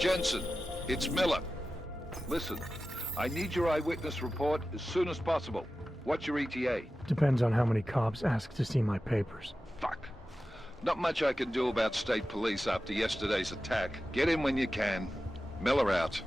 Jensen, it's Miller. Listen, I need your eyewitness report as soon as possible. What's your ETA? Depends on how many cops ask to see my papers. Fuck. Not much I can do about state police after yesterday's attack. Get in when you can. Miller out.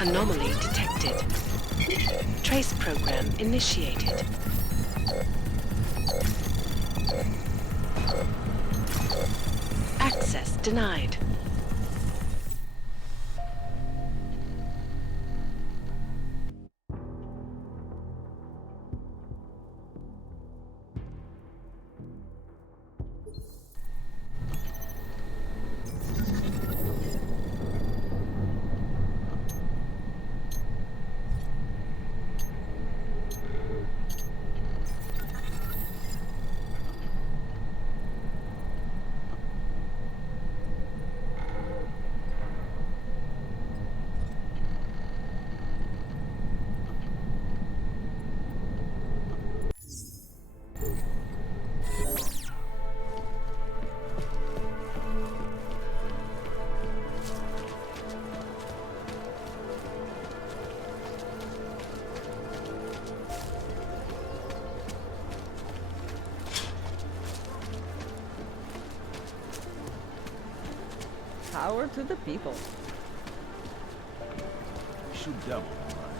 Anomaly detected. Trace program initiated. Access denied. Power to the people. Shoot devil, all right.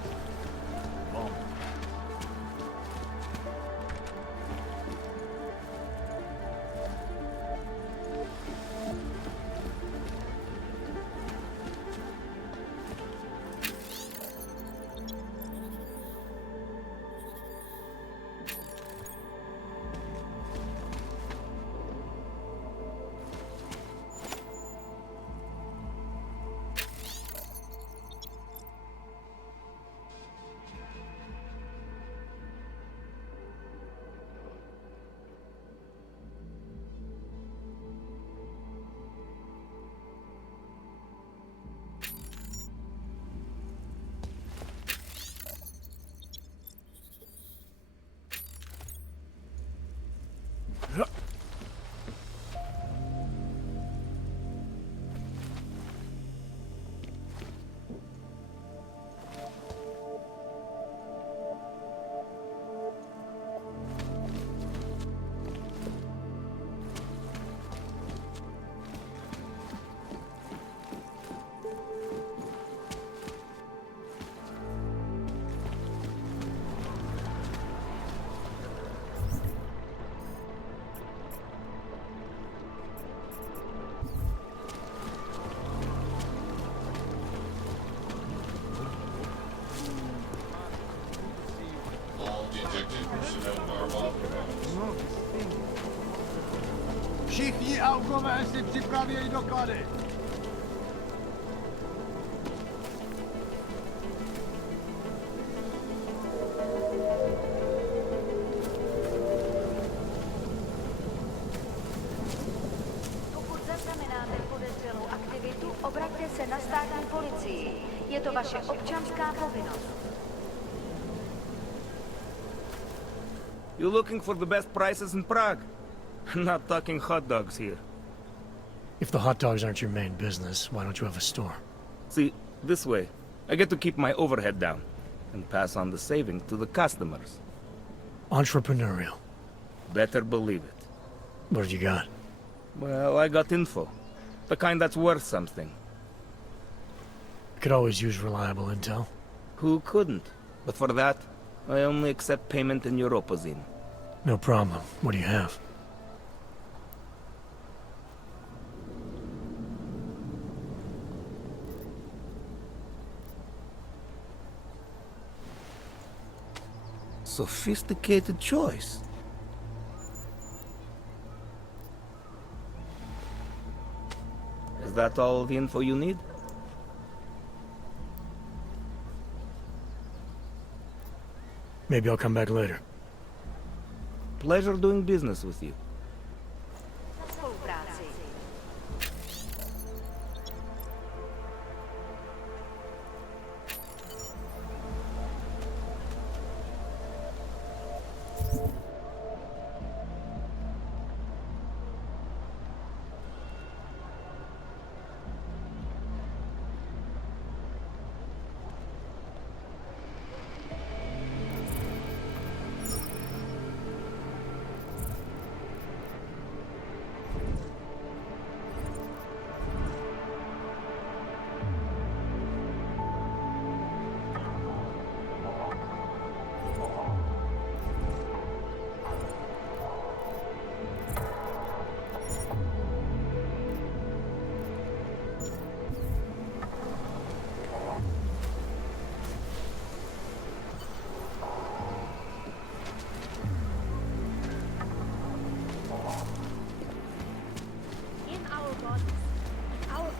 Všichni augové si připravějí doklady. Pokud zaznamenáte podezřelou aktivitu, obraťte se na státní policii. Je to vaše občanská povinnost. You looking for the best prices in Prague? Not talking hot dogs here. If the hot dogs aren't your main business, why don't you have a store? See, this way, I get to keep my overhead down and pass on the saving to the customers. Entrepreneurial. Better believe it. What have you got? Well, I got info. The kind that's worth something. Could always use reliable intel. Who couldn't? But for that, I only accept payment in Europozine. No problem. What do you have? Sophisticated choice. Is that all the info you need? Maybe I'll come back later. Pleasure doing business with you. Na spolupráci.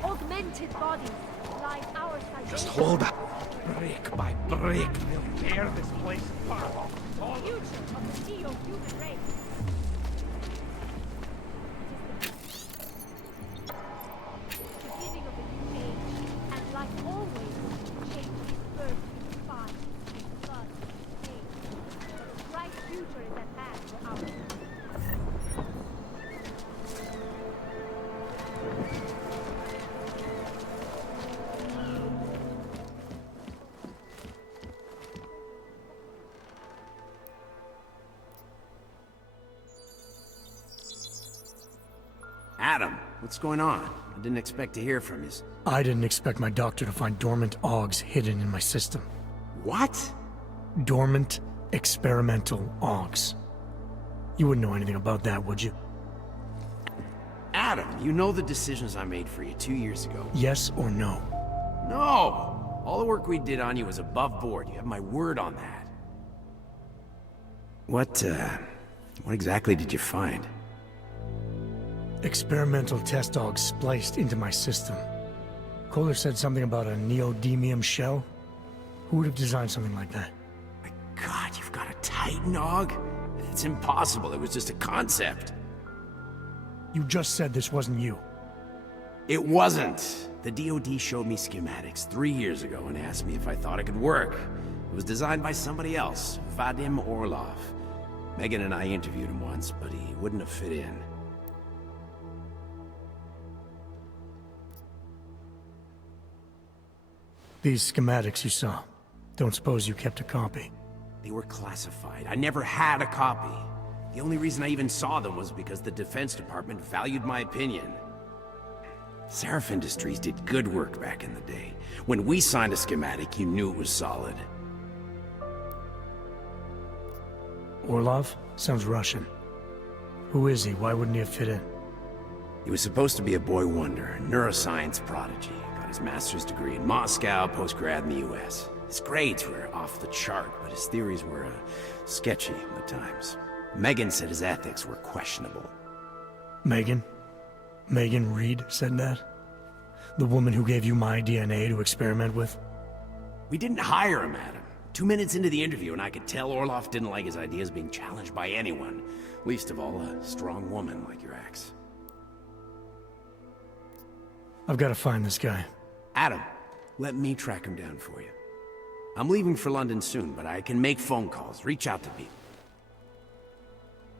augmented bodies lies our salvation. Just hold up. Brick by brick, they'll tear this place apart. All The future of the neo-human race. Beginning of a new age, and like always, change is birth, fire, and blood, pain. But a bright future is at hand for our Adam, what's going on? I didn't expect to hear from you. I didn't expect my doctor to find dormant augs hidden in my system. What? Dormant experimental augs. You wouldn't know anything about that, would you? Adam, you know the decisions I made for you 2 years ago. Yes or no? No! All the work we did on you was above board. You have my word on that. What exactly did you find? Experimental test augs spliced into my system. Kohler said something about a neodymium shell. Who would have designed something like that? My God, you've got a Titan Og? It's impossible. It was just a concept. You just said this wasn't you. It wasn't. The DoD showed me schematics 3 years ago and asked me if I thought it could work. It was designed by somebody else, Vadim Orlov. Megan and I interviewed him once, but he wouldn't have fit in. These schematics you saw. Don't suppose you kept a copy. They were classified. I never had a copy. The only reason I even saw them was because the Defense Department valued my opinion. Seraph Industries did good work back in the day. When we signed a schematic, you knew it was solid. Orlov? Sounds Russian. Who is he? Why wouldn't he have fit in? He was supposed to be a boy wonder, a neuroscience prodigy. Got his master's degree in Moscow, post-grad in the US. His grades were off the chart, but his theories were sketchy at times. Megan said his ethics were questionable. Megan? Megan Reed said that? The woman who gave you my DNA to experiment with? We didn't hire him, Adam. 2 minutes into the interview, and I could tell Orloff didn't like his ideas being challenged by anyone. Least of all, a strong woman like your ex. I've got to find this guy. Adam, let me track him down for you. I'm leaving for London soon, but I can make phone calls, reach out to people.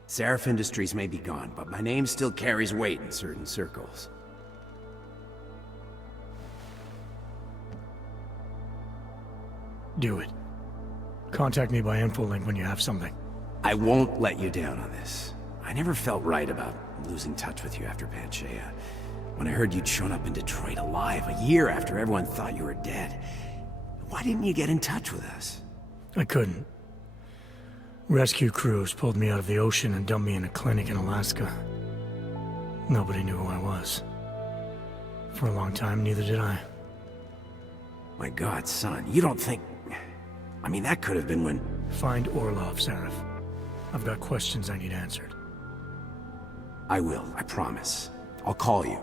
Seraph Industries may be gone, but my name still carries weight in certain circles. Do it. Contact me by infolink when you have something. I won't let you down on this. I never felt right about losing touch with you after Panchea. When I heard you'd shown up in Detroit alive a year after everyone thought you were dead. Why didn't you get in touch with us? I couldn't. Rescue crews pulled me out of the ocean and dumped me in a clinic in Alaska. Nobody knew who I was. For a long time, neither did I. My God, son, you don't think... I mean, that could have been when... Find Orlov, Seraph. I've got questions I need answered. I will, I promise. I'll call you.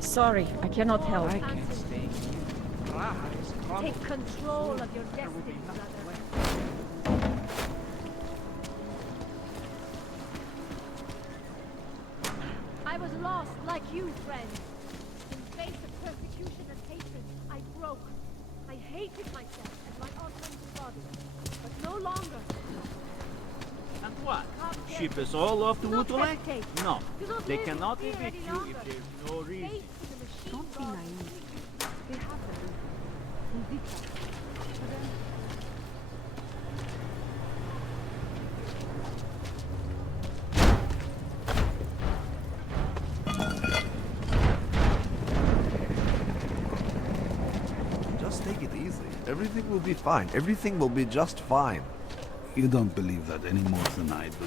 Sorry, I cannot help. I can't stay here. Praha is crumbling. Take control of your There will be destiny, nothing brother. left. I was lost like you, friend. In face of persecution and hatred, I broke. I hated myself and my unwanted body, but no longer. And what? Come get Ship me. us all off to Do not Utulek? hesitate. No, Do not they live in cannot fear evict any you if longer. there's no reason. Faith to the machine Don't be gods. naive. They have the reason. Indica. For them, Just take it easy. Everything will be fine. Everything will be just fine. You don't believe that any more than I do.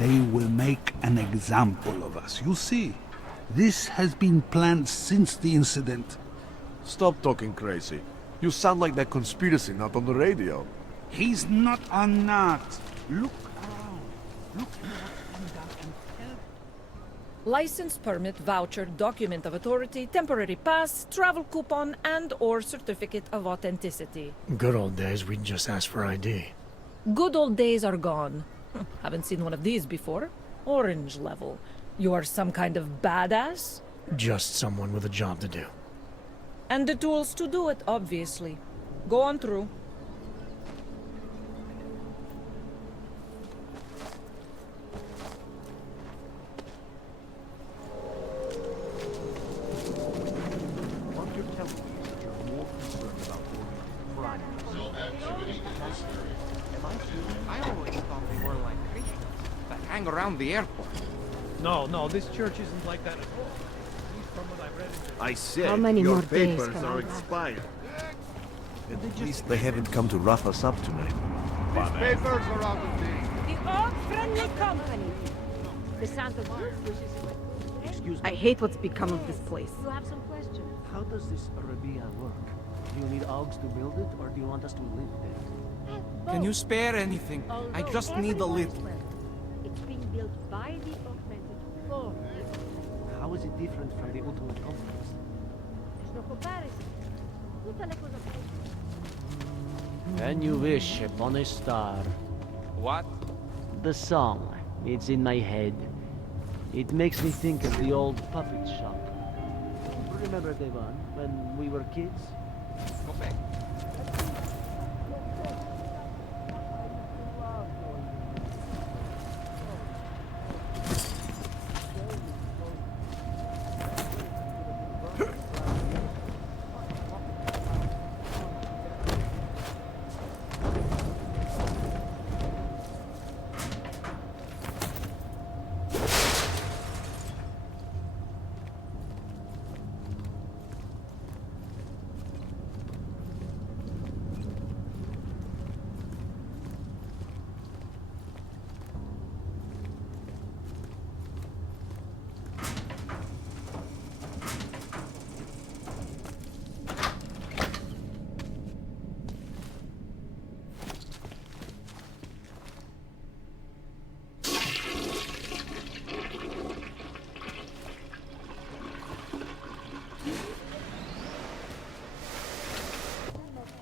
They will make an example of us. You see, this has been planned since the incident. Stop talking crazy. You sound like that conspiracy nut on the radio. He's not a nut. Look around. Look at what's been done and tell. license, permit, voucher, document of authority, temporary pass, travel coupon, and/or certificate of authenticity. Good old days, we'd just ask for ID. Good old days are gone. Haven't seen one of these before. Orange level. You are some kind of badass? Just someone with a job to do. And the tools to do it, obviously. Go on through. What you're telling me is that you're I always thought they were like Christians that hang around the airport. No, this church isn't like that at all. At least from what I've read in the... I said How many your more days papers can are I last? expired. At least they haven't come to rough us up tonight. These papers are out of date. The old friendly company. The Santa Cruz wishes Excuse me. I hate what's become of this place. you have some questions. How does this Arabia work? Do you need Augs to build it, or do you want us to live there? Can you spare anything? I just need a little. It's being built by the augmented for the augmented. How is it different from the ultimate complex? There's no comparison. Tutte le cose belle. When you wish upon a star. What? The song. It's in my head. It makes me think of the old puppet shop. Remember, Devon, when we were kids? Go back.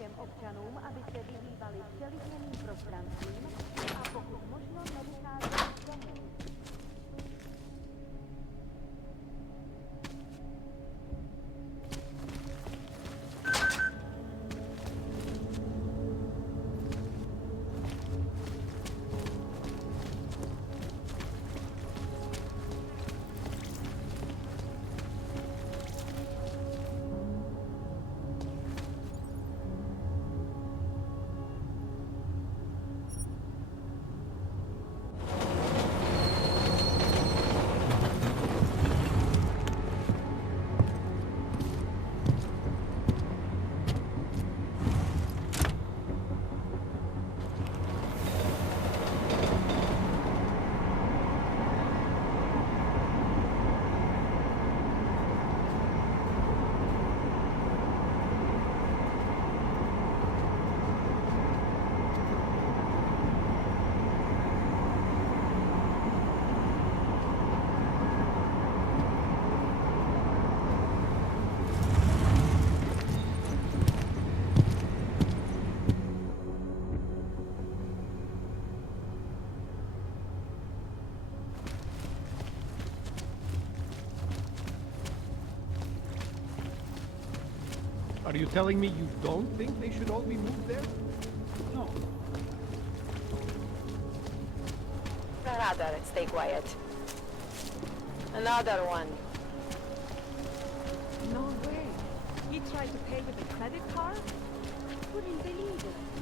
Všem občanům, aby se vyhýbali přelidněným prostranstvím a pokud možno nevycházeli z domů. Are you telling me you don't think they should all be moved there? No. Rather, stay quiet. Another one. No way. He tried to pay with a credit card? Couldn't believe it.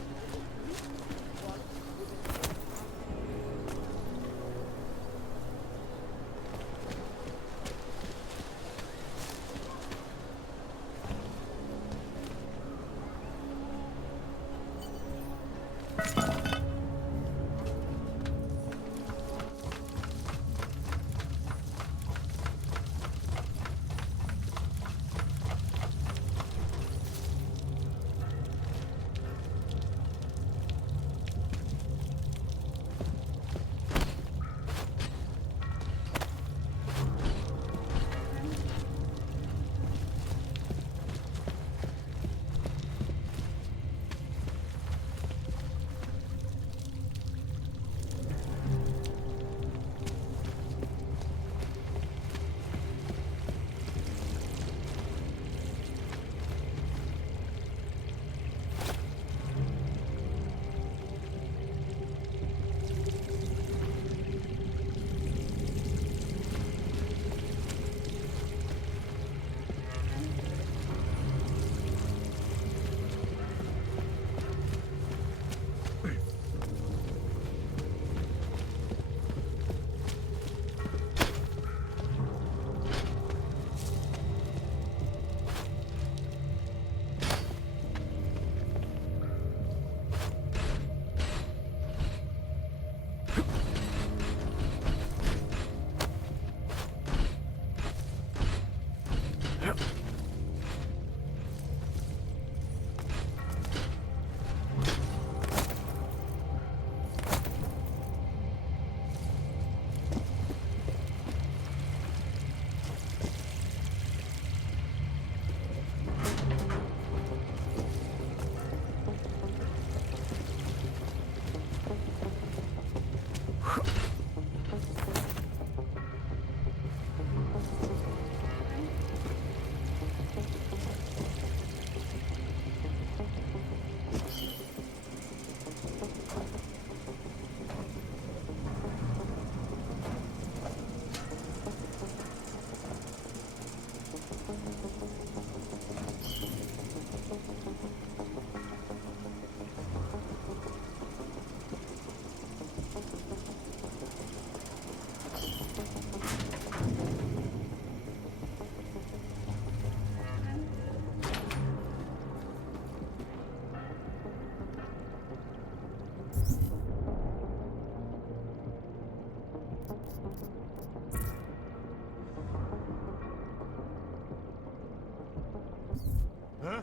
А?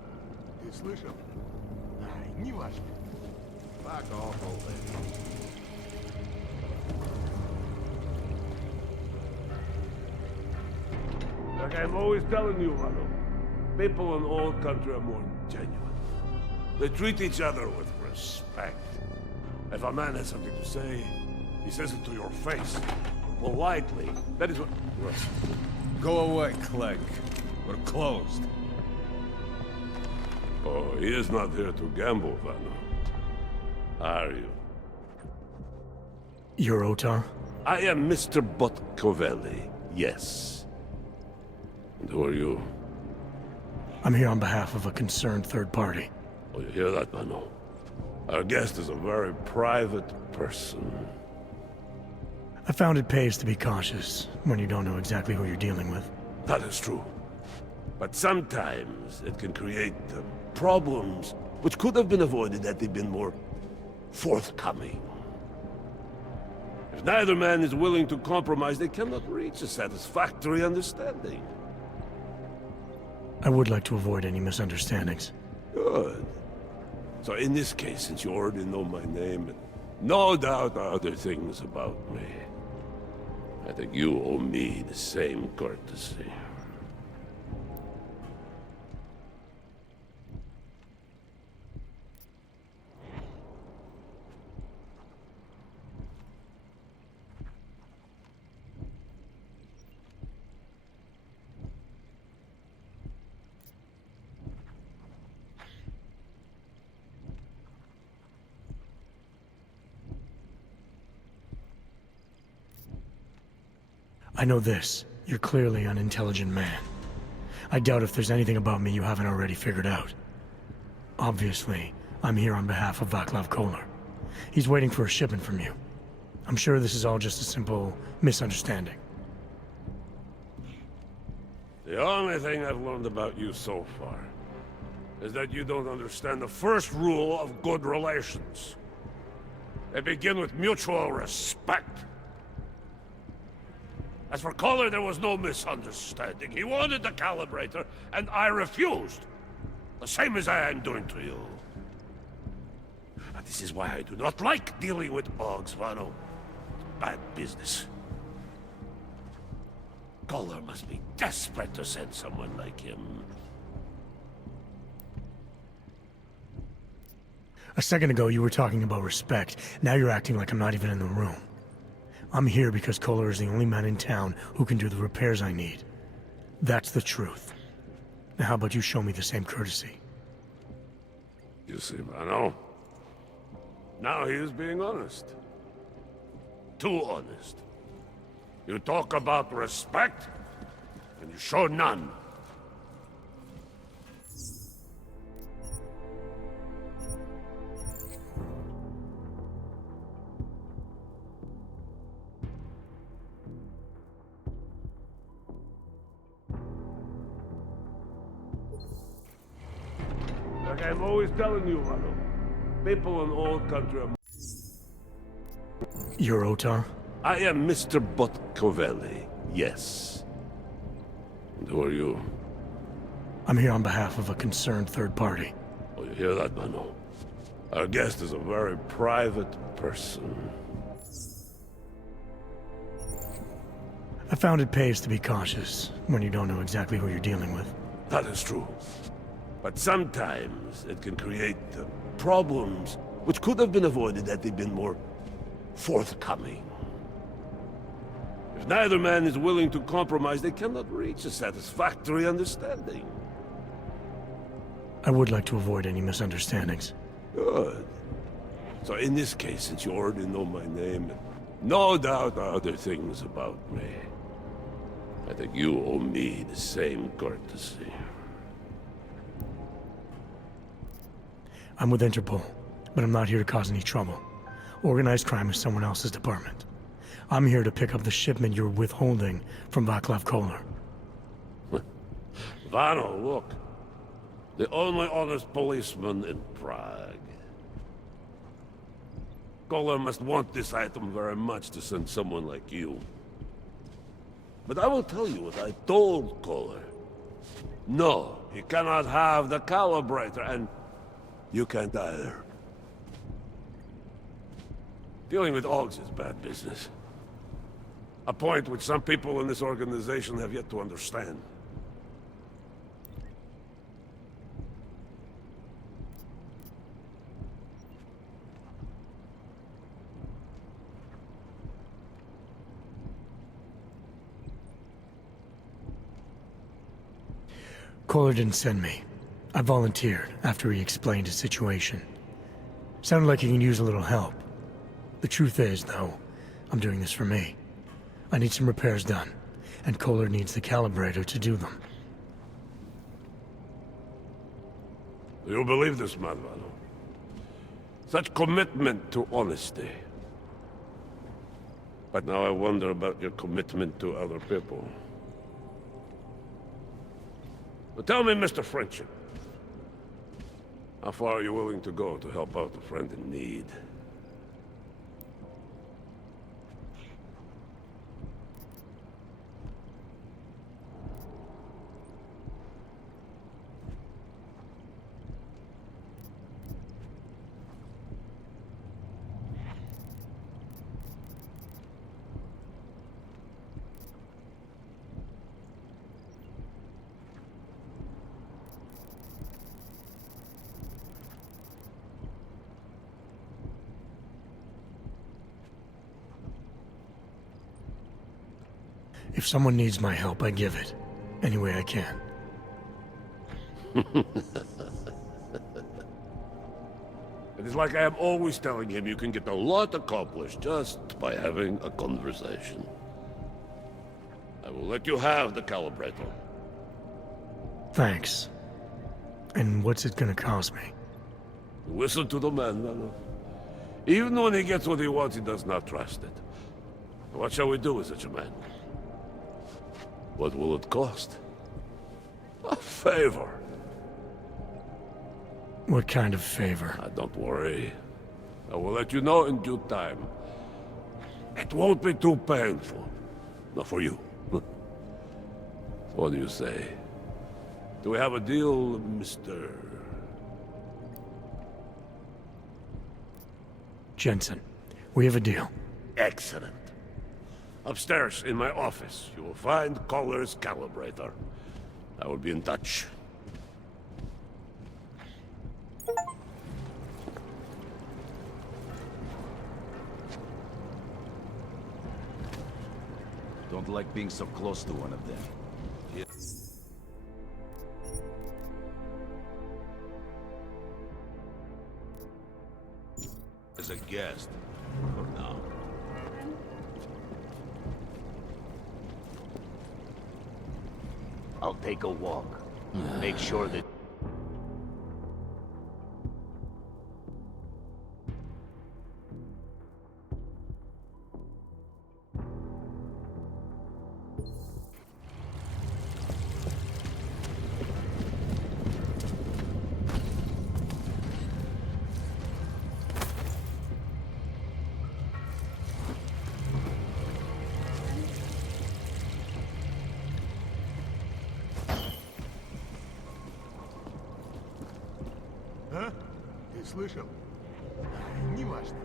Ты слышал? Ай, не важно. Fuck off, old lady. Like I'm always telling you, Vano, people in all country are more genuine. They treat each other with respect. If a man has something to say, he says it to your face. Politely. That is what... Listen. Go away, Clegg. We're closed. Oh, he is not here to gamble, Vano. Are you? You're Otar? I am Mr. Botkovelli, yes. And who are you? I'm here on behalf of a concerned third party. Oh, you hear that, Vano? Our guest is a very private person. I found it pays to be cautious when you don't know exactly who you're dealing with. That is true. But sometimes it can create problems which could have been avoided had they been more forthcoming. If neither man is willing to compromise, they cannot reach a satisfactory understanding. I would like to avoid any misunderstandings. Good. So in this case, since you already know my name, and no doubt other things about me, I think you owe me the same courtesy. I know this. You're clearly an intelligent man. I doubt if there's anything about me you haven't already figured out. Obviously, I'm here on behalf of Vaclav Kolar. He's waiting for a shipment from you. I'm sure this is all just a simple misunderstanding. The only thing I've learned about you so far is that you don't understand the first rule of good relations. They begin with mutual respect. As for Kolar, there was no misunderstanding. He wanted the calibrator, and I refused. The same as I am doing to you. And this is why I do not like dealing with Boggs, Vano. Bad business. Kolar must be desperate to send someone like him. A second ago, you were talking about respect. Now you're acting like I'm not even in the room. I'm here because Kolar is the only man in town who can do the repairs I need. That's the truth. Now how about you show me the same courtesy? You see, Vano? Now he is being honest. Too honest. You talk about respect, and you show none. Like I'm always telling you, Vano, people in all country are... You're Otar? I am Mr. Botkovelli, yes. And who are you? I'm here on behalf of a concerned third party. Oh, you hear that, Vano? Our guest is a very private person. I found it pays to be cautious when you don't know exactly who you're dealing with. That is true. But sometimes it can create problems which could have been avoided had they been more forthcoming. If neither man is willing to compromise, they cannot reach a satisfactory understanding. I would like to avoid any misunderstandings. Good. So in this case, since you already know my name, and no doubt other things about me, I think you owe me the same courtesy. I'm with Interpol, but I'm not here to cause any trouble. Organized crime is someone else's department. I'm here to pick up the shipment you're withholding from Vaclav Kolar. Vano, look. The only honest policeman in Prague. Kolar must want this item very much to send someone like you. But I will tell you what I told Kolar. No, he cannot have the calibrator, and you can't either. Dealing with Augs is bad business. A point which some people in this organization have yet to understand. Kohler didn't send me. I volunteered after he explained his situation. Sounded like he can use a little help. The truth is, though, I'm doing this for me. I need some repairs done, and Kohler needs the calibrator to do them. You believe this man, Valo? Such commitment to honesty. But now I wonder about your commitment to other people. But tell me, Mr. Friendship, how far are you willing to go to help out a friend in need? If someone needs my help, I give it. Any way I can. It is like I am always telling him you can get a lot accomplished just by having a conversation. I will let you have the calibrator. Thanks. And what's it gonna cost me? Listen to the man, Valo. Even when he gets what he wants, he does not trust it. What shall we do with such a man? What will it cost? A favor. What kind of favor? Don't worry. I will let you know in due time. It won't be too painful. Not for you. What do you say? Do we have a deal, Mr. Jensen, we have a deal. Excellent. Upstairs in my office, you will find Kohler's calibrator. I will be in touch. Don't like being so close to one of them. As a guest, for now. I'll take a walk. Make sure that... А? Ты слышал? Неважно.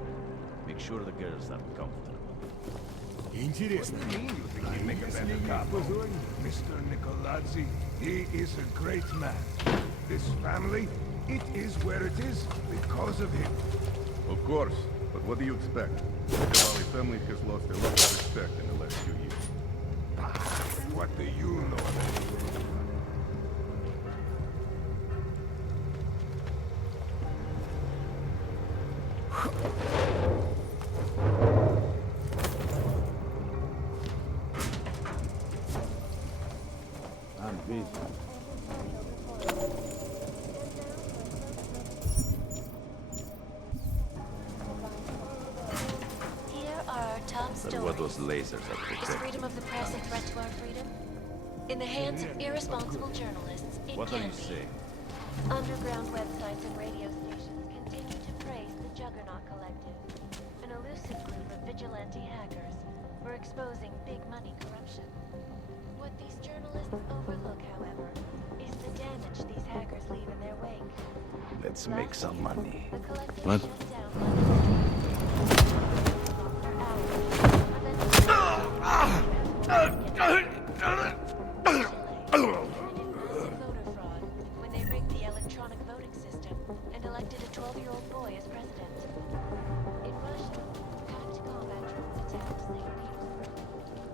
Make sure the girls are comfortable. Интересно. Если я позвоню, Mr. Nicolazzi, he is a great man. This family, it is where it is because of him. Of course, but what do you expect? The Valley family has lost a lot of respect in the last few years. What do you know? I'm busy. Here are our top But stories. what those lasers are Is protecting? freedom of the press a threat to our freedom? In the hands of irresponsible journalists, it What are can you be. saying? Underground websites and radio stations continue to praise the Juggernaut Collective, an elusive group of vigilante hackers for exposing big money corruption. What these journalists overlook, however, is the damage these hackers leave in their wake. Let's make some money. The collective What? shut down when they rigged the electronic voting system and elected a 12-year-old boy as president. In Russia, hacked combat drones attacked St. Petersburg.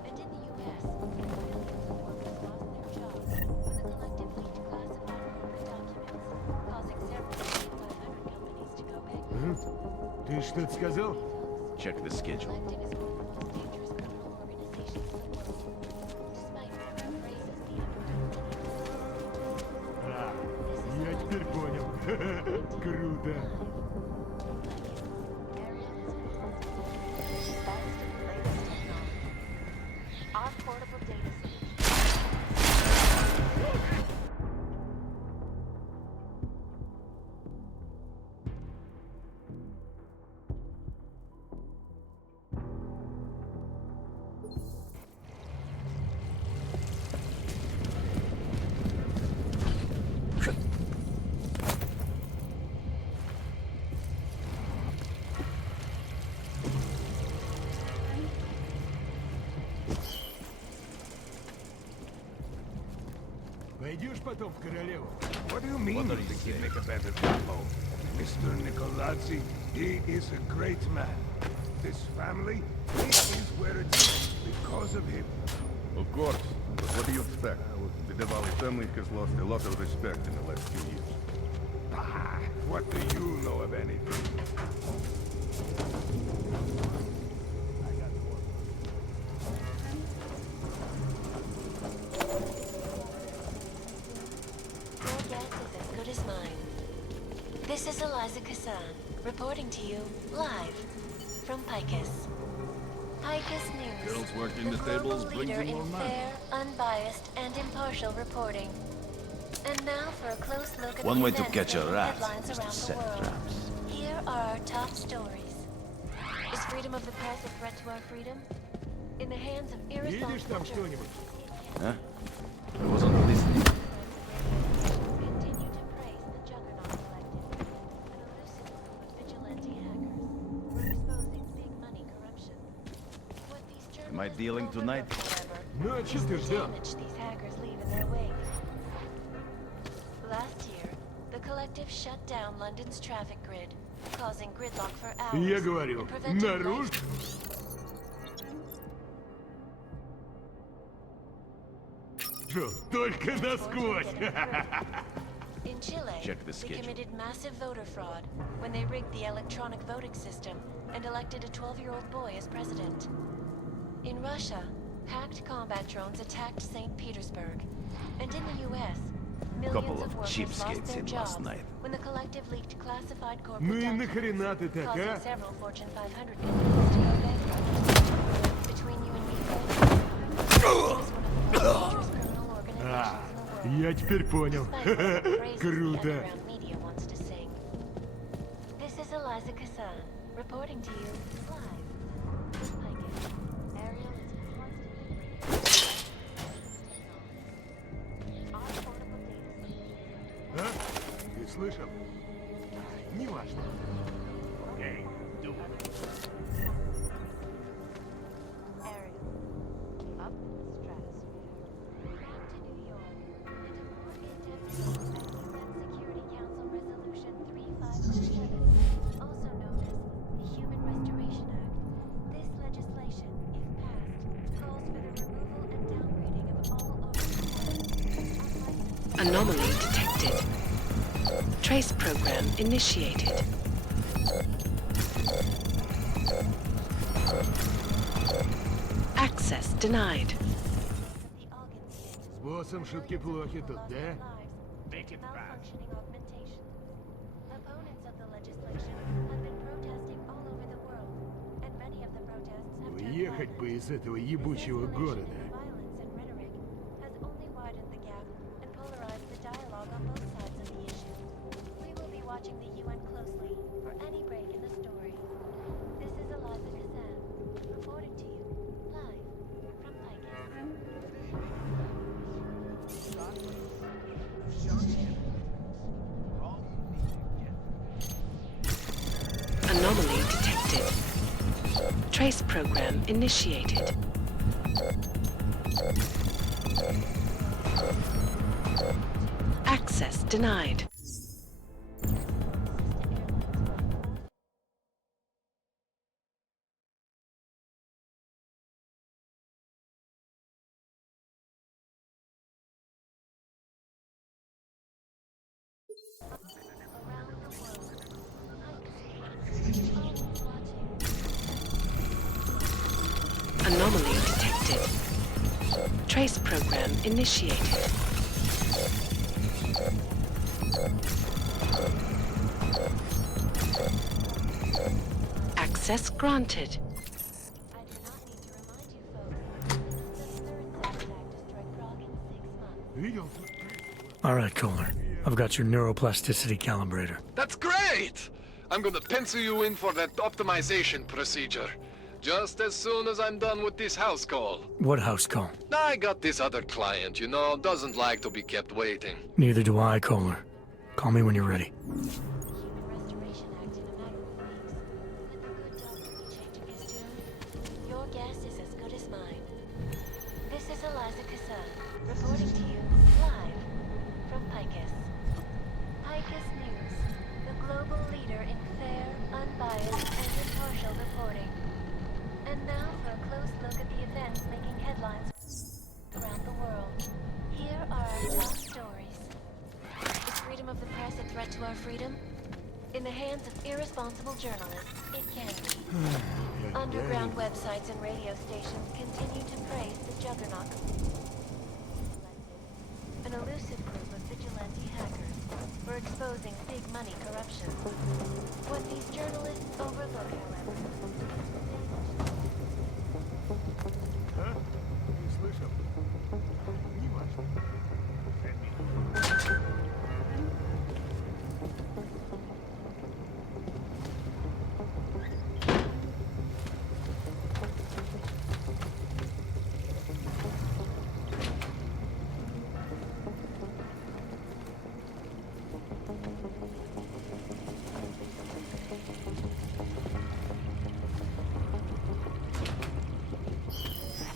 And in the U.S., millions of workers lost their jobs when the collective leaked classified corporate documents, causing several Fortune 500 companies to go bankrupt. Ты что-то сказал? Check the schedule. Collective is one of the most dangerous criminal organizations in the world. Despite rumor phrases the А, я теперь понял. Круто. Our portable data Пойдешь потом в королеву? What do you mean What are we you can saying? make a better combo? Mr. Nicolazzi, he is a great man. This family, it is where it is because of him. Of course. But what do you expect? The Diwali family has lost a lot of respect in the last few years. Ah, what do you know of anything? Your guess is as good as mine. This is Eliza Kassan, reporting to you live from Picus. Picus News. Girls working the global tables brings leader in more in money. fair, unbiased, and impartial reporting. And now for a close look at One the way to events catch a making rat headlines is to around the set world. traps. Here are our top stories. Is freedom of the press a threat to our freedom? In the hands of Видишь irresponsible там что-нибудь? Huh? I wasn't listening. continue to praise the Juggernaut Collective, an elusive group of vigilante hackers for exposing big money corruption. What these Am I journalists dealing tonight? however, Ну, а is чё ты the ждал? damage these hackers leave in their wake. Last year, the Collective shut down London's traffic grid, causing gridlock for hours. Я говорю, and preventing наружу. Что, только насквозь. In Chile, Check the they schedule. committed massive voter fraud when they rigged the electronic voting system and elected a 12-year-old boy as president. In Russia, hacked combat drones attacked St. Petersburg. And in the U.S., millions Couple of of workers cheapskates lost their in jobs last night. when the collective leaked classified corporate Ну и documents, нахрена ты так, causing а? several Fortune 500 companies to go bankrupt. Between you and me, folks, it is one of the most dangerous criminal organizations А, in the world. я теперь понял. Despite what the phrases the Круто. underground media wants to sing. This is Eliza Kassan, reporting to you live from Picus. Ariel is constantly Our portable data А? Ты слышал? Неважно. Эй, думай. Ariel, up in the stratosphere. Back to New York, and a more in-depth look at UN Security Council Resolution 3507, also known as the Human Restoration Act. This legislation, if passed, calls for the removal and downgrading of all overseas Anomaly detected. Trace program initiated. Access denied. С боссом шутки плохи тут, да? Make it malfunctioning augmentation. Opponents of the legislation have been protesting all over the world, and many of the protests have turned Уехать бы из этого ебучего города. violence and rhetoric has only widened the gap and polarized the dialogue on both sides of the issue. We will be watching the UN closely for any break in the story. This is Eliza Kassan, reporting to you live from Picus. Anomaly detected. Trace program initiated. Access denied. Anomaly detected. Trace program initiated. Access granted. All right, Kohler. I've got your neuroplasticity calibrator. That's great! I'm gonna pencil you in for that optimization procedure. Just as soon as I'm done with this house call. What house call? I got this other client, you know, doesn't like to be kept waiting. Neither do I, Kohler. Call me when you're ready. Your guess is as good as mine. This is Eliza Kassan, reporting to you live from Picus. Picus News, the global leader in fair, unbiased, and impartial reporting. And now for a close look at the events making headlines around the world. Here are our top stories. Is freedom of the press a threat to our freedom? In the hands of irresponsible journalists, it can be. Underground websites and radio stations continue to praise the juggernaut. An elusive group of vigilante hackers for exposing big money corruption. What these journalists overlook, however. Не слышал? Не важно.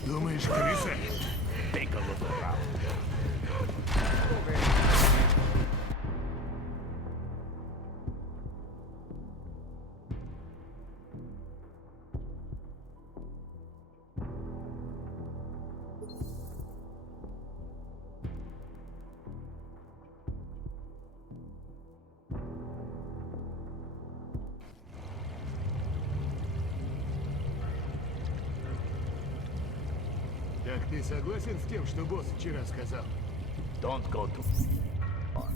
Думаешь, крыса? Take a look around. Так ты согласен с тем, что босс вчера сказал? Don't go too far.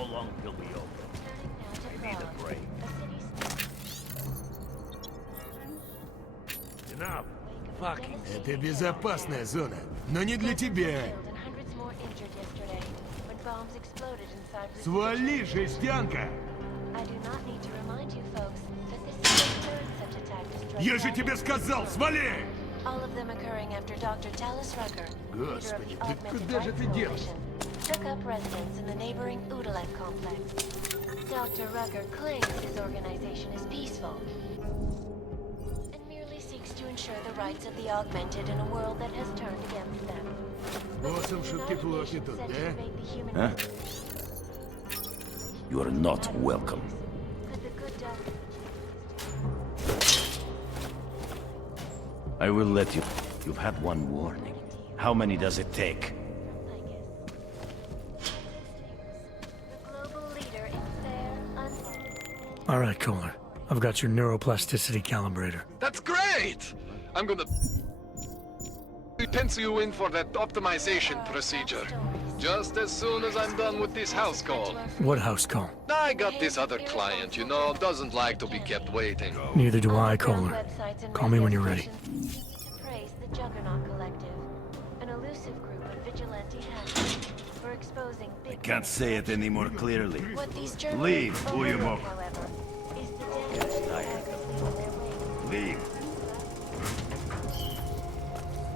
How long till we open? I need a break. Enough. Fucking. Это безопасная зона, но не для тебя. Свали, жестянка! Я же тебе сказал, свали! All of them occurring after Dr. Dallas Rucker, leader of Господи, the да Augmented куда же Life ты делась? Coalition, took up residence in the neighboring Udalet complex. Dr. Rucker claims his organization is peaceful and merely seeks to ensure the rights of the augmented in a world that has turned against them. Боссом шутки плохи тут, да? Huh? You are not welcome. Could the good doctor I will let you. You've had one warning. How many does it take? All right, Kohler. I've got your neuroplasticity calibrator. That's great! I'm gonna pencil you in for that optimization procedure. Just as soon as I'm done with this house call. What house call? I got this other client, you know, doesn't like to be kept waiting. Neither do I, Kohler. Call me when you're ready. praise the Juggernaut Collective, an elusive group of vigilante hackers for exposing I big can't say it any more clearly. What these journalists Leave, overlook, Uyumok. however, is the damage that actively on their way. Leave.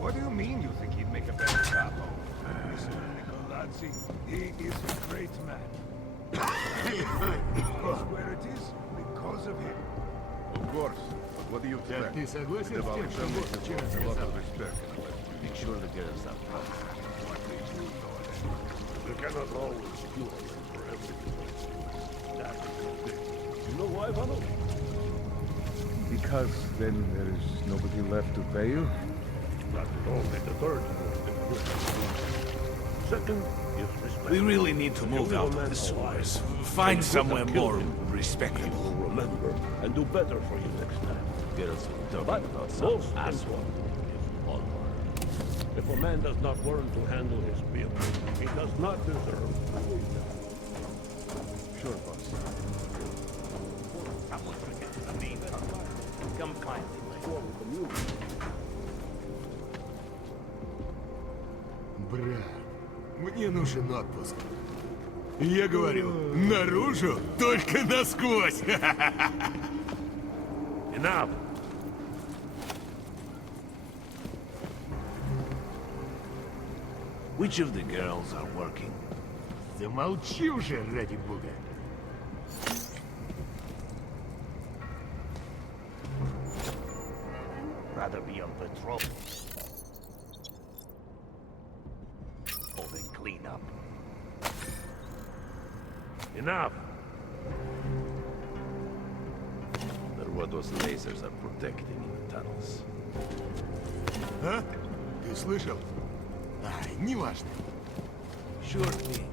What do you mean you think he'd make a better capo? Mr. Nicolazzi, he is a great man. It is where it is because of him. Of course. But what do you expect? Ты согласен с тем, что босс вчера A lot сказал? of respect in the last Make sure the girls are proud. You cannot always do it for everything. That's the thing. You know why, Vano? Because then there is nobody left to pay you? That is only the third point. Second is respect. We really need to move out of the sewers. Find somewhere more respectable. Will remember and do better for you next time. Girls will talk But about some most asshole. important is honor. If a man does not learn to handle his vehicle, he does not deserve to lead them. Sure, boss. Come quietly, Брат, мне нужен отпуск. Я говорю, наружу, только насквозь. Enough. Which of the girls are working? Замолчи уже, ради бога. Rather be on patrol. Or then clean up. Enough. They're what those lasers are protecting in the tunnels. А? Ты слышал? Ай, неважно. Sure thing.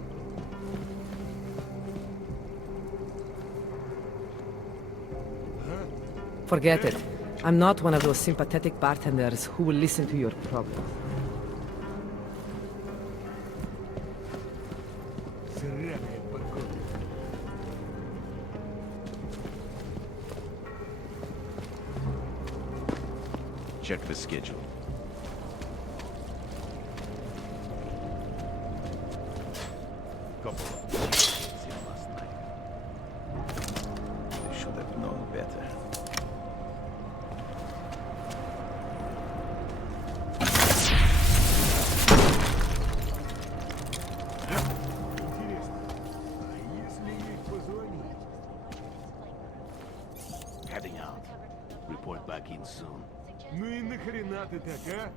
Forget it. I'm not one of those sympathetic bartenders who will listen to your problems. Сраная погода. Check the schedule. Couple of Seen last night. You should have known better. Интересно, а если ей позвонить? Heading out. Report back in soon. Ну и нахрена ты так, а?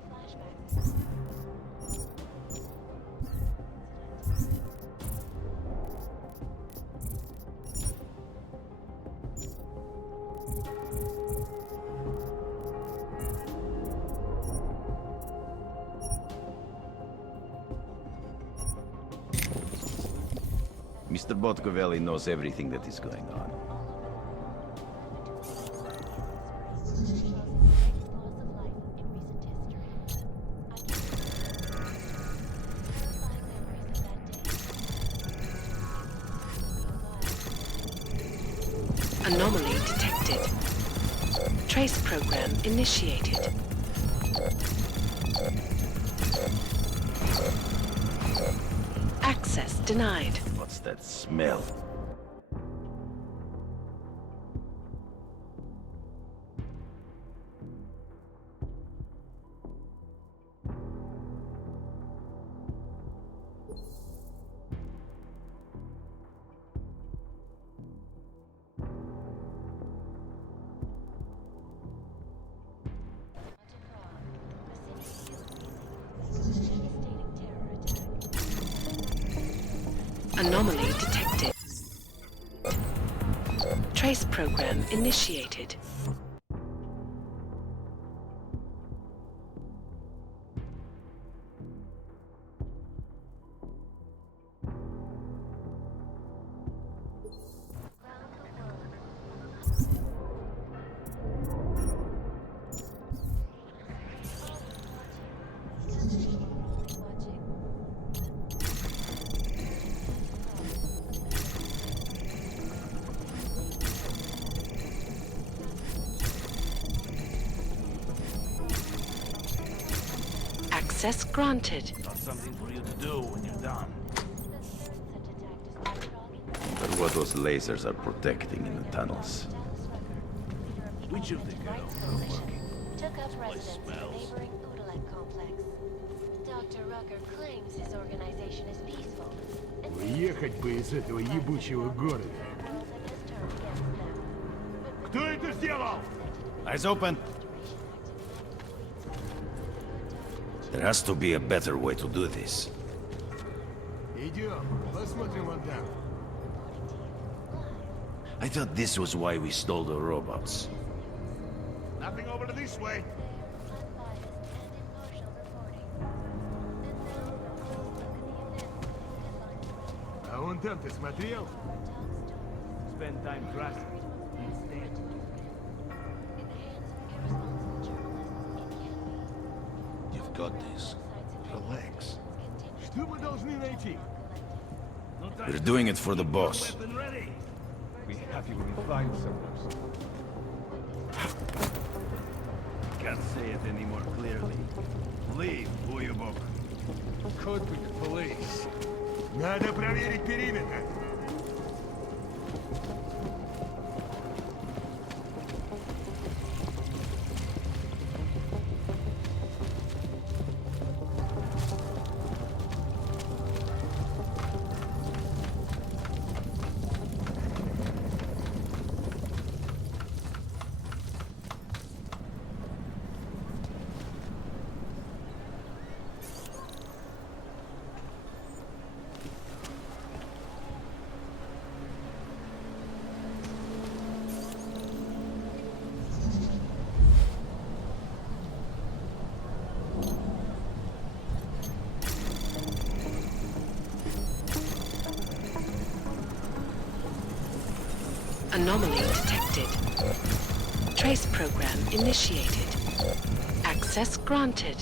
Mr. Botkovelli knows everything that is going on. Anomaly detected. Trace program initiated. Access denied. What's that smell? Anomaly detected. Trace program initiated. Access granted. Got something for you to do when you're done. But what those lasers are protecting in the tunnels? Which of the girls are working? Took up Place residence in the smells. neighboring Udalek complex. Dr. Rucker claims his organization is peaceful. Уехать бы из этого ебучего города. Кто это сделал? Eyes open. There has to be a better way to do this. Идем, посмотрим вон там. I thought this was why we stole the robots. Nothing over to this way. А вон там ты смотрел? Spend time trusting. Instead. You've got this. Relax. Что мы должны найти? We're doing it for the boss. Be happy when we find someone. Can't say it any more clearly. Leave, Uyabok. Could be the police. Надо проверить периметр. Anomaly detected. Trace program initiated. Access granted.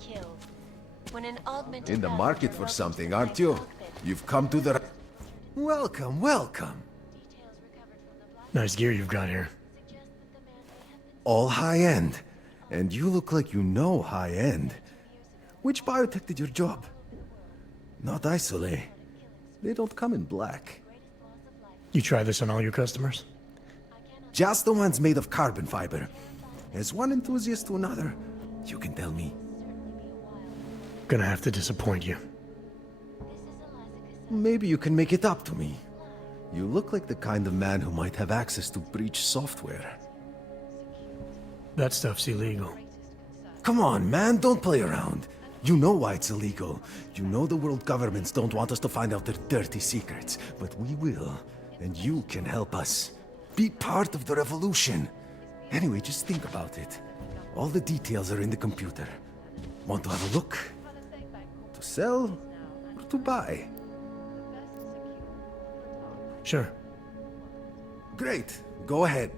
killed. When an augmented In the passenger market for logged something, into the aren't you? cockpit, You've come to the... Welcome, welcome. Nice gear you've got here. All high-end. And you look like you know high-end. Which biotech did your job? Not Isolate. They don't come in black. You try this on all your customers? Just the ones made of carbon fiber. As one enthusiast to another, you can tell me. Gonna have to disappoint you. Maybe you can make it up to me. You look like the kind of man who might have access to breach software. That stuff's illegal. Come on, man, don't play around. You know why it's illegal. You know the world governments don't want us to find out their dirty secrets, but we will. And you can help us. Be part of the revolution. Anyway, just think about it. All the details are in the computer. Want to have a look? To sell or to buy? Sure. Great. Go ahead.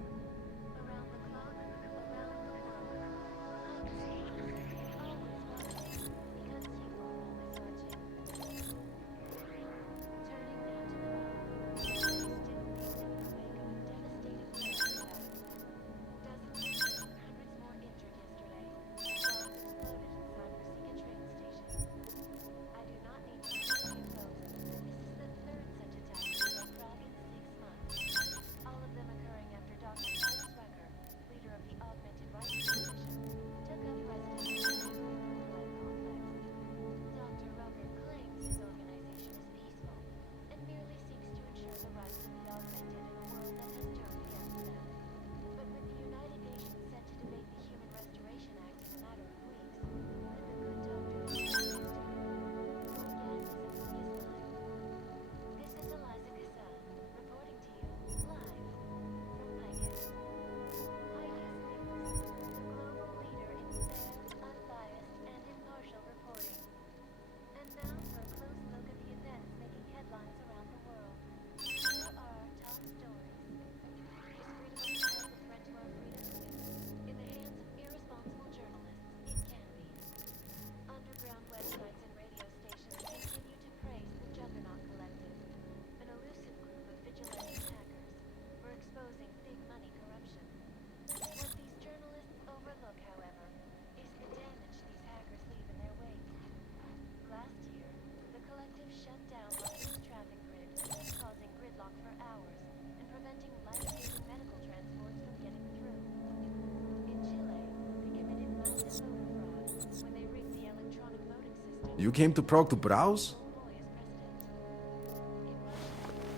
You came to Prague to browse?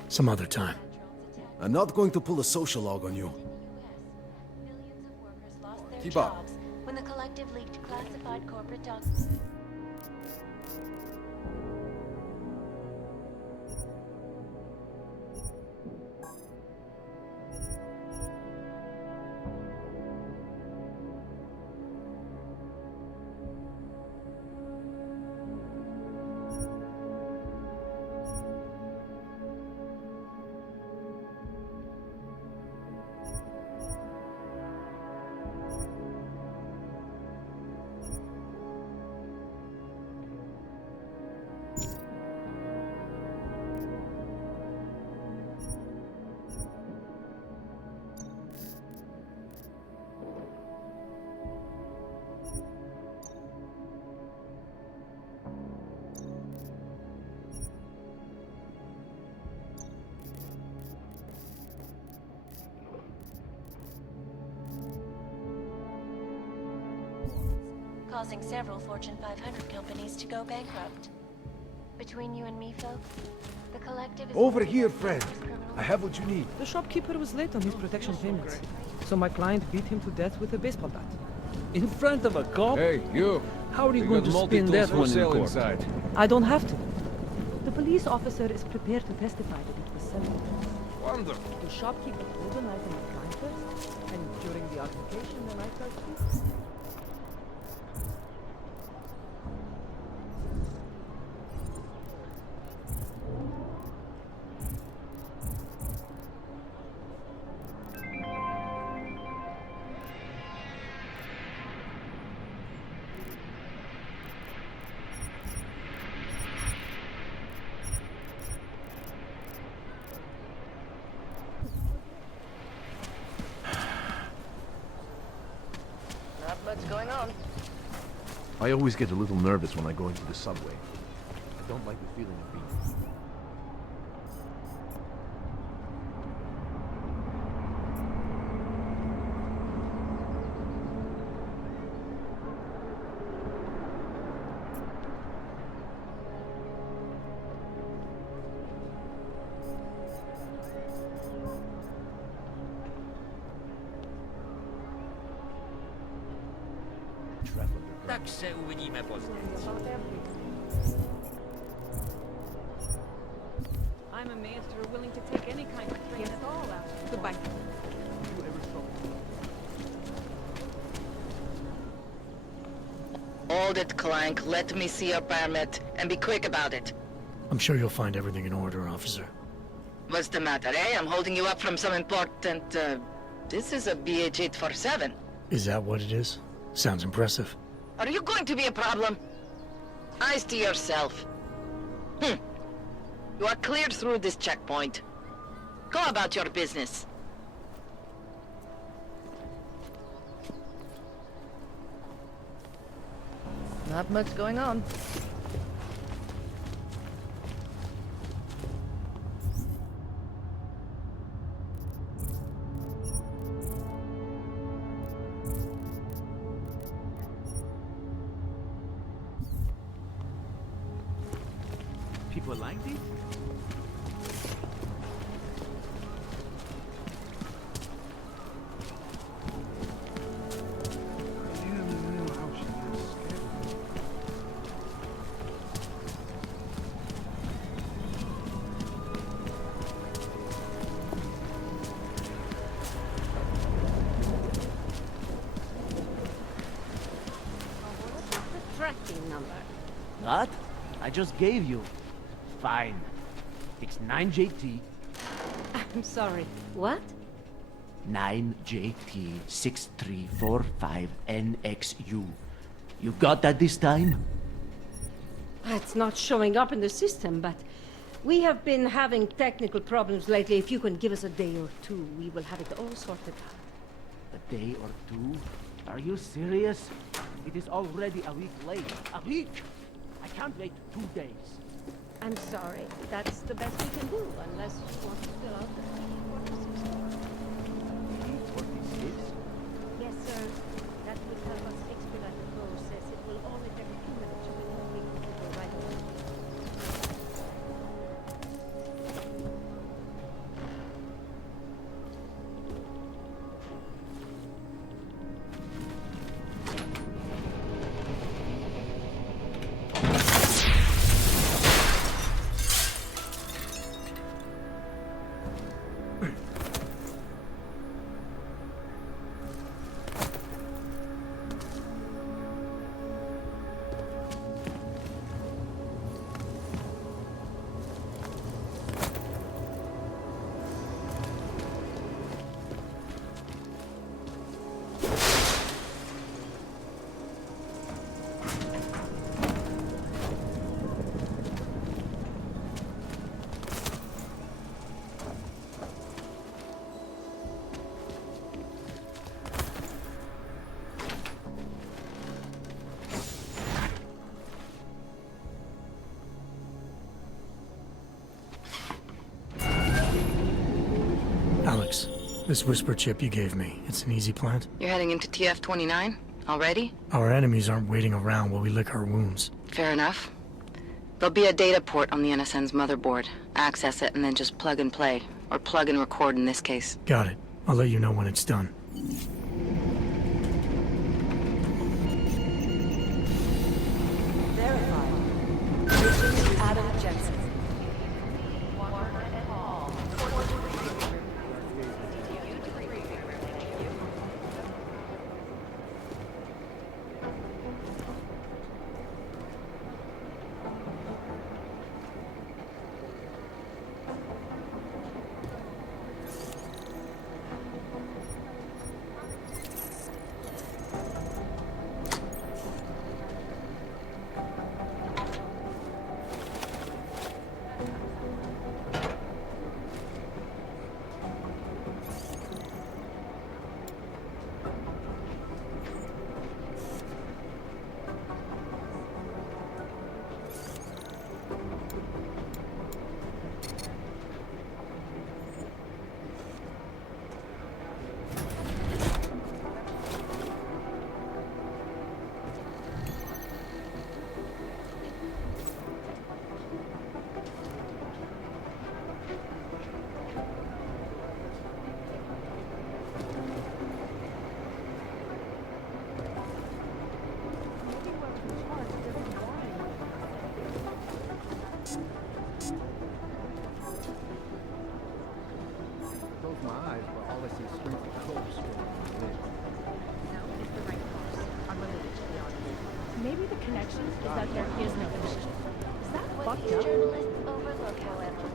Some other time. I'm not going to pull a social log on you. Keep up. when the collective leaked classified corporate documents. Causing several Fortune 500 companies to go bankrupt. Between you and me, folks, the collective is... Over here, friend. I have what you need. The shopkeeper was late on his protection payments, so my client beat him to death with a baseball bat. In front of a cop? Hey, you. How are you going to spin that one in court? Inside. I don't have to. The police officer is prepared to testify that it was selling. Wonderful. The shopkeeper pulled the knife on my client first, and during the altercation, the knife fell through. I always get a little nervous when I go into the subway. I don't like the feeling of being... Tak se uvidíme později. I'm amazed you're willing to take any kind of train at all out. Goodbye. Hold it, Clank. Let me see your permit, and be quick about it. I'm sure you'll find everything in order, officer. What's the matter, eh? I'm holding you up from some important, This is a BH-847. Is that what it is? Sounds impressive. Are you going to be a problem? Eyes to yourself. You are cleared through this checkpoint. Go about your business. Not much going on. People like this? Tracking number. What? I just gave you. Fine. It's 9JT. I'm sorry. What? 9JT6345NXU. You got that this time? It's not showing up in the system, but we have been having technical problems lately. If you can give us a day or two, we will have it all sorted out. A day or two? Are you serious? It is already a week late. A week? I can't wait 2 days. I'm sorry. That's the best we can do, unless you want to fill out the P46. Yes, sir. That will help us expedite the process. It will only take a few minutes. You will complete the people right away. Alex, this whisper chip you gave me, it's an easy plant? You're heading into TF-29? Already? Our enemies aren't waiting around while we lick our wounds. Fair enough. There'll be a data port on the NSN's motherboard. Access it and then just plug and play. Or plug and record in this case. Got it. I'll let you know when it's done. Verified. Mission Adam Jensen. What these journalists overlook, however,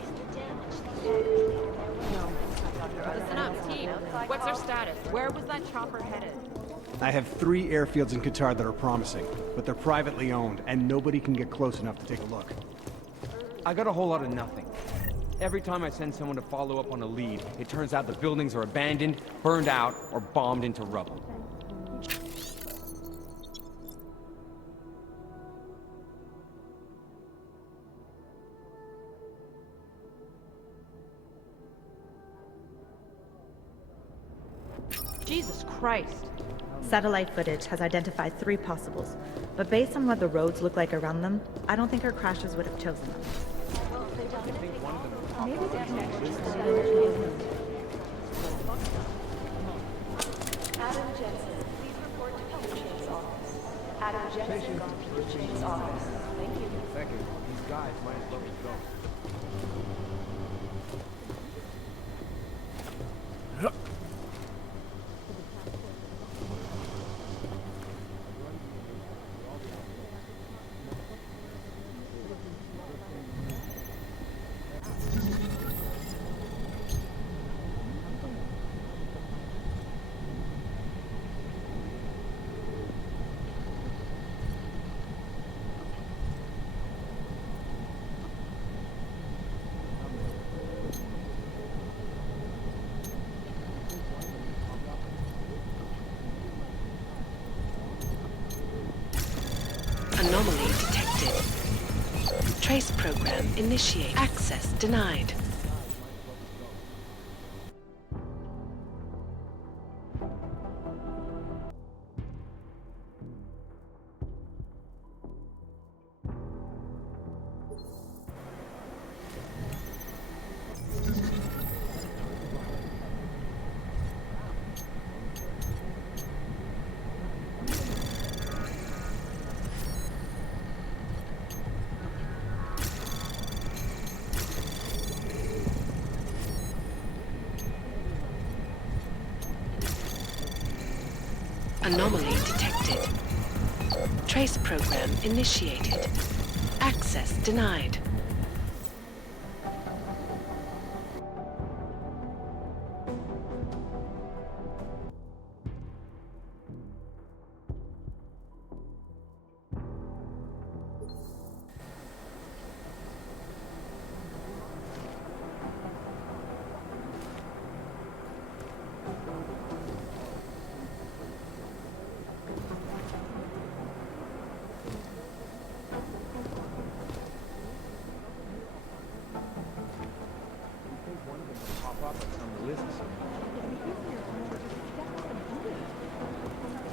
is the damage these hackers made in their work. Listen up, team. What's our status? Where was that chopper headed? I have 3 airfields in Qatar that are promising, but they're privately owned, and nobody can get close enough to take a look. I got a whole lot of nothing. Every time I send someone to follow up on a lead, it turns out the buildings are abandoned, burned out, or bombed into rubble. Jesus Christ. Satellite footage has identified 3 possibles, but based on what the roads look like around them, I don't think our crashers would have chosen them. Adam Jensen, please report to Peter Chain's office. Adam Jensen, gone to Peter Chain's office. Thank you. Thank you. These guys might as well be gone. Anomaly detected. Trace program initiate. Access denied. Anomaly detected. Trace program initiated. Access denied.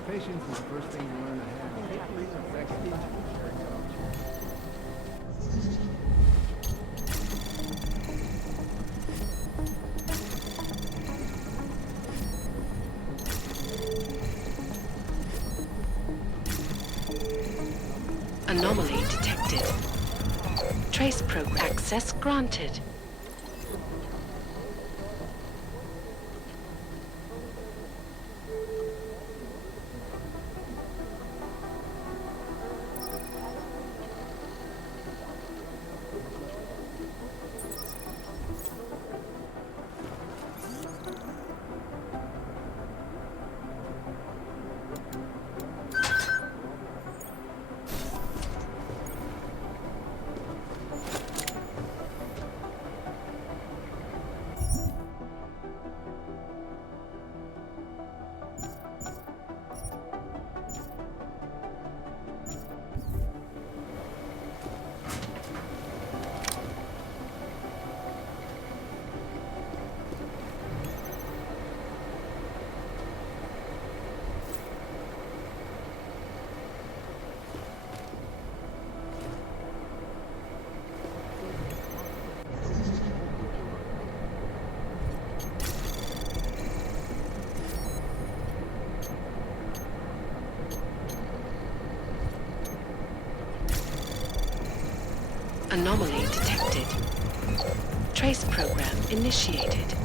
Patience is the first thing you learn to have. Anomaly detected. Trace program access granted. Anomaly detected. Trace program initiated.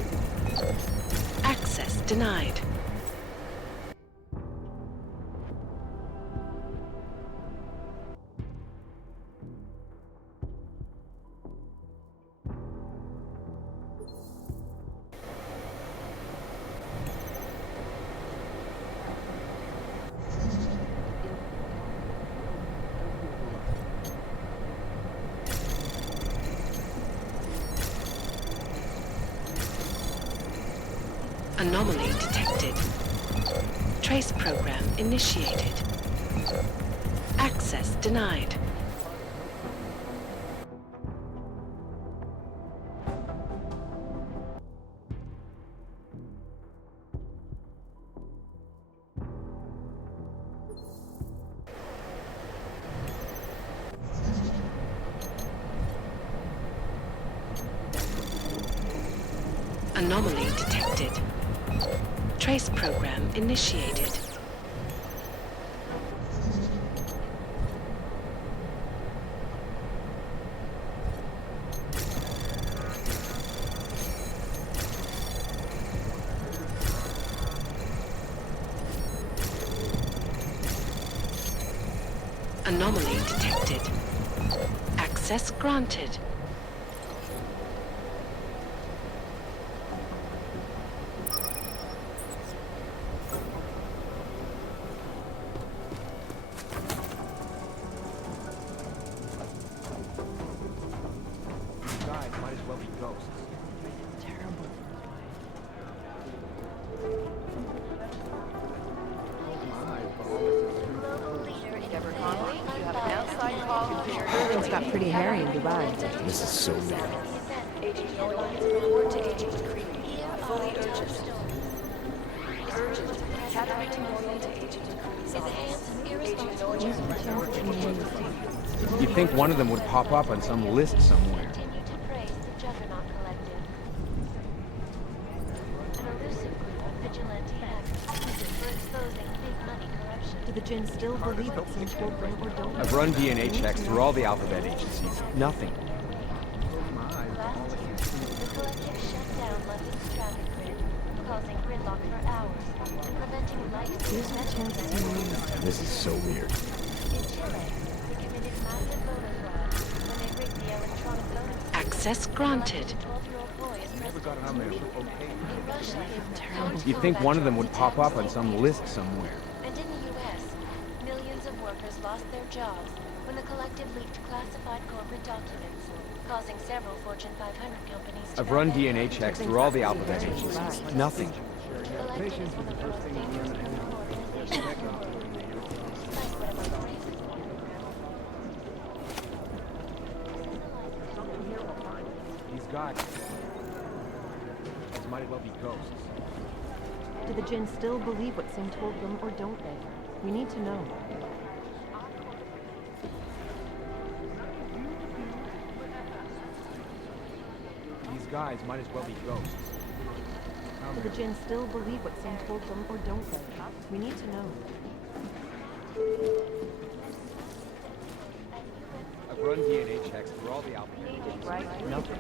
Access denied. Anomaly detected. Trace program initiated. Access denied. Anomaly detected. Trace program initiated. Anomaly detected. Access granted. Guys, might as well be ghosts. Terrible. Everything's got pretty hairy in Dubai. This is so weird. Agent Norland, report to Agent Creed. Fully urgent. Urgent. Captain Norland to Agent Creed's office. Agent Norland, You'd think one of them would pop up on some list somewhere. Continue to praise the Juggernaut Collective. An elusive group of vigilante hackers for exposing big money corruption. Do the Jinn still believe it's some told them or don't? I've run DNA checks through all the alphabet agencies. Nothing. Last year, the Collective shut down London's traffic grid, causing gridlock for hours and preventing life-saving This is so weird. In Chile, they committed massive voter fraud when they rigged the electronic voting system. Access granted. A 12-year-old boy is president. In Russia, You'd think one of them would pop up on some list somewhere. and in the U.S., millions of workers lost their jobs when the Collective leaked classified corporate documents, causing several Fortune 500 companies to I've run go DNA checks through all the alphabet agencies. Nothing. The Collective is one of the most dangerous criminal organizations in the world. Despite what it might say. These guys might as well be ghosts. Do the Jinn still believe what Sim told them or don't they? We need to know. These guys might as well be ghosts. Do the Jinn still believe what Sim told them or don't they? We need to know. I've run DNA checks through all the alphabet agencies. Nothing.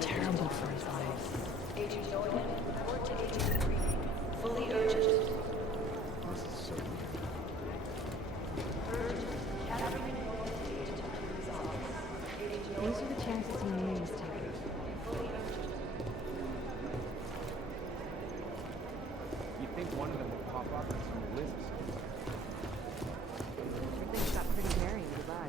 Terrible for his life. Agent Norland, report to Agent Creed. Fully urgent. This is so weird. These are the chances he knew he was taking. You'd think one of them would pop up on some list somewhere. Everything's got pretty hairy in Dubai.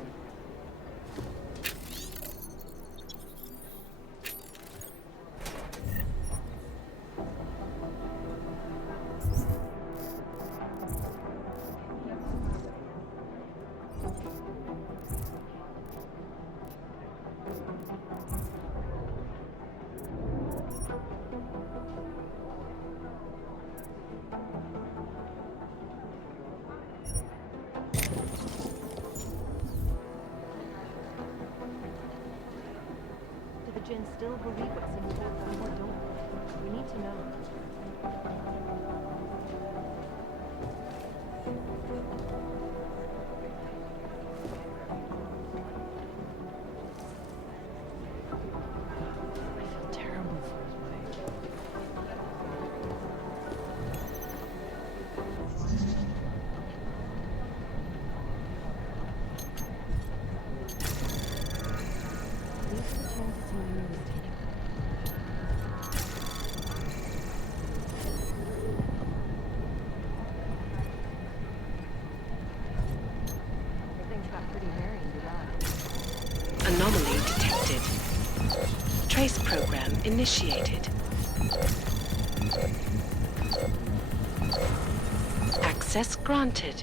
Do the Jinn still believe what Sim told them or don't they? We need to know. Terrible for his wife. These are the chances he knew he was taking. initiated. Access granted.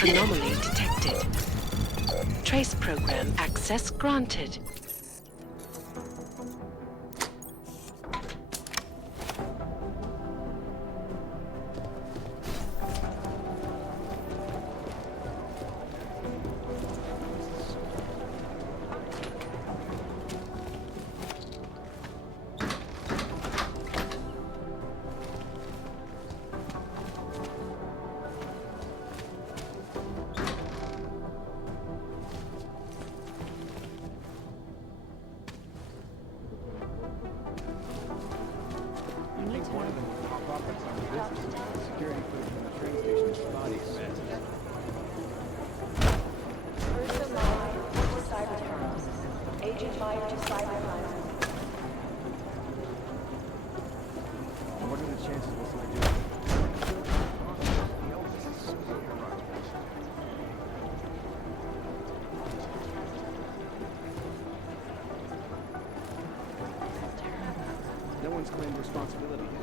Anomaly detected. Trace program access granted. No one's claimed responsibility yet.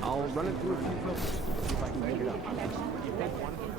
I'll run it through a few filters, see if I can make it up. You think one of them?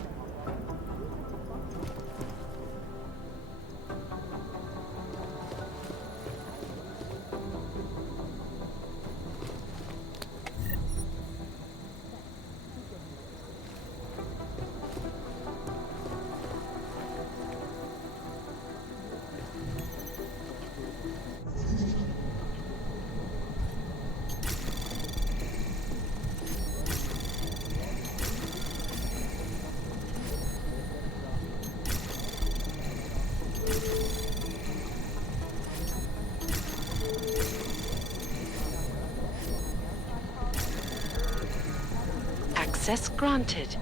Access granted.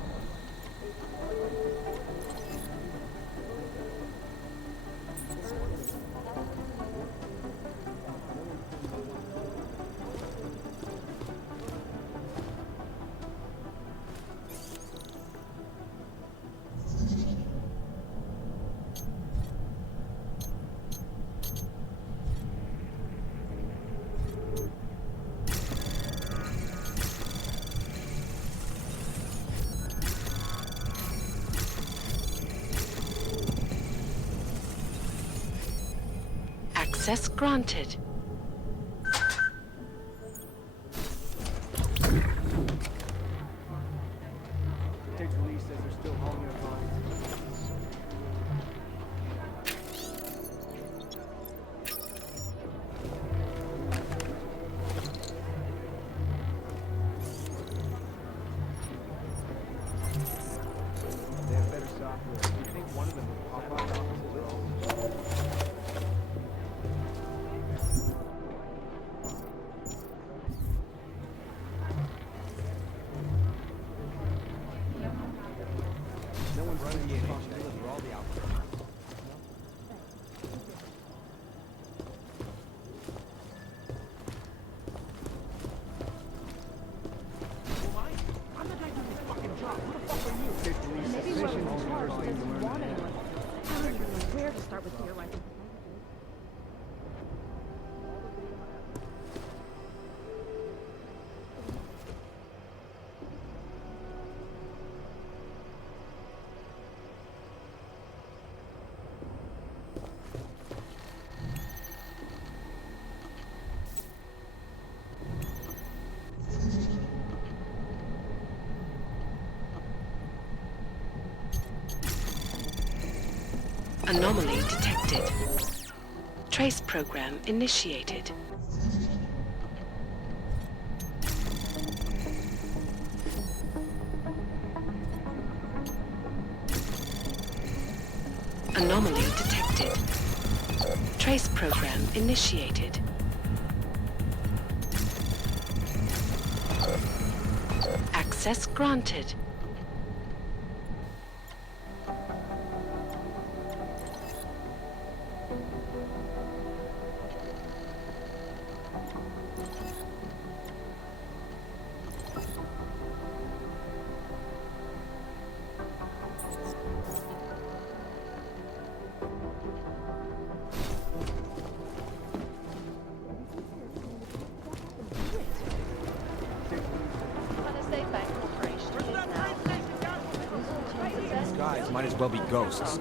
Access granted. Takes release says they're still hauling their bodies. They have better software. Do you think one of them would pop up opposite their own? Anomaly detected. Trace program initiated. Anomaly detected. Trace program initiated. Access granted. Guys might as well be ghosts.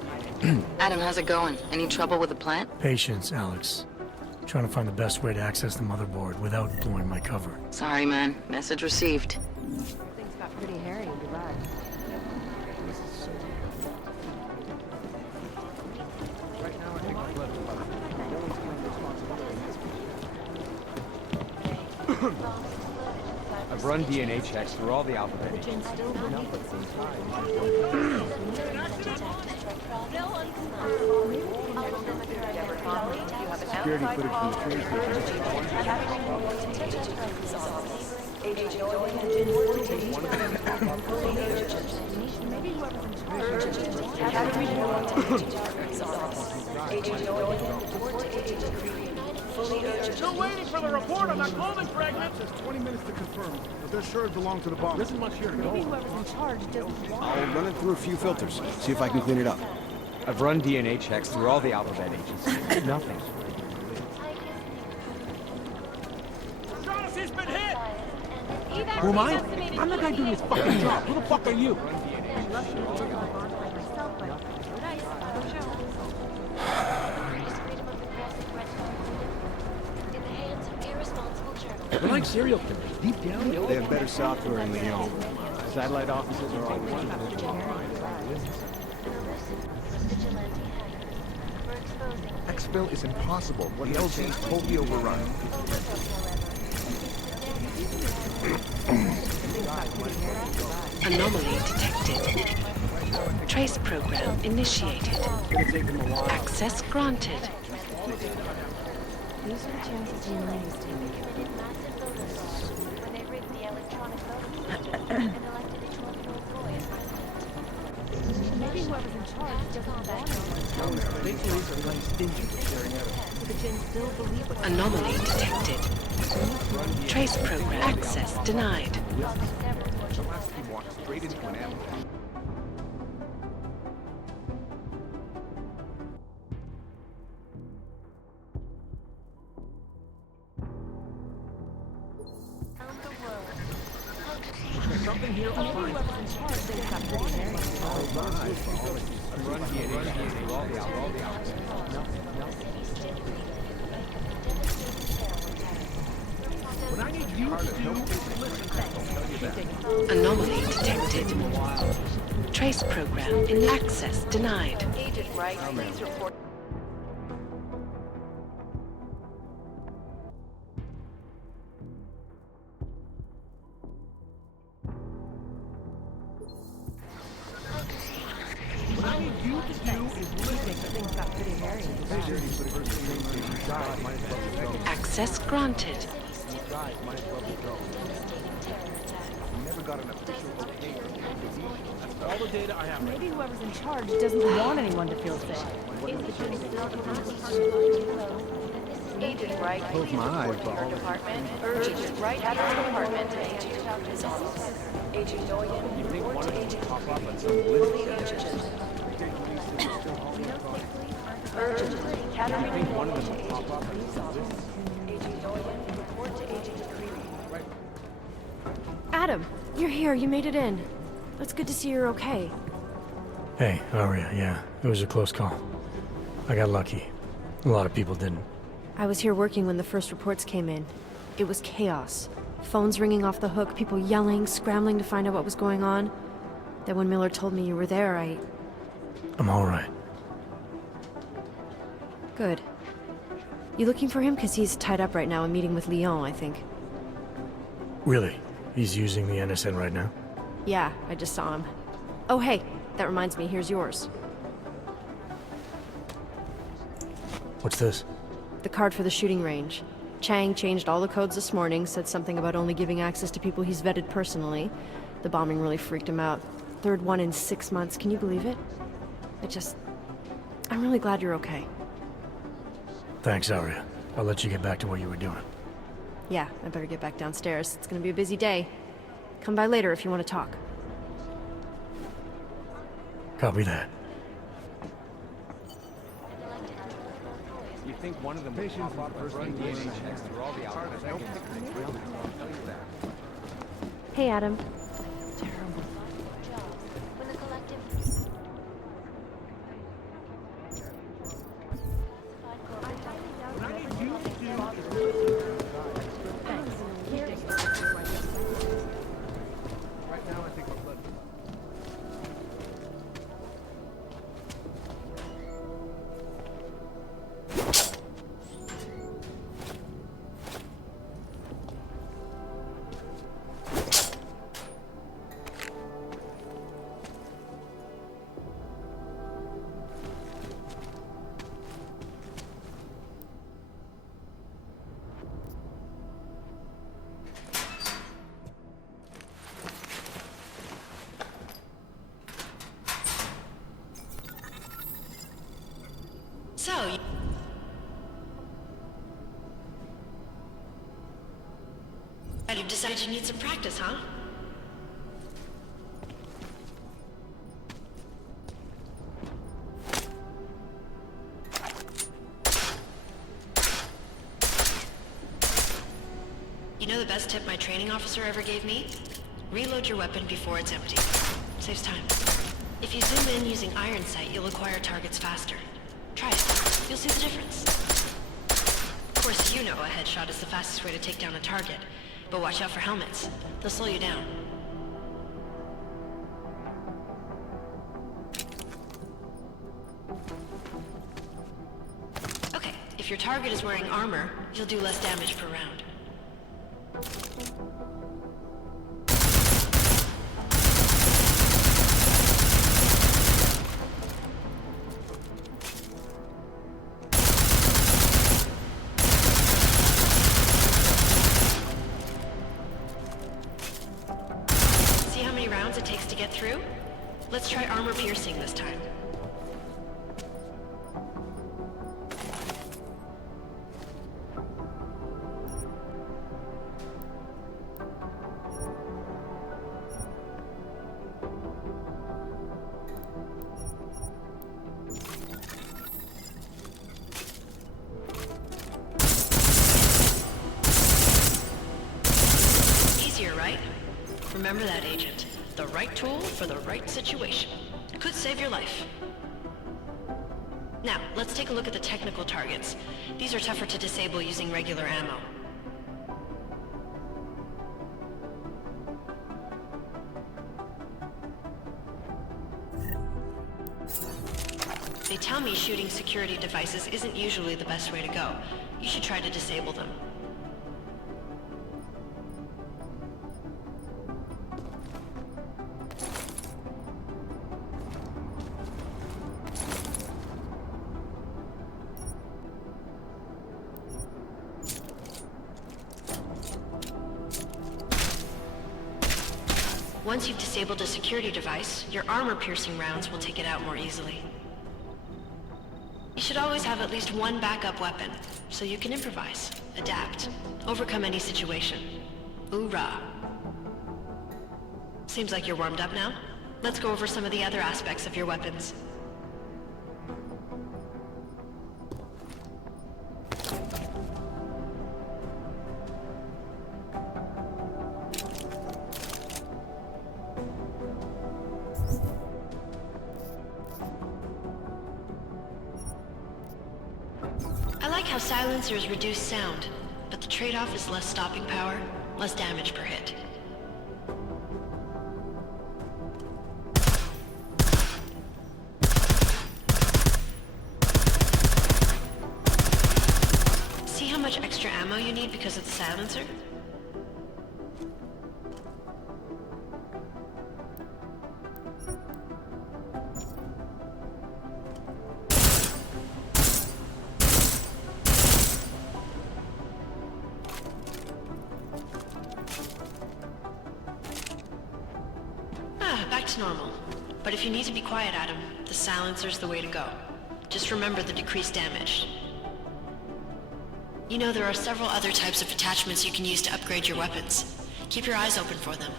Adam, how's it going? Any trouble with the plant? Patience, Alex. Trying to find the best way to access the motherboard without blowing my cover. Sorry, man. Message received. Things got pretty hairy in Dubai. I've run DNA checks through all the alphabet. Security footage from the train Still waiting for the report on that clothing fragment. There's 20 minutes to confirm, but they're sure it belonged to the bomb. There isn't much here to go. Maybe whoever's in charge doesn't want I'll run it through a few filters, see if I can clean it up. I've run DNA checks through all the alphabet agencies. Nothing. Shaughnessy's been hit! Who am I? I'm the guy doing his fucking job. Who the fuck are you? They're like serial killers. Deep down, They have better software in Lyon. Satellite offices are always Exfil is impossible. The LZ is totally overrun. Anomaly detected. Trace program initiated. Access granted. These are the chances you raised him. When they rigged the electronic voting system and elected a 12-year-old boy as president. Maybe whoever's in charge doesn't want anyone. They police are playing stingy with sharing evidence. The Jinn still believe what Anomaly detected. Trace program access denied. The last team walked straight into an ambush. Something here Maybe whoever's in charge things got pretty hairy. I've run DNA checks through all the alphabet. What I need you to do is listen. I'll tell you that. Anomaly detected. Trace program in access denied. Agent Wright, please report. What I need you to do is listen. Things got pretty hairy in Dubai. Access granted. Never got an official okay. That's all the data I have. Maybe whoever's in charge doesn't want anyone to feel sick. Agent Wright, Close please my eyes, report to your but department. Agent Wright at the department. Agent Doyen, You think report one to of them Agent would pop up on some Fully list? urgent. Urgently, Academy You think one of report them to would pop Agent up on Creed's some office. list? Agent Doyen, report to Agent Creed. Adam, you're here. You made it in. It's good to see you're okay. Hey, how are you? Yeah, it was a close call. I got lucky. A lot of people didn't. I was here working when the first reports came in. It was chaos. Phones ringing off the hook, people yelling, scrambling to find out what was going on. Then when Miller told me you were there, I'm all right. Good. You looking for him? Because he's tied up right now, a meeting with Lyon, I think. Really? He's using the NSN right now? Yeah, I just saw him. Oh, hey, that reminds me, here's yours. What's this? The card for the shooting range. Chang changed all the codes this morning, said something about only giving access to people he's vetted personally. The bombing really freaked him out. Third one in 6 months, can you believe it? I'm really glad you're okay. Thanks, Arya. I'll let you get back to what you were doing. Yeah, I better get back downstairs. It's gonna be a busy day. Come by later if you want to talk. Copy that. You think one of them would pop up and run DNH next to all the outfits? I'll tell you that. Hey, Adam. When the collective Right now, I think I'll let So, you decided you need some practice, huh? You know the best tip my training officer ever gave me? Reload your weapon before it's empty. Saves time. If you zoom in using iron sight, you'll acquire targets faster. Try it. You'll see the difference. Of course, you know a headshot is the fastest way to take down a target. But watch out for helmets. They'll slow you down. Okay, if your target is wearing armor, you'll do less damage per round. It takes to get through? Let's try armor piercing this time. Easier, right? Remember that, Agent. The right tool for the right situation. Could save your life. Now, let's take a look at the technical targets. These are tougher to disable using regular ammo. They tell me shooting security devices isn't usually the best way to go. You should try to disable them. Once you've disabled a security device, your armor-piercing rounds will take it out more easily. You should always have at least one backup weapon, so you can improvise, adapt, overcome any situation. Hoorah! Seems like you're warmed up now. Let's go over some of the other aspects of your weapons. I like how silencers reduce sound, but the trade-off is less stopping power, less damage per hit. ammo you need because of the silencer? Back to normal. But if you need to be quiet, Adam, the silencer's the way to go. Just remember the decreased damage. You know, there are several other types of attachments you can use to upgrade your weapons. Keep your eyes open for them.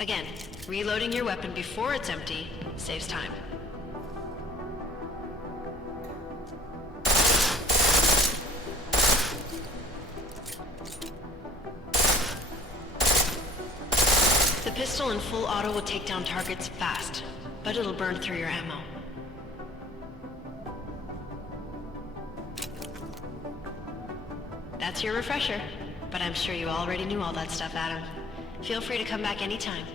Again, reloading your weapon before it's empty saves time. The pistol in full auto will take down targets fast, but it'll burn through your ammo. That's your refresher, but I'm sure you already knew all that stuff, Adam. Feel free to come back anytime.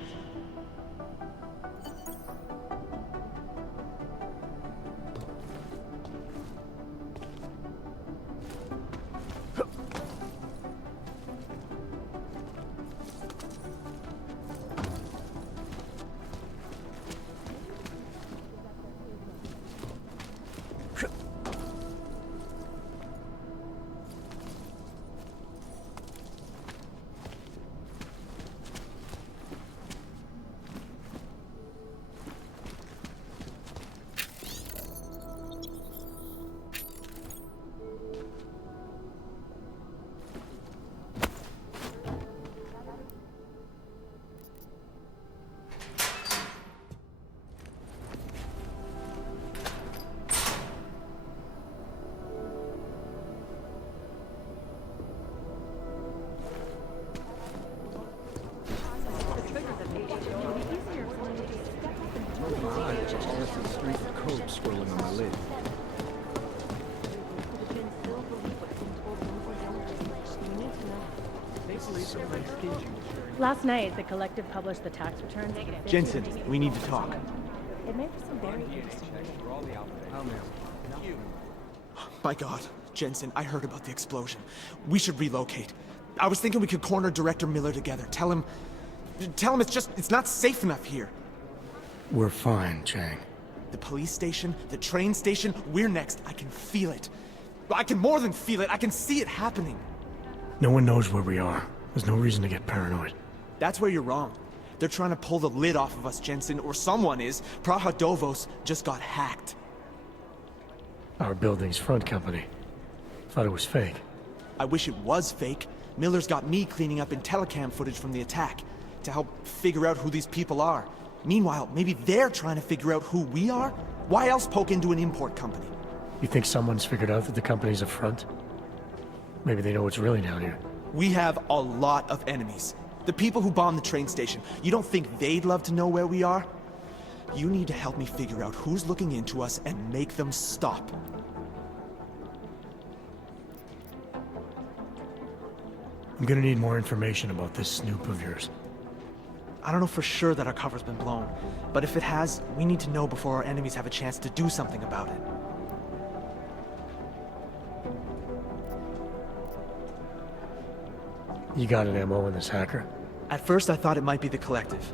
Scrolling on my lid. Last night, the collective published the tax returns. Jensen, we need to talk. It made for some very interesting My God, Jensen, I heard about the explosion. We should relocate. I was thinking we could corner Director Miller together. Tell him it's not safe enough here. We're fine, Chang. The police station, the train station, we're next. I can feel it. I can more than feel it. I can see it happening. No one knows where we are. There's no reason to get paranoid. That's where you're wrong. They're trying to pull the lid off of us, Jensen, or someone is. Praha Dovos just got hacked. Our building's front company. Thought it was fake. I wish it was fake. Miller's got me cleaning up IntelliCam footage from the attack to help figure out who these people are. Meanwhile, maybe they're trying to figure out who we are? Why else poke into an import company? You think someone's figured out that the company's a front? Maybe they know what's really down here. We have a lot of enemies. The people who bombed the train station. You don't think they'd love to know where we are? You need to help me figure out who's looking into us and make them stop. I'm gonna need more information about this snoop of yours. I don't know for sure that our cover's been blown, but if it has, we need to know before our enemies have a chance to do something about it. You got an MO in this hacker? At first I thought it might be the Collective.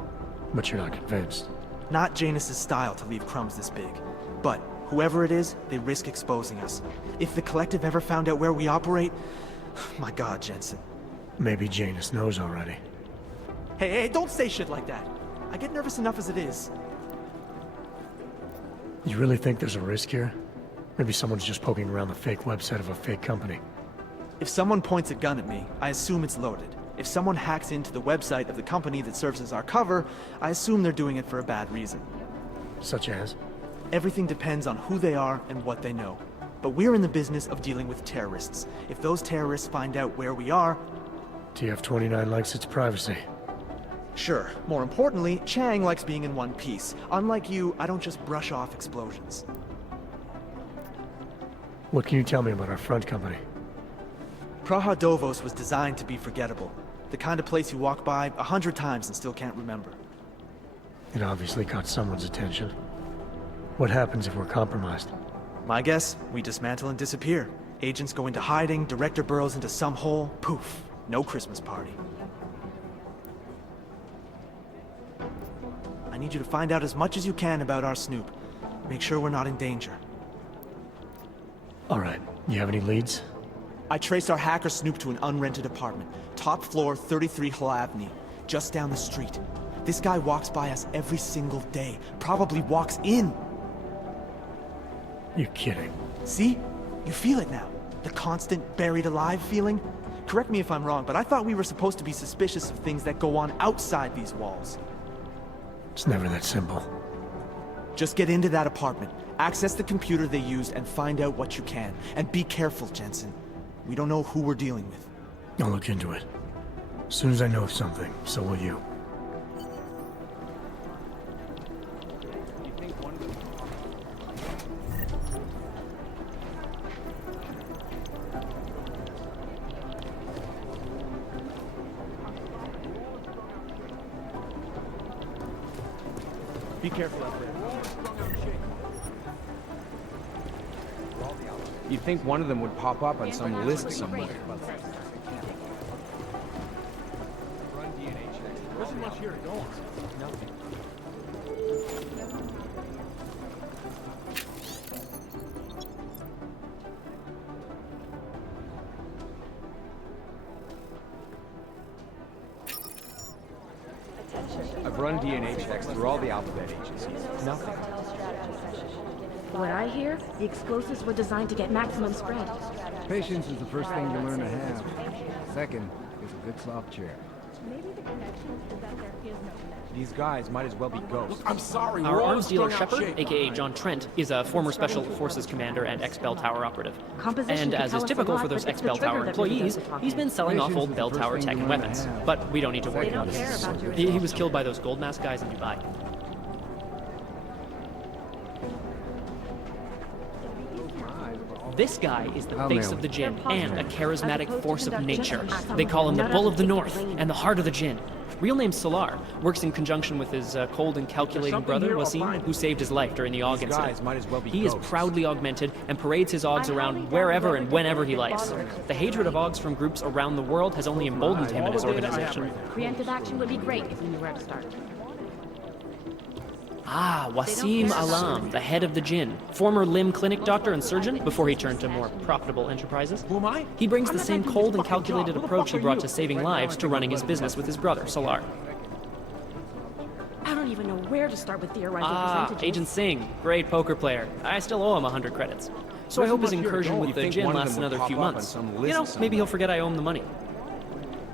But you're not convinced? Not Janus' style to leave crumbs this big. But Whoever it is, they risk exposing us. If the Collective ever found out where we operate... My God, Jensen. Maybe Janus knows already. Hey, don't say shit like that. I get nervous enough as it is. You really think there's a risk here? Maybe someone's just poking around the fake website of a fake company. If someone points a gun at me, I assume it's loaded. If someone hacks into the website of the company that serves as our cover, I assume they're doing it for a bad reason. Such as? Everything depends on who they are and what they know. But we're in the business of dealing with terrorists. If those terrorists find out where we are... TF-29 likes its privacy. Sure. More importantly, Chang likes being in one piece. Unlike you, I don't just brush off explosions. What can you tell me about our front company? Praha Dovos was designed to be forgettable. The kind of place you walk by 100 times and still can't remember. It obviously caught someone's attention. What happens if we're compromised? My guess, we dismantle and disappear. Agents go into hiding, Director burrows into some hole, poof, no Christmas party. I need you to find out as much as you can about our Snoop. Make sure we're not in danger. All right, you have any leads? I traced our hacker Snoop to an unrented apartment. Top floor, 33 Hlavny, just down the street. This guy walks by us every single day. Probably walks in. You're kidding. See? You feel it now. The constant buried alive feeling. Correct me if I'm wrong, but I thought we were supposed to be suspicious of things that go on outside these walls. It's never that simple. Just get into that apartment, access the computer they used, and find out what you can. And be careful, Jensen. We don't know who we're dealing with. I'll look into it. As soon as I know something, so will you. Be careful out there. You'd think one of them would pop up on some list somewhere. There isn't much here to go on. Nothing. I've run DNA checks through all the alphabet agencies. Nothing. What I hear, the explosives were designed to get maximum spread. Patience is the first thing you learn to have. Second is a good soft chair. Maybe the connection is that there is no connection. These guys might as well be ghosts. I'm sorry, Our we're all arms dealer strung out Shepard, shape. aka John Trent, is a former Special Forces commander and ex-Bell Tower operative. Composition And could as tell is us a typical lot, for those but it's the ex-Bell Tower trigger that really employees, does the talking. he's been selling off Patience old is Bell the Tower first tech thing and you learn to weapons. have. But we don't need to worry They don't about care about your this. He was results. killed by those gold mask guys in Dubai. This guy is the I'll face nail of the it. Jinn and a charismatic force of nature. They call him the Bull of the North and the Heart of the Jinn. Real name Solar, works in conjunction with his cold and calculating brother, Wasim, who saved his life during the AUG These incident. guys might as well be He is ghosts. proudly augmented and parades his AUGs around wherever and whenever he likes. The hatred of AUGs from groups around the world has only emboldened him and his organization. Preemptive action would be great if we knew where to start. Ah, Wasim Alam, the head of the Jinn, former limb clinic doctor and surgeon before he turned to more profitable enterprises. Who am I? He brings the I'm same not gonna cold do and this fucking calculated job. Who the approach he fuck are brought you? to saving Right now, lives I to think running I'm his letting business with his brother, Solar. I don't even know where to start with theorizing Ah, percentages. Agent Singh, great poker player. I still owe him 100 credits. So I hope his incursion with the Jinn lasts another few months. You know, maybe he'll forget I owe him the money.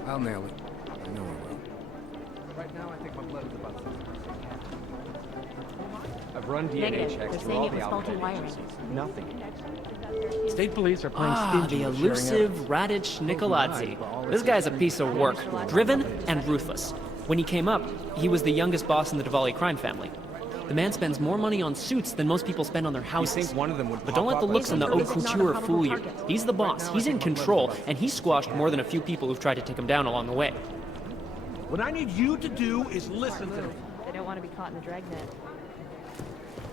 I'll nail it. I know I will. Right now, I think my blood is about 60%. I've run DNA Negative. checks They're through saying all it the was faulty alphabet wiring. agencies. Nothing. State police are playing Ah, stingy the with sharing elusive evidence. Radich Nikoladze. This guy's a piece of work, driven and ruthless. When he came up, he was the youngest boss in the Diwali crime family. The man spends more money on suits than most people spend on their houses. think one of them would But pop don't let up the on looks some and the list? haute couture fool you. He's the boss. He's in control, and he squashed more than a few people who've tried to take him down along the way. What I need you to do is listen to me. They don't want to be caught in the dragnet.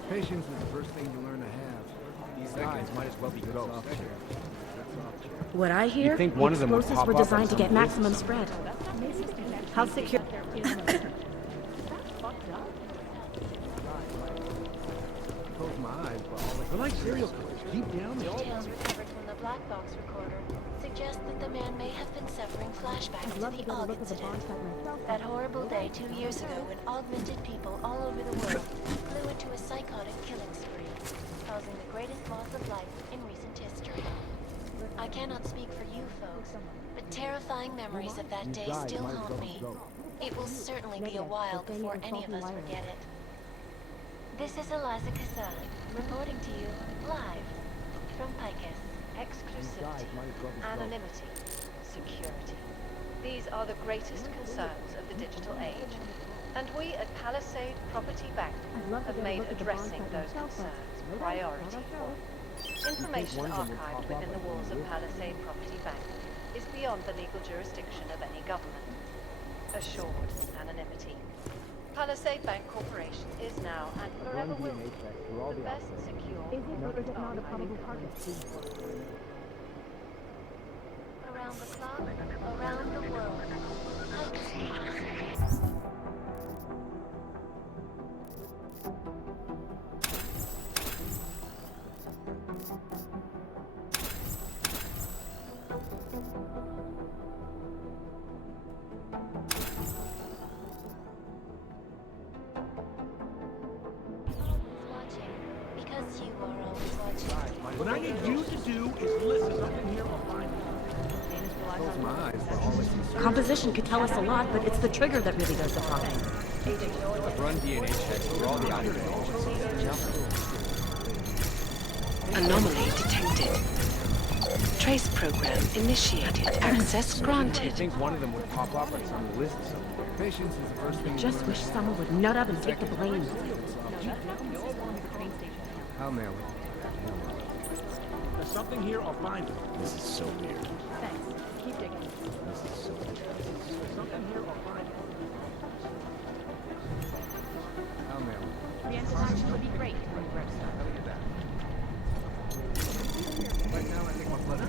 Patience is the first thing you learn to have. These guys might as well be ghosts. Soft chair. Good soft chair. What I hear, You'd think the one of them would explosives pop were up on designed to some get list. maximum spread. How secure? Close my eyes, but all They're like serial killers. Deep down, they all Details recovered from the black box recorder suggest that the man may have been suffering flashbacks to the Og incident. That horrible day 2 years ago when augmented people all over the world flew into a psychotic killing spree, causing the greatest loss of life in recent history. I cannot speak for you folks, but terrifying memories of that day still haunt me. It will certainly be a while before any of us forget it. This is Eliza Kazan, reporting to you live from Picus. Exclusivity, anonymity, security. These are the greatest concerns of the digital age. And we at Palisade Property Bank have made addressing those concerns a priority. Information archived within the walls of Palisade Property Bank is beyond the legal jurisdiction of any government. Assured anonymity. Palisade Bank Corporation is now and forever will be the best secure Around the clock, around the world. Because you are always watching. What I need you to do is listen. Something here will find Close my eyes for all this. Composition could tell us a lot, but it's the trigger that really does the talking. I've run DNA checks through all the Anomaly detected. Trace program initiated. Access granted. I think one of them would pop up on some list somewhere. Patience is the first thing. I just wish someone would nut up and take the blame. How may There's something here, I'll find it. This is so weird. Thanks. Keep digging. This is so weird. There's something here, I'll find it. How may The end of action would be great when we start. Right now, I think my blood is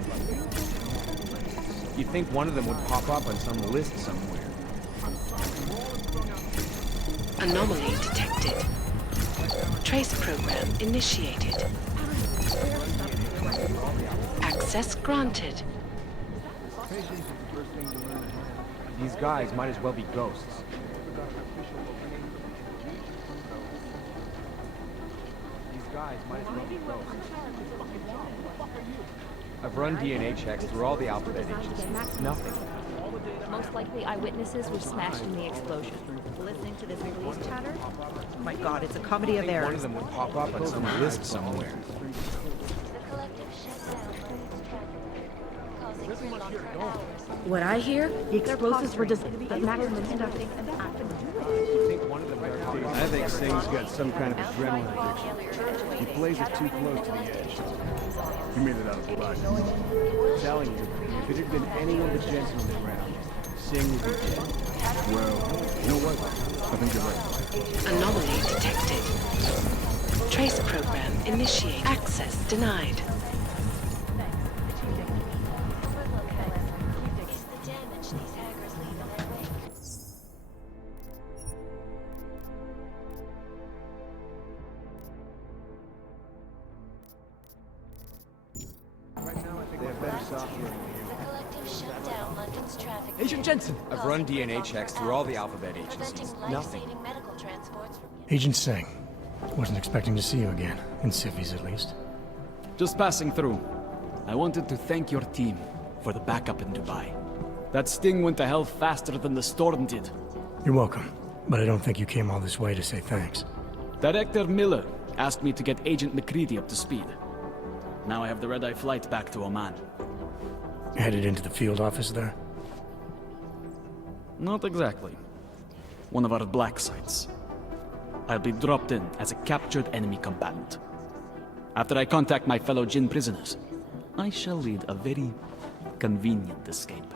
You'd think one of them would pop up on some list somewhere. Anomaly detected. Trace program initiated. Access granted. These guys might as well be ghosts. I've run DNA checks through all the alphabet agencies. Nothing. Most likely eyewitnesses were smashed in the explosion. Listening to this police chatter? Oh my god, it's a comedy I of think one of errors. them would pop up on some list somewhere. The collective shut down London's traffic, causing gridlock for hours. What I hear, the explosives were designed to be maximum conducting and I think Singh's got some kind of adrenaline addiction. He plays it too close to the edge. He made it out of the body. I'm telling you, if it had been anyone but Jensen on the ground, Singh would be dead. Well, you know what? I think you're right. Anomaly detected. Trace program initiated. Access denied. Is the damage these hackers leave in their wake. They have better software. The collective shut down London's traffic. Agent Jensen! I've run DNA checks through all the alphabet agencies. Preventing Nothing. life-saving medical transports from Agent Singh. Wasn't expecting to see you again. In civvies, at least. Just passing through. I wanted to thank your team for the backup in Dubai. That sting went to hell faster than the storm did. You're welcome. But I don't think you came all this way to say thanks. Director Miller asked me to get Agent McCready up to speed. Now I have the red-eye flight back to Oman. Headed into the field office there? Not exactly. One of our black sites. I'll be dropped in as a captured enemy combatant. After I contact my fellow Jinn prisoners, I shall lead a very convenient escape.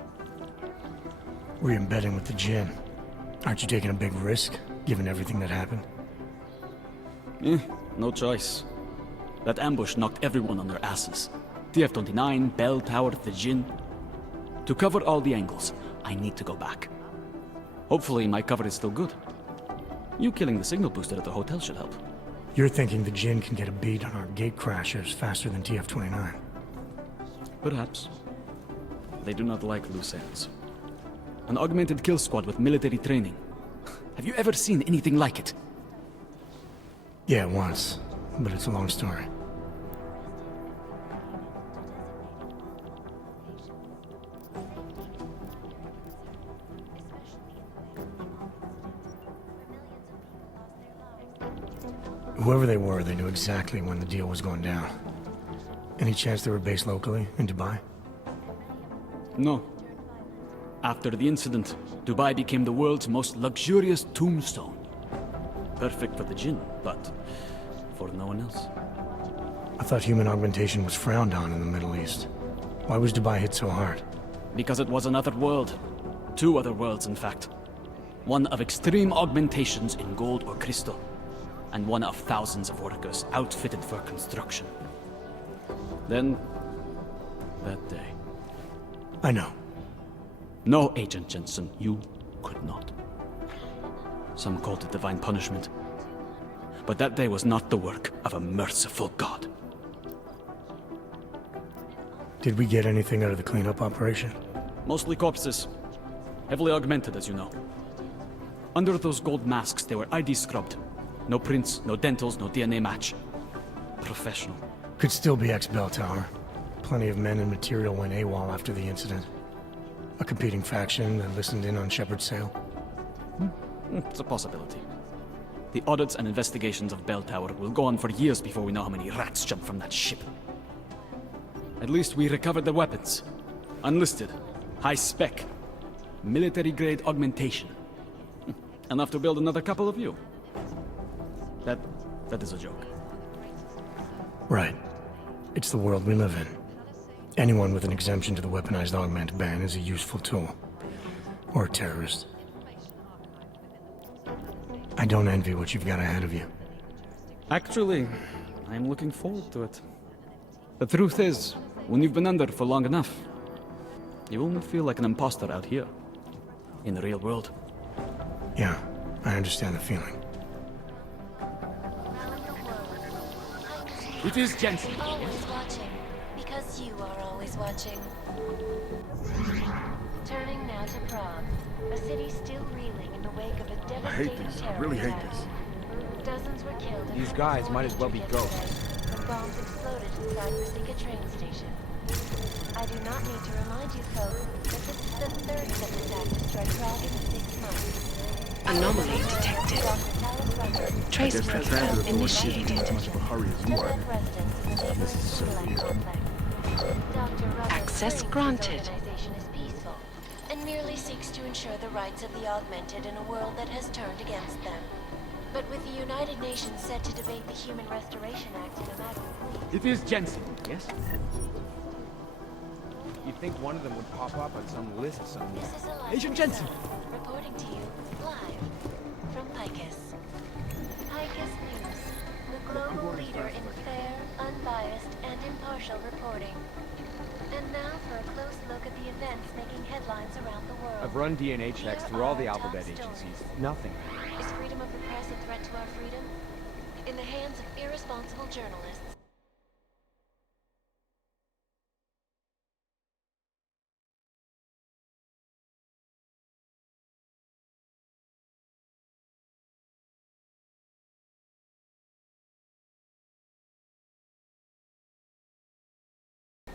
Re-embedding with the Jinn. Aren't you taking a big risk, given everything that happened? No choice. That ambush knocked everyone on their asses. TF-29, Bell Tower, the Jinn. To cover all the angles, I need to go back. Hopefully my cover is still good. You killing the signal booster at the hotel should help. You're thinking the Jinn can get a beat on our gate crashers faster than TF-29. Perhaps. They do not like loose ends. An augmented kill squad with military training. Have you ever seen anything like it? Yeah, once. But it's a long story. Whoever they were, they knew exactly when the deal was going down. Any chance they were based locally, in Dubai? No. After the incident, Dubai became the world's most luxurious tombstone. Perfect for the Jinn, but for no one else. I thought human augmentation was frowned on in the Middle East. Why was Dubai hit so hard? Because it was another world. Two other worlds, in fact. One of extreme augmentations in gold or crystal, and one of thousands of workers outfitted for construction. Then, that day. I know. No, Agent Jensen, you could not. Some called it divine punishment. But that day was not the work of a merciful God. Did we get anything out of the cleanup operation? Mostly corpses. Heavily augmented, as you know. Under those gold masks, they were ID scrubbed. No prints, no dentals, no DNA match. Professional. Could still be ex-Bell Tower. Plenty of men and material went AWOL after the incident. A competing faction that listened in on Shepard's sale. It's a possibility. The audits and investigations of Bell Tower will go on for years before we know how many rats jumped from that ship. At least we recovered the weapons. Unlisted. High spec. Military-grade augmentation. Enough to build another couple of you. That is a joke. Right. It's the world we live in. Anyone with an exemption to the weaponized augment ban is a useful tool. Or a terrorist. I don't envy what you've got ahead of you. Actually, I'm looking forward to it. The truth is, when you've been under for long enough, you only feel like an imposter out here. In the real world. Yeah, I understand the feeling. It is Jensen. Always watching, because you are always watching. Turning now to Prague, a city still reeling in the wake of a devastating I hate this. I really hate this. Dozens were killed. These guys might as well be ghosts. When bombs exploded inside Brasica train station. I do not need to remind you folks that this is the third such attack to strike Prague in 6 months. Anomaly detected. Trace program initiated. As much of a hurry as you are. This is so weird. Access granted. Is peaceful and merely seeks to ensure the rights of the augmented in a world that has turned against them. But with the United Nations set to debate the Human Restoration Act in a matter of weeks... It is Jensen, yes? You'd think one of them would pop up on some list somewhere. This is a Agent Jensen! Reporting to you live from Picus. Picus News, the global leader in fair, unbiased, and impartial reporting. And now for a close look at the events making headlines around the world. I've run DNA checks through all the alphabet agencies. Nothing. Is freedom of the press a threat to our freedom? In the hands of irresponsible journalists.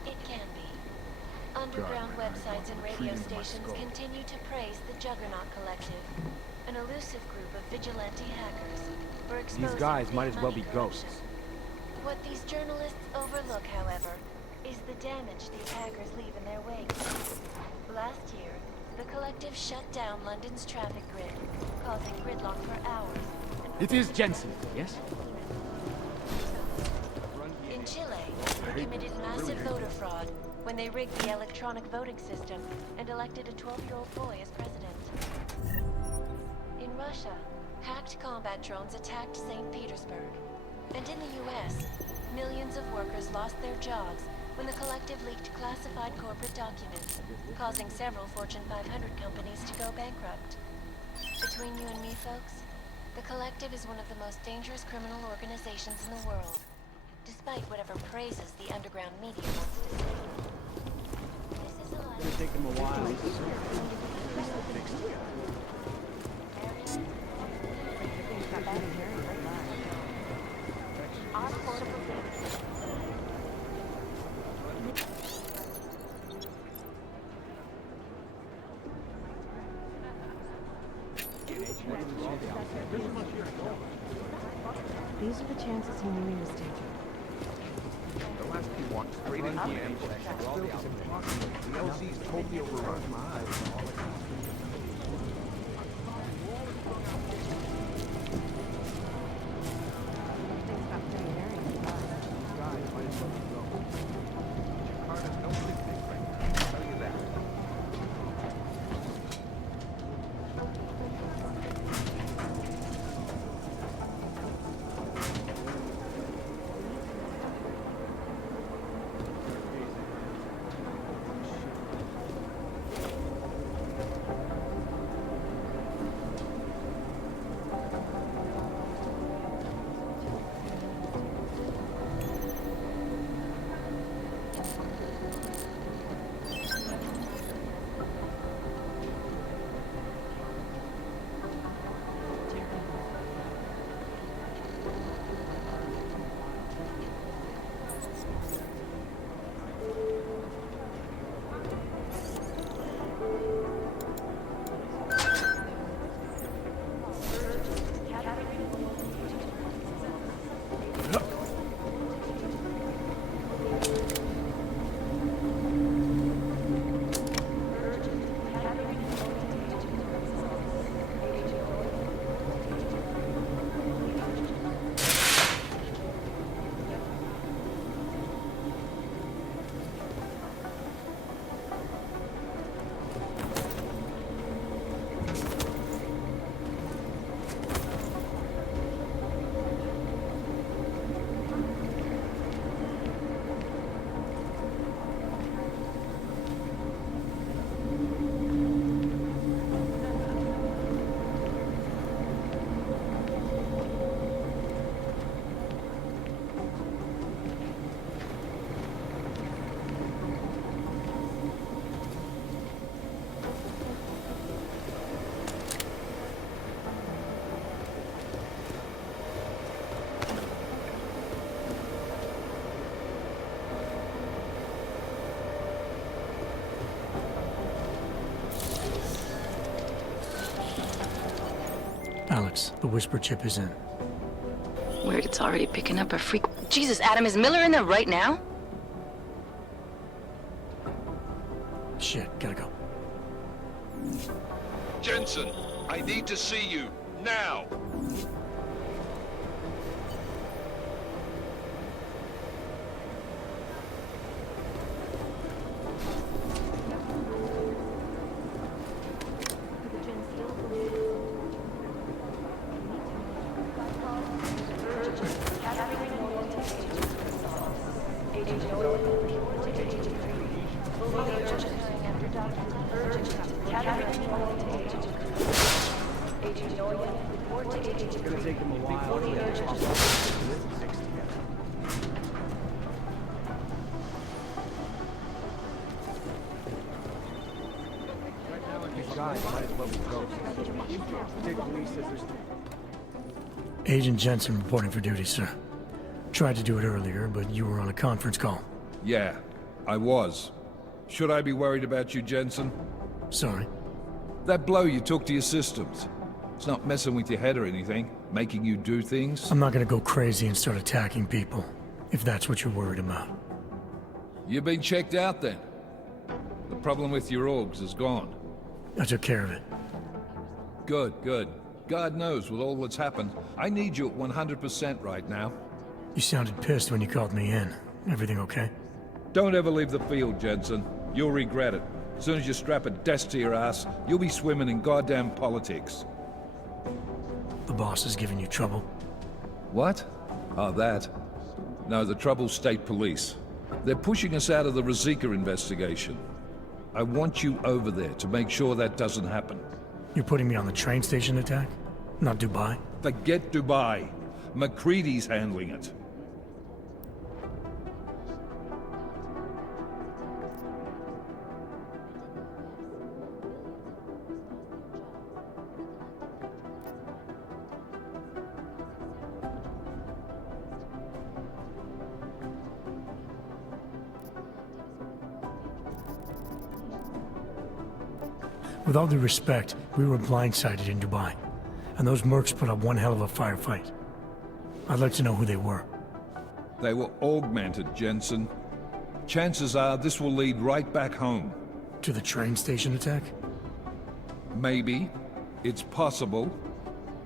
It can be. Underground websites and radio stations continue to praise the Juggernaut Collective, an elusive group of vigilante hackers for exposing These guys might as well be big ghosts. corruption. What these journalists overlook, however, is the damage these hackers leave in their wake. Last year, the Collective shut down London's traffic grid, causing gridlock for hours. It is Jensen, yes? In Chile, they committed massive voter fraud when they rigged the electronic voting system and elected a 12-year-old boy as president. In Russia, hacked combat drones attacked St. Petersburg. And in the US, millions of workers lost their jobs when the Collective leaked classified corporate documents, causing several Fortune 500 companies to go bankrupt. Between you and me, folks, The Collective is one of the most dangerous criminal organizations in the world, despite whatever praises the underground media wants to say. This is a It's gonna take them a while. Get it fixed together. These are the chances he knew he was taking. The last few walked straight into the ambush. The LZ's totally overrun. Alex, the whisper chip is in. Weird, it's already picking up a freak. Jesus, Adam, is Miller in there right now? Shit, gotta go. Jensen, I need to see you, now! It's gonna take them a while. Fixed together. These guys might as well be ghosts. Dick Lee says there's Agent Jensen reporting for duty, sir. Tried to do it earlier, but you were on a conference call. Yeah, I was. Should I be worried about you, Jensen? Sorry. That blow you took to your systems. It's not messing with your head or anything, making you do things. I'm not gonna go crazy and start attacking people, if that's what you're worried about. You've been checked out then. The problem with your orgs is gone. I took care of it. Good, good. God knows, with all that's happened, I need you at 100% right now. You sounded pissed when you called me in. Everything okay? Don't ever leave the field, Jensen. You'll regret it. As soon as you strap a desk to your ass, you'll be swimming in goddamn politics. The boss is giving you trouble? What? Oh, that. No, the trouble's state police. They're pushing us out of the Rosika investigation. I want you over there to make sure that doesn't happen. You're putting me on the train station attack? Not Dubai? Forget Dubai. McCready's handling it. With all due respect, we were blindsided in Dubai, and those mercs put up one hell of a firefight. I'd like to know who they were. They were augmented, Jensen. Chances are this will lead right back home. To the train station attack? Maybe. It's possible.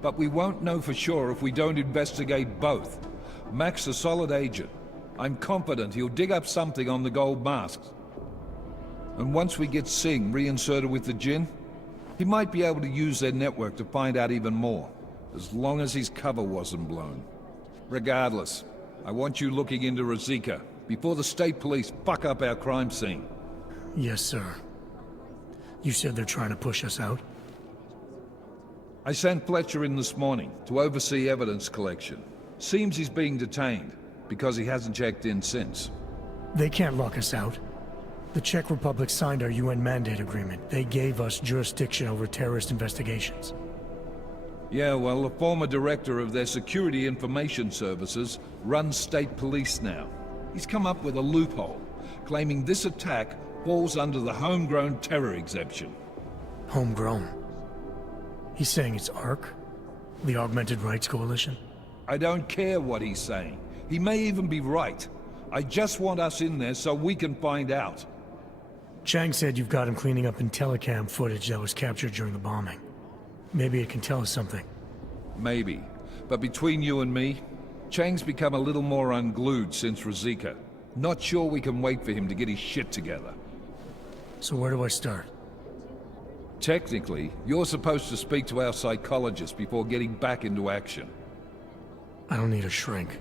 But we won't know for sure if we don't investigate both. Mac's a solid agent. I'm confident he'll dig up something on the gold masks. And once we get Singh reinserted with the Jinn, he might be able to use their network to find out even more, as long as his cover wasn't blown. Regardless, I want you looking into Razika before the state police fuck up our crime scene. Yes, sir. You said they're trying to push us out? I sent Fletcher in this morning to oversee evidence collection. Seems he's being detained, because he hasn't checked in since. They can't lock us out. The Czech Republic signed our UN mandate agreement. They gave us jurisdiction over terrorist investigations. Yeah, well, the former director of their security information services runs state police now. He's come up with a loophole, claiming this attack falls under the homegrown terror exemption. Homegrown? He's saying it's ARC? The Augmented Rights Coalition? I don't care what he's saying. He may even be right. I just want us in there so we can find out. Chang said you've got him cleaning up Intellicam footage that was captured during the bombing. Maybe it can tell us something. Maybe. But between you and me, Chang's become a little more unglued since Razika. Not sure we can wait for him to get his shit together. So where do I start? Technically, you're supposed to speak to our psychologist before getting back into action. I don't need a shrink.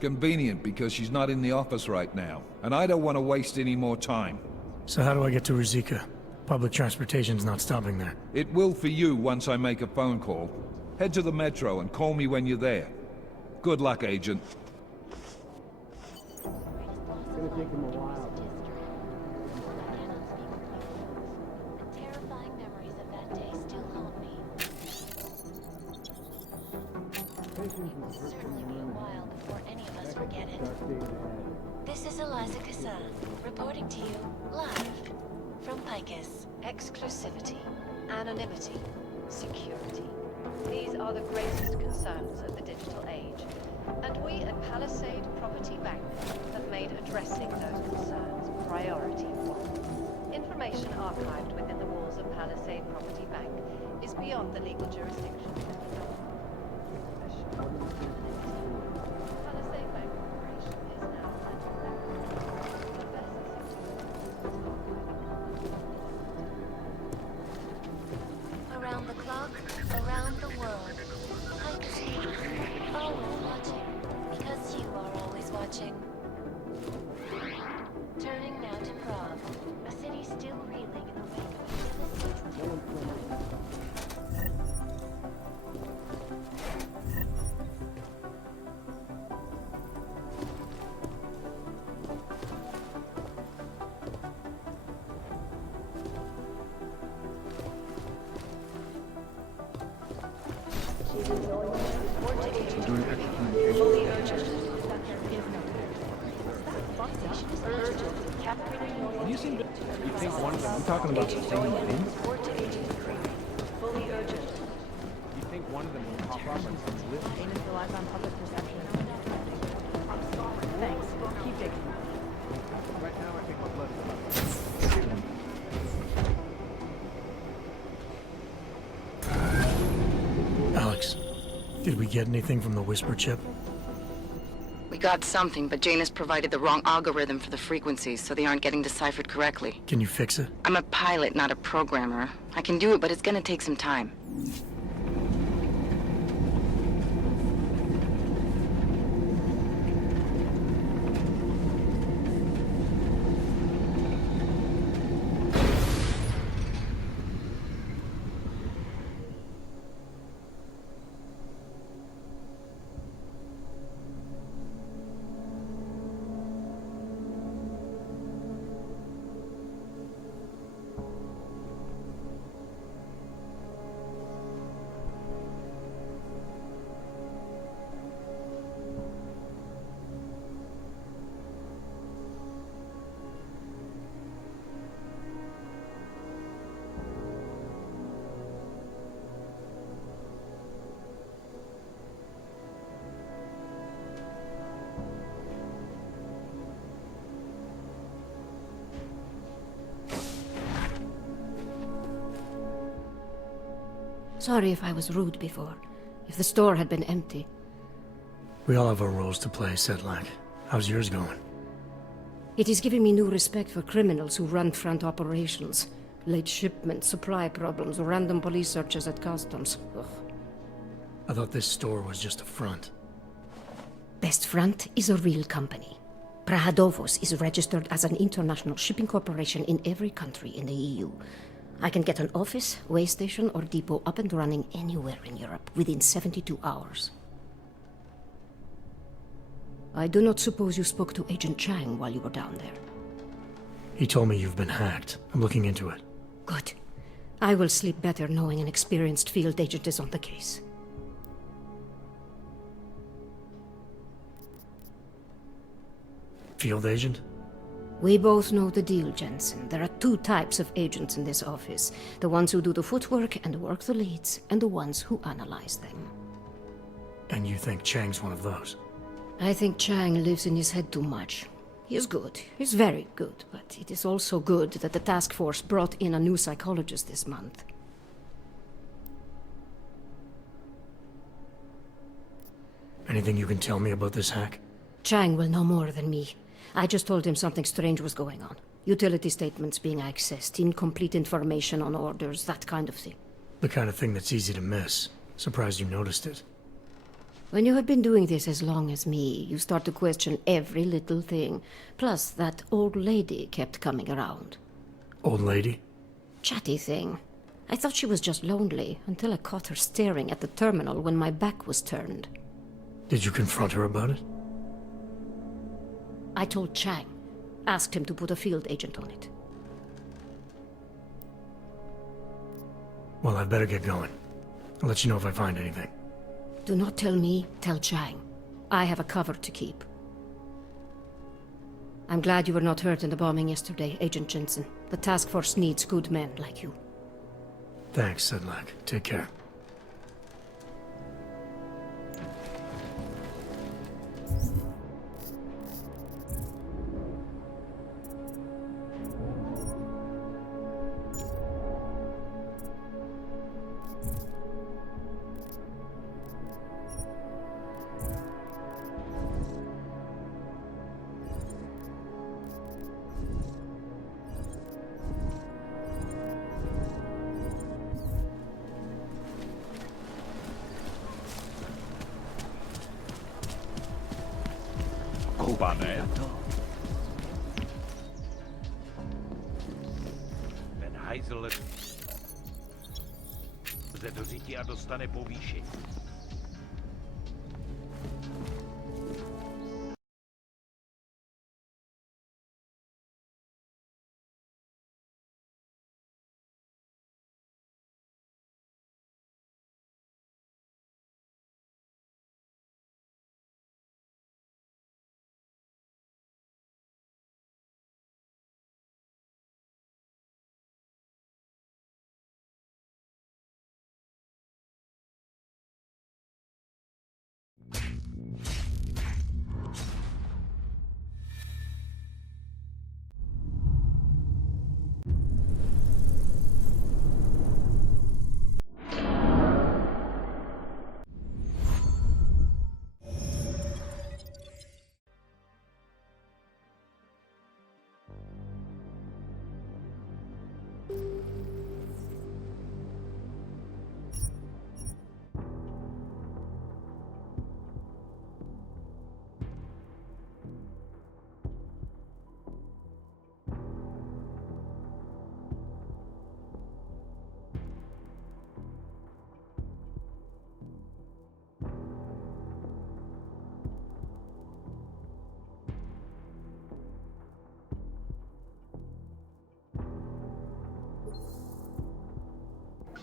Convenient, because she's not in the office right now, and I don't want to waste any more time. So how do I get to Razika? Public transportation's not stopping there. It will for you once I make a phone call. Head to the metro and call me when you're there. Good luck, Agent. It's gonna take him a while. Terrifying memories of that day still haunt me. Certainly be a while before any of us forget it. This is Eliza Kassan, reporting to you live from Picus. Exclusivity, anonymity, security. These are the greatest concerns of the digital age. And we at Palisade Property Bank have made addressing those concerns priority one. Information archived within the walls of Palisade Property Bank is beyond the legal jurisdiction of the government. Palisade Bank Corporation is now Around the clock, around the world. Picus Peak, always watching, because you are always watching. Turning now to Prague, a city still reeling in the wake of devastating. You think one of them? You talking about the same thing? Fully urgent. You think one of them will pop up on some list? Aim relies on public perception. Thanks. Keep digging. Right now, I think my blood is about. Alex, did we get anything from the Whisper chip? We got something, but Janus provided the wrong algorithm for the frequencies, so they aren't getting deciphered correctly. Can you fix it? I'm a pilot, not a programmer. I can do it, but it's gonna take some time. Sorry if I was rude before. If the store had been empty. We all have our roles to play, Sedlak. How's yours going? It is giving me new respect for criminals who run front operations. Late shipments, supply problems, random police searches at customs. Ugh. I thought this store was just a front. Best Front is a real company. Prahadovos is registered as an international shipping corporation in every country in the EU. I can get an office, way station, or depot up and running anywhere in Europe within 72 hours. I do not suppose you spoke to Agent Chang while you were down there. He told me you've been hacked. I'm looking into it. Good. I will sleep better knowing an experienced field agent is on the case. Field agent? We both know the deal, Jensen. There are two types of agents in this office. The ones who do the footwork and work the leads, and the ones who analyze them. And you think Chang's one of those? I think Chang lives in his head too much. He is good. He's very good. But it is also good that the task force brought in a new psychologist this month. Anything you can tell me about this hack? Chang will know more than me. I just told him something strange was going on. Utility statements being accessed, incomplete information on orders, that kind of thing. The kind of thing that's easy to miss. Surprised you noticed it. When you have been doing this as long as me, you start to question every little thing. Plus, that old lady kept coming around. Old lady? Chatty thing. I thought she was just lonely, until I caught her staring at the terminal when my back was turned. Did you confront her about it? I told Chang. Asked him to put a field agent on it. Well, I'd better get going. I'll let you know if I find anything. Do not tell me, tell Chang. I have a cover to keep. I'm glad you were not hurt in the bombing yesterday, Agent Jensen. The task force needs good men like you. Thanks, Sedlak. Take care. Kubané. Ten hajzl lze do řití a dostane povýšení.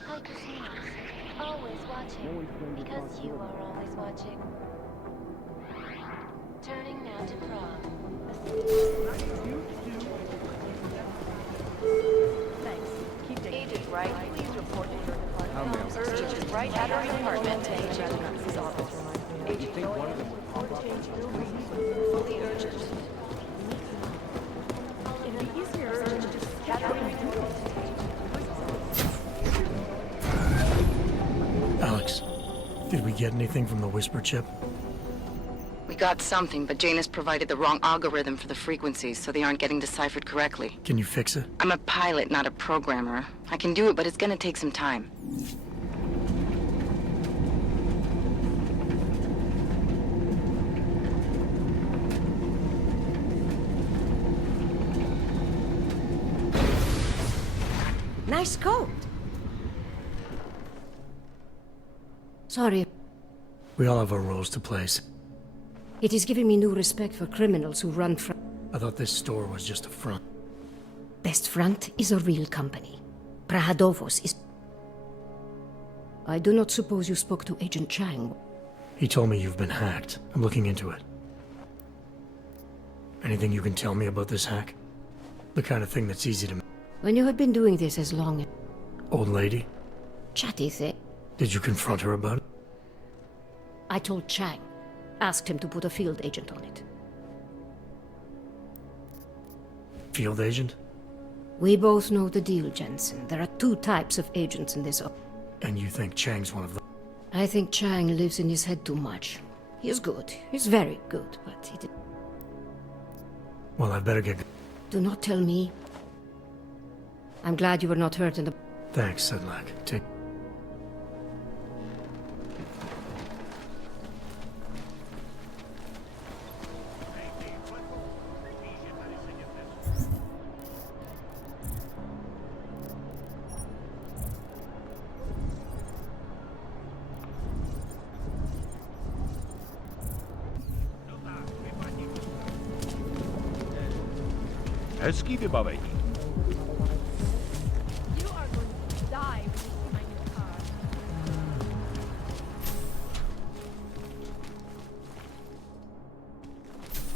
Hi, Christina. Always watching, because you are always watching. Turning now to Prague. Thanks. Keep taking Agent Wright, please report to your department. Agent Wright at our department. Agent Wright's office. Agent Noy, report change fully urgent. It'd be easier if urgent just Catherine. get anything from the whisper chip? We got something, but Janus provided the wrong algorithm for the frequencies, so they aren't getting deciphered correctly. Can you fix it? I'm a pilot, not a programmer. I can do it, but it's gonna take some time. Nice coat. Sorry. We all have our roles to play. It is giving me new respect for criminals who run from... I thought this store was just a front. Best Front is a real company. Prahadovos is... I do not suppose you spoke to Agent Chang. He told me you've been hacked. I'm looking into it. Anything you can tell me about this hack? The kind of thing that's easy to... When you have been doing this as long as... Old lady? Chatty thing. Did you confront her about it? I told Chang. Asked him to put a field agent on it. Field agent? We both know the deal, Jensen. There are two types of agents in this... And you think Chang's one of them? I think Chang lives in his head too much. He is good. He's very good, but he did... Well, I'd better get... Do not tell me. I'm glad you were not hurt in the... Thanks, Sedlak. Take... Hezký vybavení.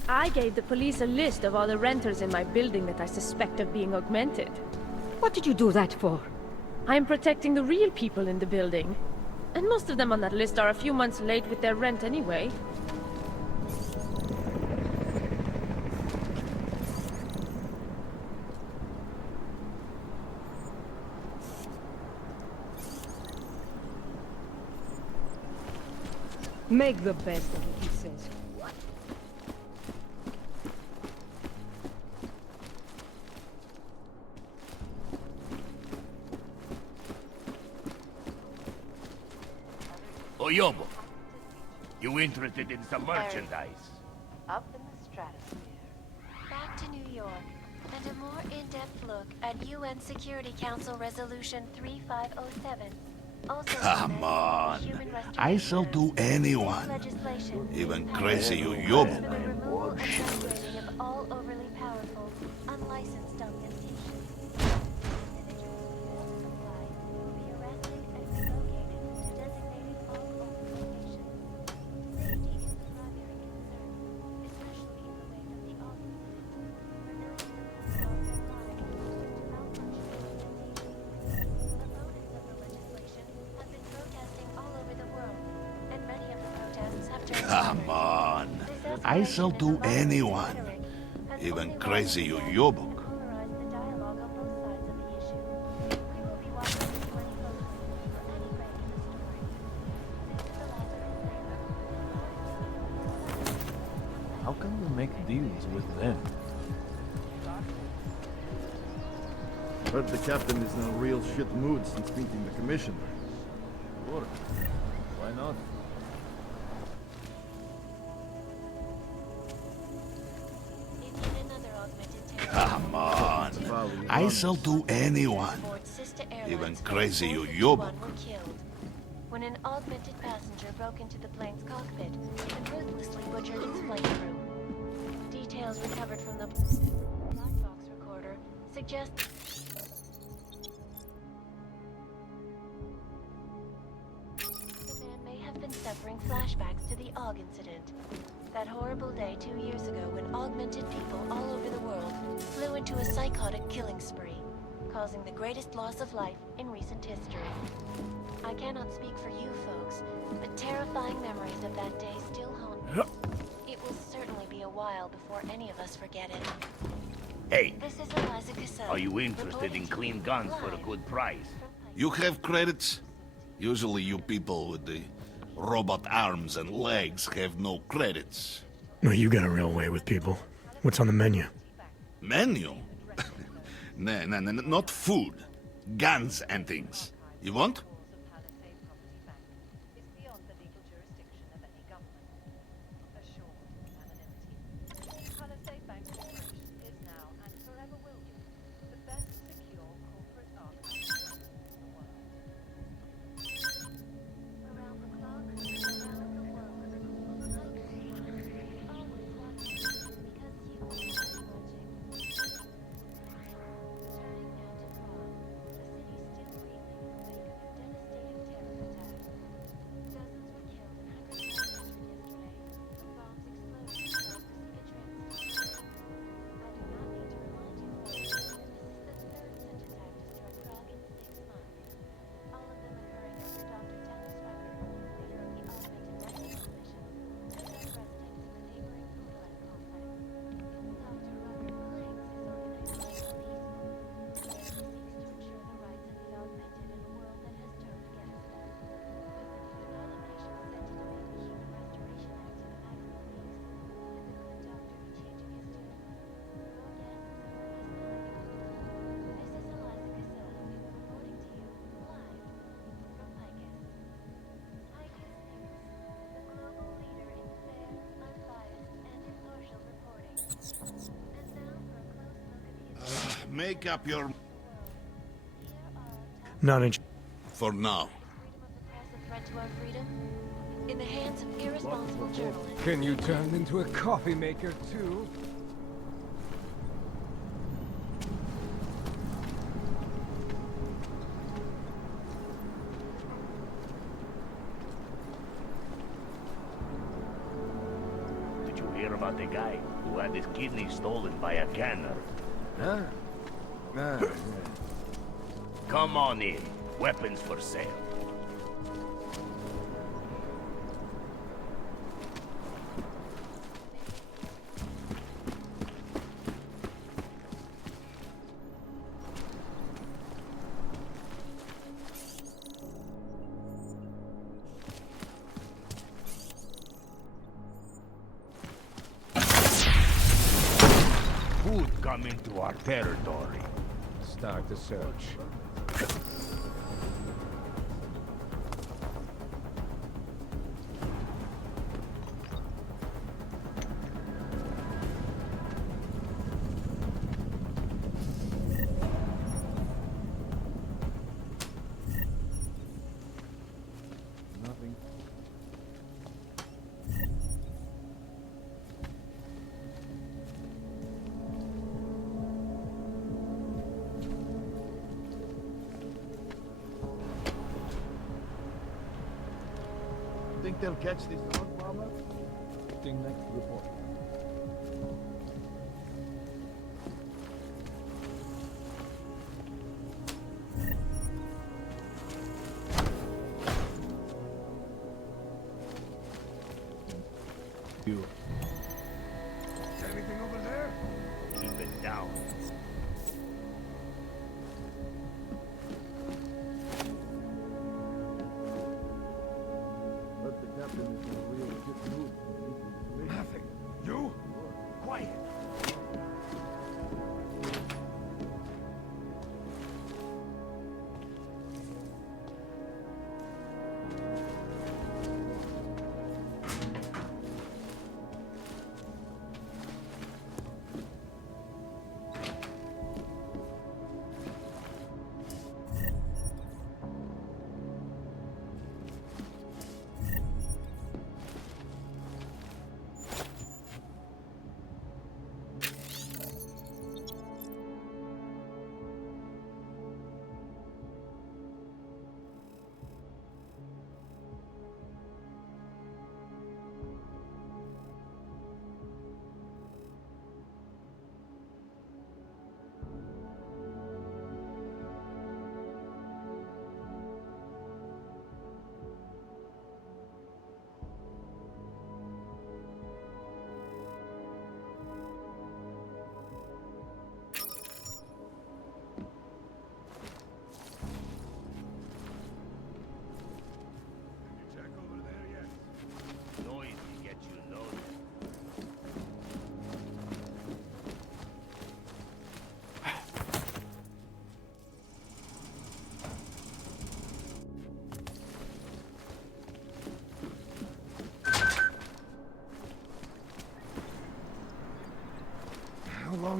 I gave the police a list of all the renters in my building that I suspect of being augmented. What did you do that for? I am protecting the real people in the building. And most of them on that list are a few months late with their rent anyway. Make the best of it, he says. Oyobo, you interested in some merchandise? Up in the stratosphere. Back to New York, and a more in-depth look at UN Security Council Resolution 3507. Also Come on. human I shall do anyone, legislation even crazy Oyobo. for the removal and downgrading of all overly powerful, unlicensed augmentations. Individuals who fail to comply will be arrested and relocated to designated all-over locations. Safety is the primary concern, especially in the wake of the augment. For now, their lives due to malfunctioning augmentations. Opponents of the legislation have been protesting all over the world, and many of the protests have turned Come on. I shall do anyone, even crazy Oyobo. How can we make deals with them? Heard the captain is in a real shit mood since meeting the commissioner. Sure. Why not? Come on. I shall do anyone, even crazy Oyobo. When an augmented passenger broke into the plane's cockpit and ruthlessly butchered its flight crew. Details recovered from the black box recorder suggest the man may have been suffering flashbacks to the AUG incident. That horrible day 2 years ago when augmented people all over the world flew into a psychotic killing spree, causing the greatest loss of life in recent history. I cannot speak for you folks, but terrifying memories of that day still haunt me. It will certainly be a while before any of us forget it. Hey, This is Eliza Cassell. are you interested in clean guns for a good price? You have credits? Usually you people with the Robot arms and legs have no credits. No, you got a real way with people. What's on the menu? Menu? Nah, not food. Guns and things. You want? Palisade Bank Corporation is now and forever will be the best secure corporate archive in the world. Around the clock, around the world. Always watching, because you are watching. Turning now to Prague, the city still reeling in the wake of a devastating terror attack. Dozens were killed and hundreds more injured yesterday. Bombs exploded across the city transit. I do not need to remind you, folks, that this is the third such attack to strike Prague in 6 months. All of them occurring after Dr. Denis Weber, leader of the Augmented Life Coalition, took up residence in the neighboring Gulag complex. Dr. Weber claims his organization is peaceful. He seeks to ensure the rights of the augmented in a world that has turned against them. But when the United Nations set to debate the Human Restoration Act in a matter of weeks, the good doctor changing his tune. Go again, somewhere has been living. This is Eliza Casilla, reporting to you, live, from ICAS. ICAS News, the global leader in fair, unbiased, and impartial reporting. And now for a close look at the Make up your... Not in. For now. A threat to our freedom? In the hands of irresponsible journalists. Can you turn into a coffee maker, too? Did you hear about the guy who had his kidney stolen by a canner? Huh? Nah. Come on in. Weapons for sale. Who'd come into our territory? Start the search. Nothing. Think they'll catch this drug bomber? Thing next report. You. Anything over there? Keep it down. But the captain is in a real shit mood. Nothing. You? Quiet.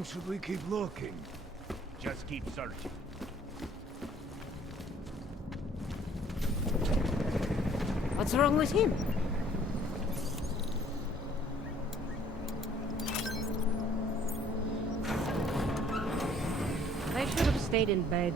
long should we keep looking? Just keep searching. What's wrong with him? I should have stayed in bed.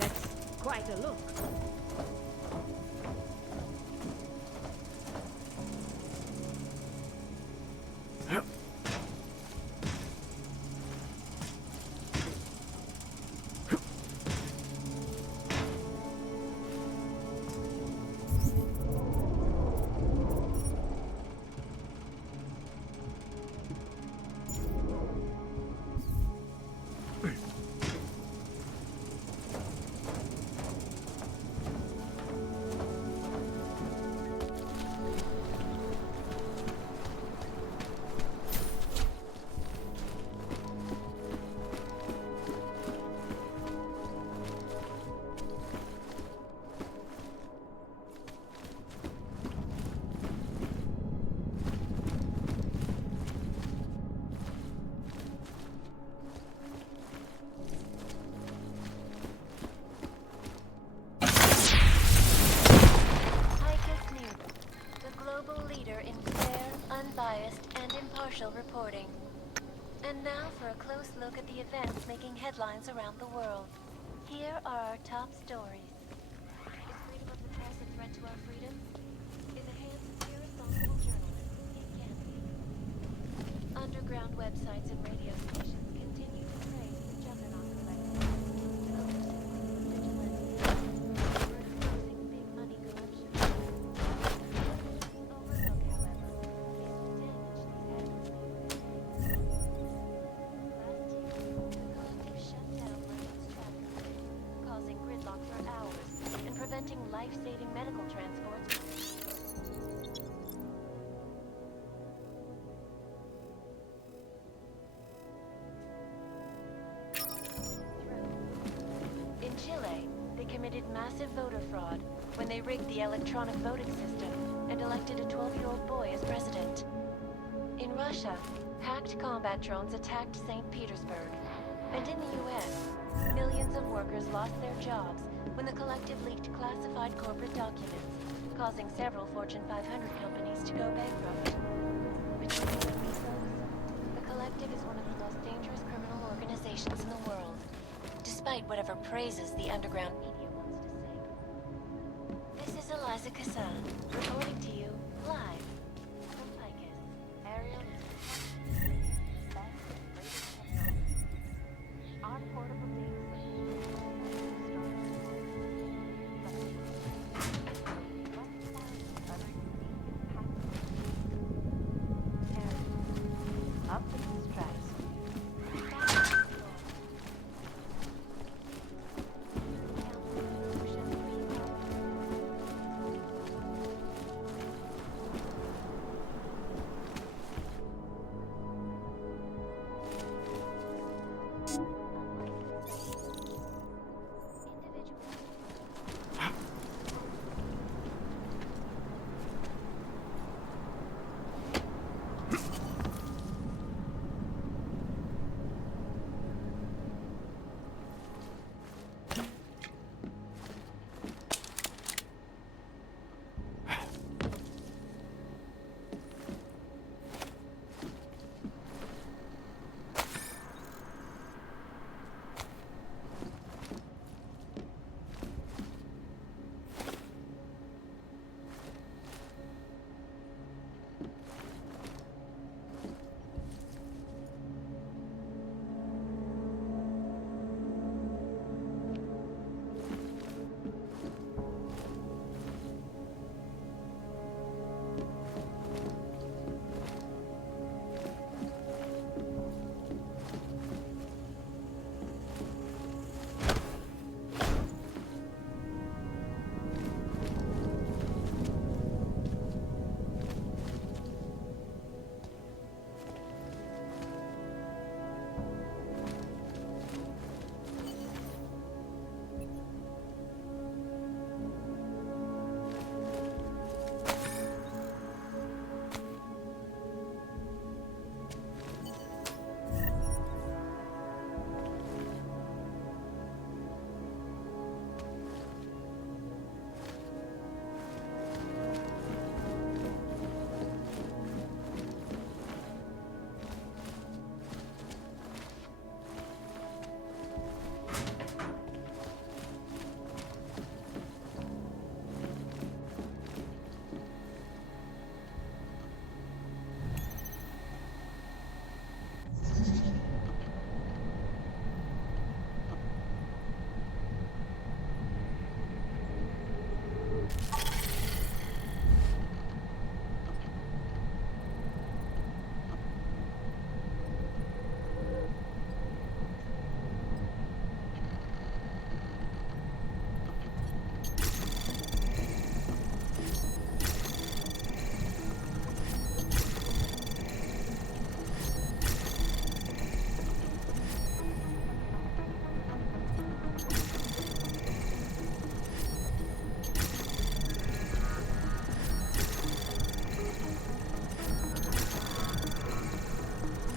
That's quite a look. Reporting. And now for a close look at the events making headlines around the world. Here are our top stories. Is freedom of the press a threat to our freedom? In the hands of irresponsible journalists, it can be. Underground websites and radio stations continue to praise the juggernaut collective to oversee vigilante exposing big money corruption. Overlook, however, is the damage these actors causing gridlock for hours and preventing life-saving medical transports. In Chile, they committed massive voter fraud when they rigged the electronic voting system and elected a 12-year-old boy as president. In Russia, hacked combat drones attacked St. Petersburg. And in the US, millions of workers lost their jobs when the collective leaked classified corporate documents, causing several Fortune 500 companies to go bankrupt. Between you and me, folks, the collective is one of the most dangerous criminal organizations in the world, despite whatever praises the underground media wants to sing. This is Eliza Cassan, reporting to you live from Picus. Ariel is our portable data up in the stratosphere.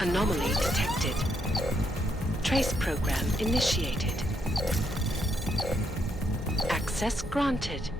Anomaly detected. Trace program initiated. Access granted.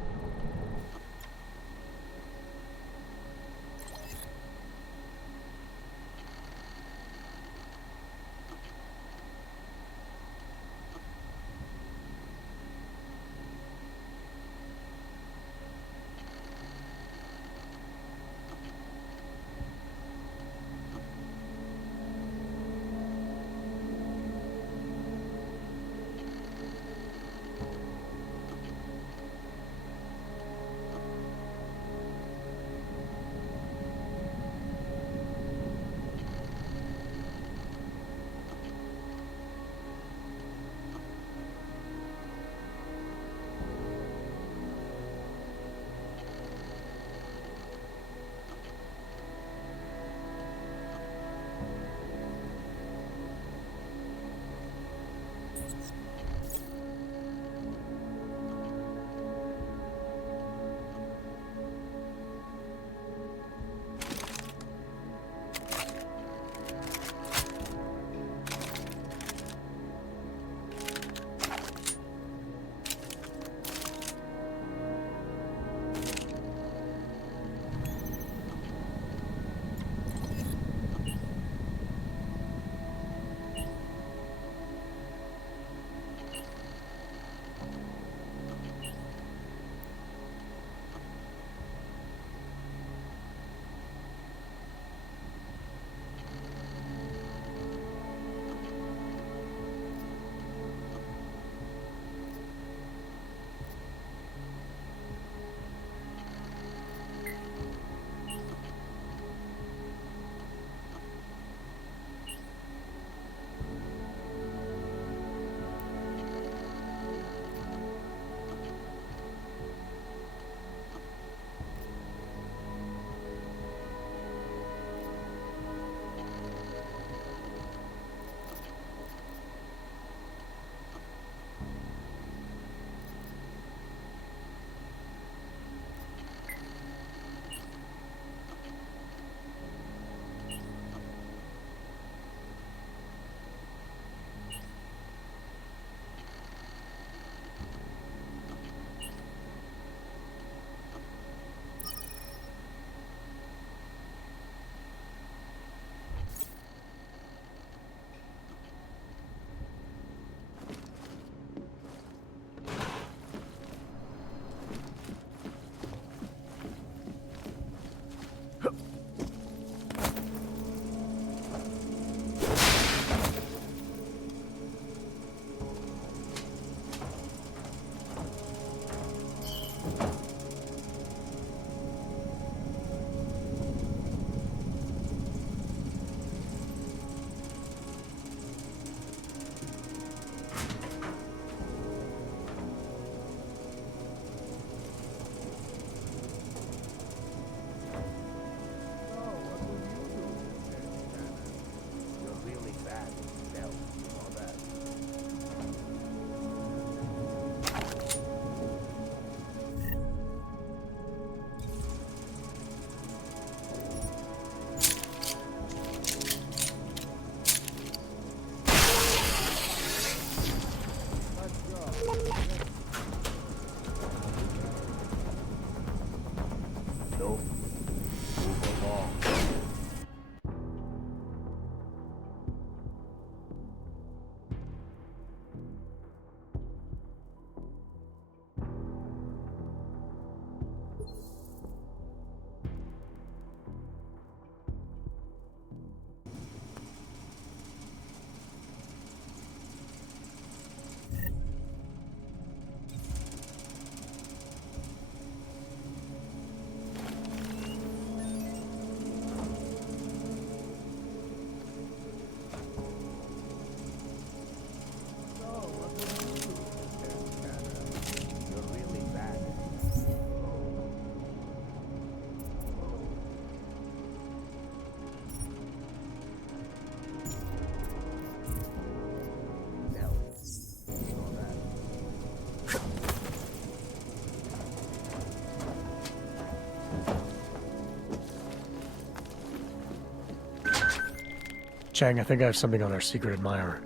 Chang, I think I have something on our secret admirer.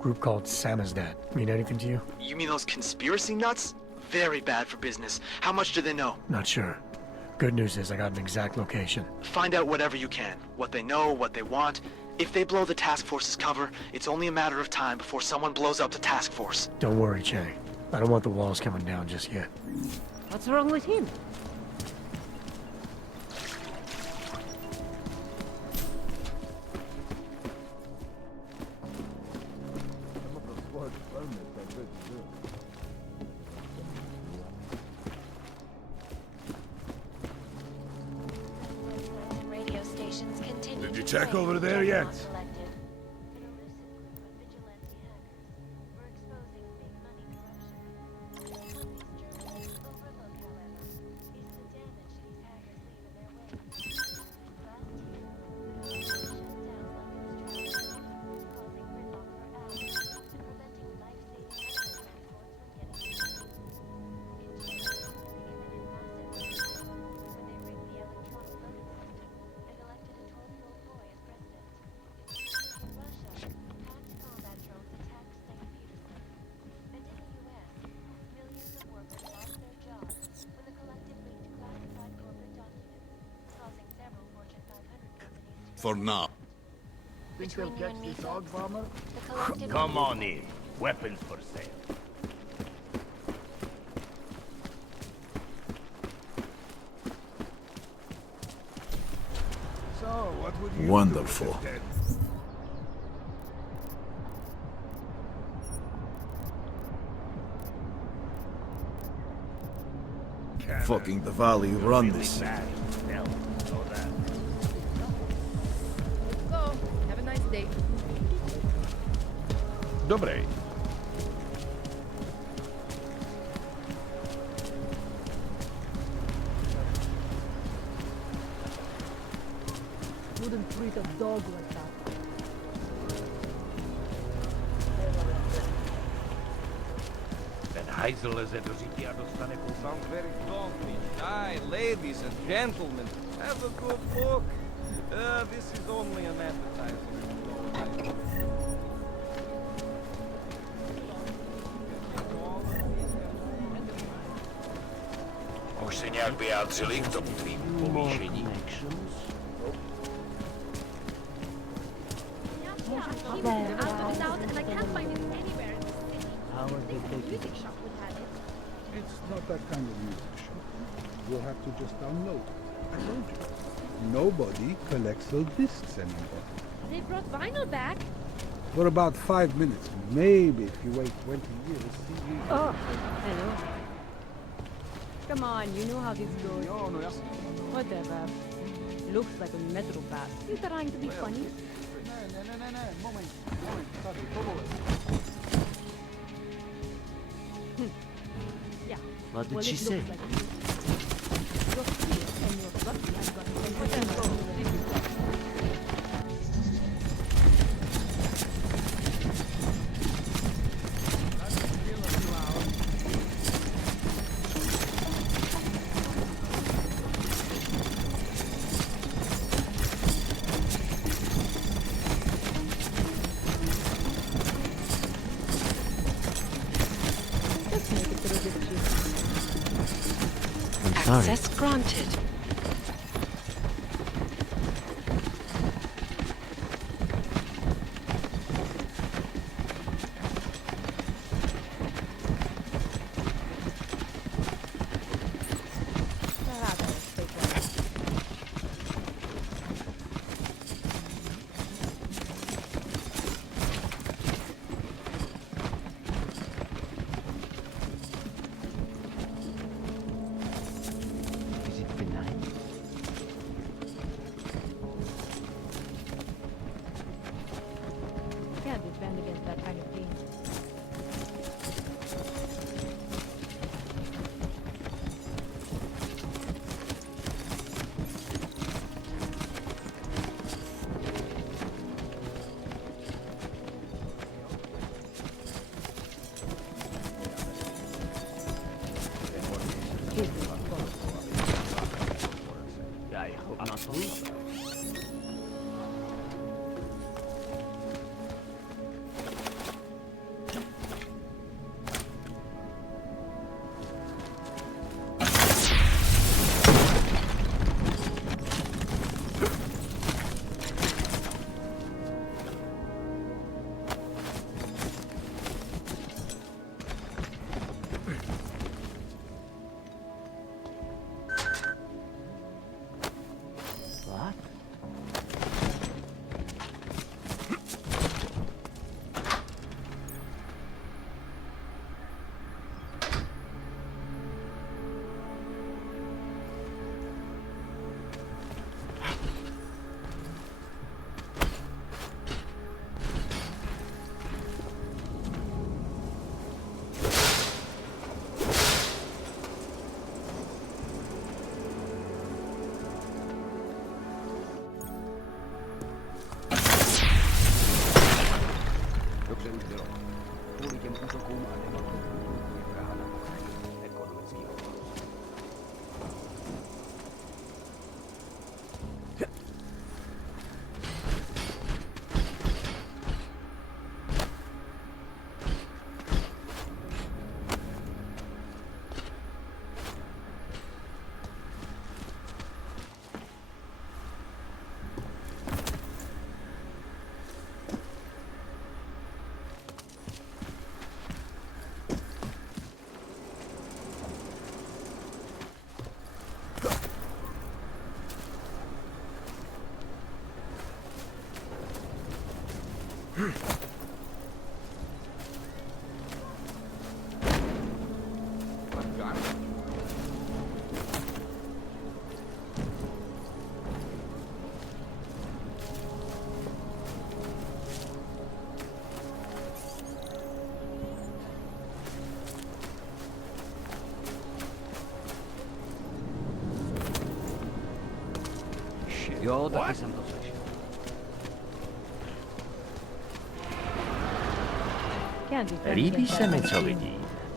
Group called Samizdat. Mean anything to you? You mean those conspiracy nuts? Very bad for business. How much do they know? Not sure. Good news is I got an exact location. Find out whatever you can. What they know, what they want. If they blow the task force's cover, it's only a matter of time before someone blows up the task force. Don't worry, Chang. I don't want the walls coming down just yet. What's wrong with him? Radio stations continue. Did you check over there yet? For now. Think they'll catch this dog bomber? Come on in. Weapons for sale. So, what would you Wonderful. do? Fucking the valley run this. Go. Have a nice day. Dobrej. Wouldn't treat a dog like that. Ten hajzel is het, dus ik dostane po Sounds very lovely. Hi, ladies and gentlemen. Have a good look. This is only an appetizer. Už se nějak vyjádřili k tomu tvým povýšení? It's not that kind of music shop. You'll have to just download it. I told you. Nobody collects those discs anymore. They brought vinyl back. For about 5 minutes. Maybe if you wait 20 years, CD. Oh, hello. Come on, you know how this goes. Whatever. Looks like a metro pass. You trying to be funny? Yeah. What did Well, she it say? looks like it. You're free and you're lucky I've got 10% off. Access granted.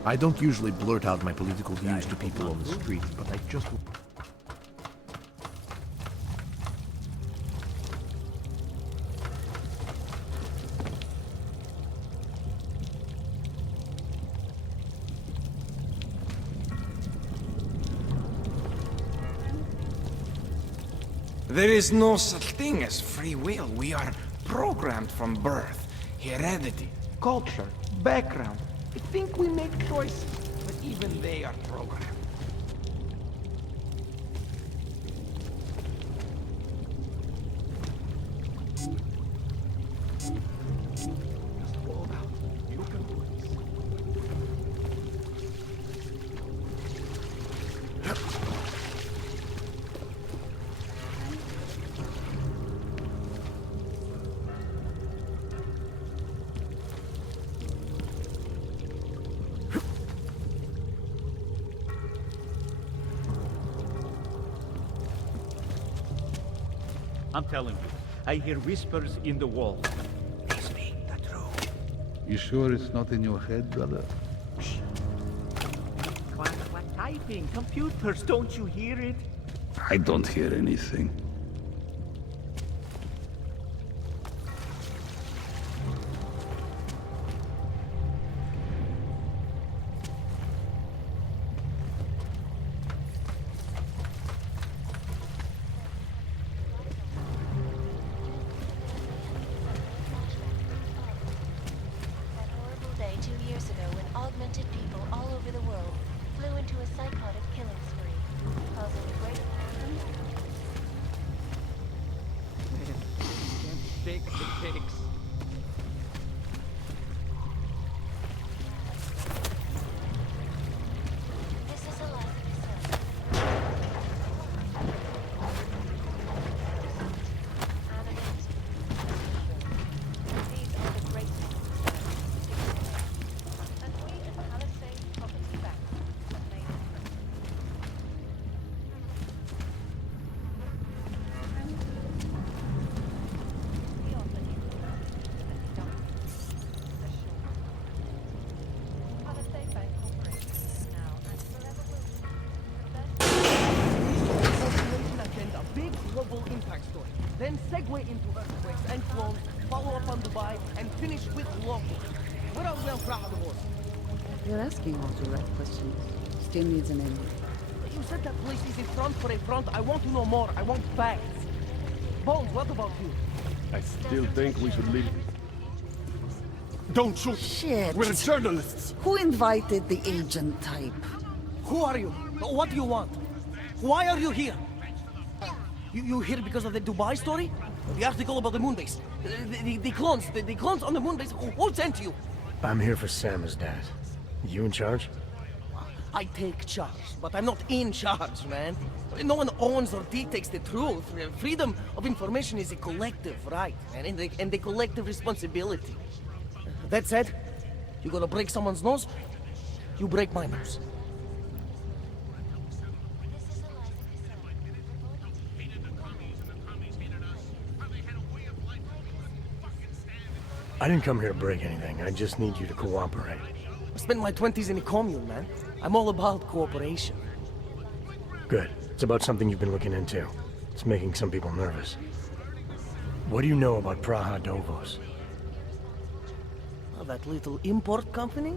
I don't usually blurt out my political views to people on the street, but I just... There is no such thing as free will. We are programmed from birth. Heredity, culture, background. I think we make choices, but even they are programmed. Just hold out. You can do this. I'm telling you, I hear whispers in the wall. They speak the truth. You sure it's not in your head, brother? Clack, typing, computers, don't you hear it? I don't hear anything. Day 2 years ago when augmented people all over the world flew into a psychotic killing spree, causing great Fix the fix. This is a life These are the greatest and we at Palisade Property Bank have made it. We offer you the Palisade Bank Corporation is now and forever will be the best. Population agenda, big global impact story. Then segue into earthquakes and clones, follow up on Dubai, and finish with local. What are we on Brahadavos? You're asking all the right questions. Still needs an ending. You said that place is a front for a front. I want to know more. I want facts. Bones, what about you? I still think we should leave. Don't shoot! Shit! We're journalists! Who invited the agent type? Who are you? What do you want? Why are you here? You here because of the Dubai story? The article about the moon base? The clones on the moon base? Who sent you? I'm here for Sam's dad. You in charge? I take charge, but I'm not in charge, man. No one owns or dictates the truth. Freedom of information is a collective right, and a collective responsibility. That said, you gonna break someone's nose? You break my nose. I didn't come here to break anything. I just need you to cooperate. I spent my 20s in a commune, man. I'm all about cooperation. Good. It's about something you've been looking into. It's making some people nervous. What do you know about Praha Dovos? Oh, that little import company?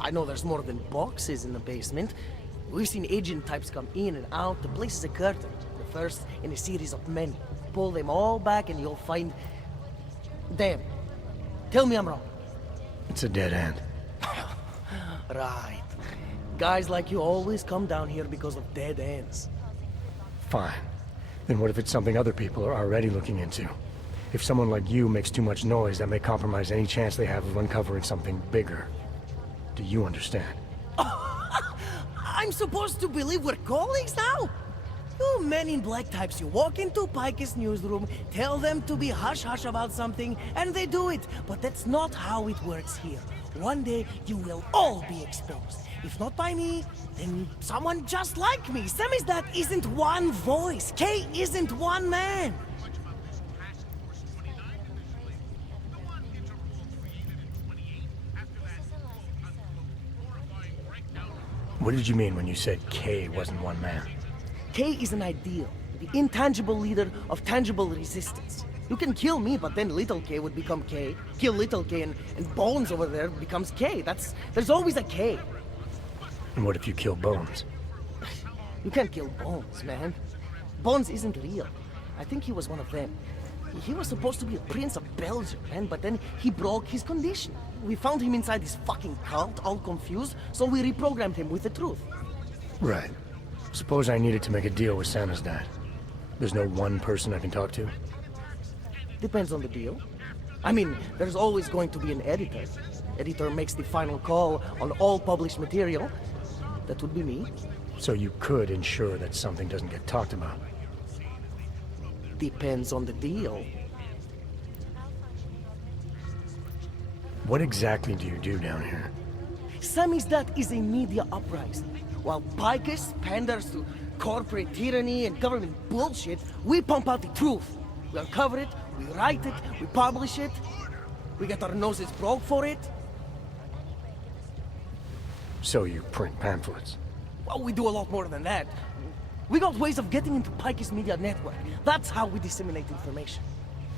I know there's more than boxes in the basement. We've seen agent types come in and out. The place is a curtain. The first in a series of many. Pull them all back and you'll find... Damn. Tell me I'm wrong. It's a dead end. Right. Guys like you always come down here because of dead ends. Fine. Then what if it's something other people are already looking into? If someone like you makes too much noise, that may compromise any chance they have of uncovering something bigger. Do you understand? I'm supposed to believe we're colleagues now? You men in black types, you walk into Pike's newsroom, tell them to be hush-hush about something, and they do it. But that's not how it works here. One day, you will all be exposed. If not by me, then someone just like me. Samizdat isn't one voice. K isn't one man. What did you mean when you said K wasn't one man? K is an ideal, the intangible leader of tangible resistance. You can kill me, but then little K would become K. Kill little K and Bones over there becomes K. There's always a K. And what if you kill Bones? You can't kill Bones, man. Bones isn't real. I think he was one of them. He was supposed to be a prince of Belgium, man, but then he broke his condition. We found him inside this fucking cult, all confused, so we reprogrammed him with the truth. Right. Suppose I needed to make a deal with Santa's dad. There's no one person I can talk to? Depends on the deal. I mean, there's always going to be an editor. Editor makes the final call on all published material. That would be me. So you could ensure that something doesn't get talked about? Depends on the deal. What exactly do you do down here? Samizdat is a media uprising. While Picus panders to corporate tyranny and government bullshit, we pump out the truth. We uncover it, we write it, we publish it. We get our noses broke for it. So you print pamphlets? Well, we do a lot more than that. We got ways of getting into Picus media network. That's how we disseminate information.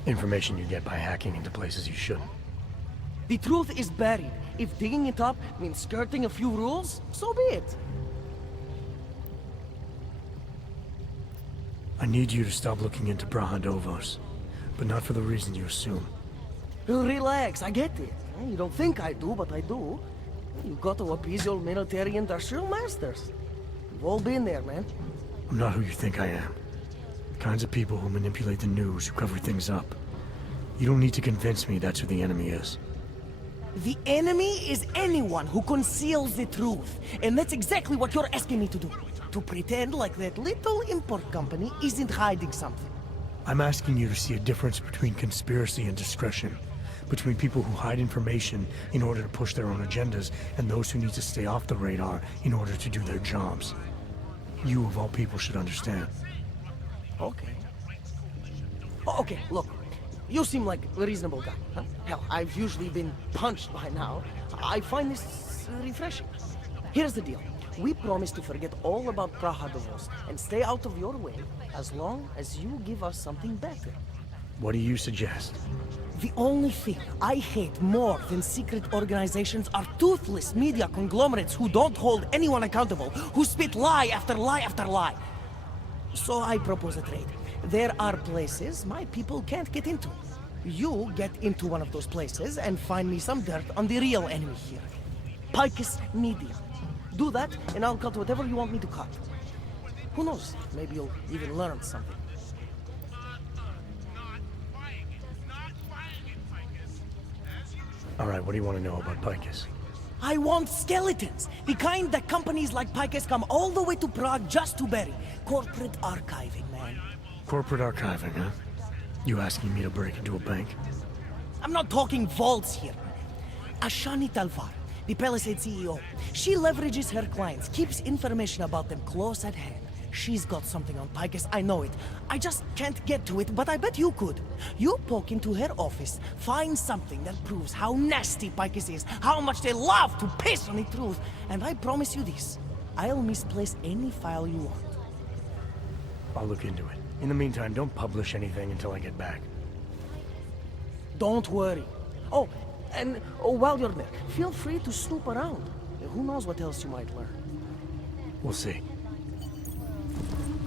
Information you get by hacking into places you shouldn't. The truth is buried. If digging it up means skirting a few rules, so be it. I need you to stop looking into Praha Dovos, but not for the reason you assume. Relax, I get it. You don't think I do, but I do. You got to appease your military-industrial masters. We've all been there, man. I'm not who you think I am. The kinds of people who manipulate the news, who cover things up. You don't need to convince me that's who the enemy is. The enemy is anyone who conceals the truth. And that's exactly what you're asking me to do. To pretend like that little import company isn't hiding something. I'm asking you to see a difference between conspiracy and discretion. Between people who hide information in order to push their own agendas and those who need to stay off the radar in order to do their jobs. You, of all people, should understand. Okay. Okay, look. You seem like a reasonable guy. Huh? Hell, I've usually been punched by now. I find this refreshing. Here's the deal. We promise to forget all about Praha Dovos and stay out of your way as long as you give us something better. What do you suggest? The only thing I hate more than secret organizations are toothless media conglomerates who don't hold anyone accountable, who spit lie after lie after lie. So I propose a trade. There are places my people can't get into. You get into one of those places and find me some dirt on the real enemy here. Picus Media. Do that, and I'll cut whatever you want me to cut. Who knows? Maybe you'll even learn something. All right, what do you want to know about Picus? I want skeletons. The kind that companies like Picus come all the way to Prague just to bury. Corporate archiving, man. Corporate archiving, huh? You asking me to break into a bank? I'm not talking vaults here. Ashani Talvar, the Palisade CEO. She leverages her clients, keeps information about them close at hand. She's got something on Picus, I know it. I just can't get to it, but I bet you could. You poke into her office, find something that proves how nasty Picus is, how much they love to piss on the truth, and I promise you this, I'll misplace any file you want. I'll look into it. In the meantime, don't publish anything until I get back. Don't worry. Oh, and while you're there, feel free to snoop around. Who knows what else you might learn. We'll see.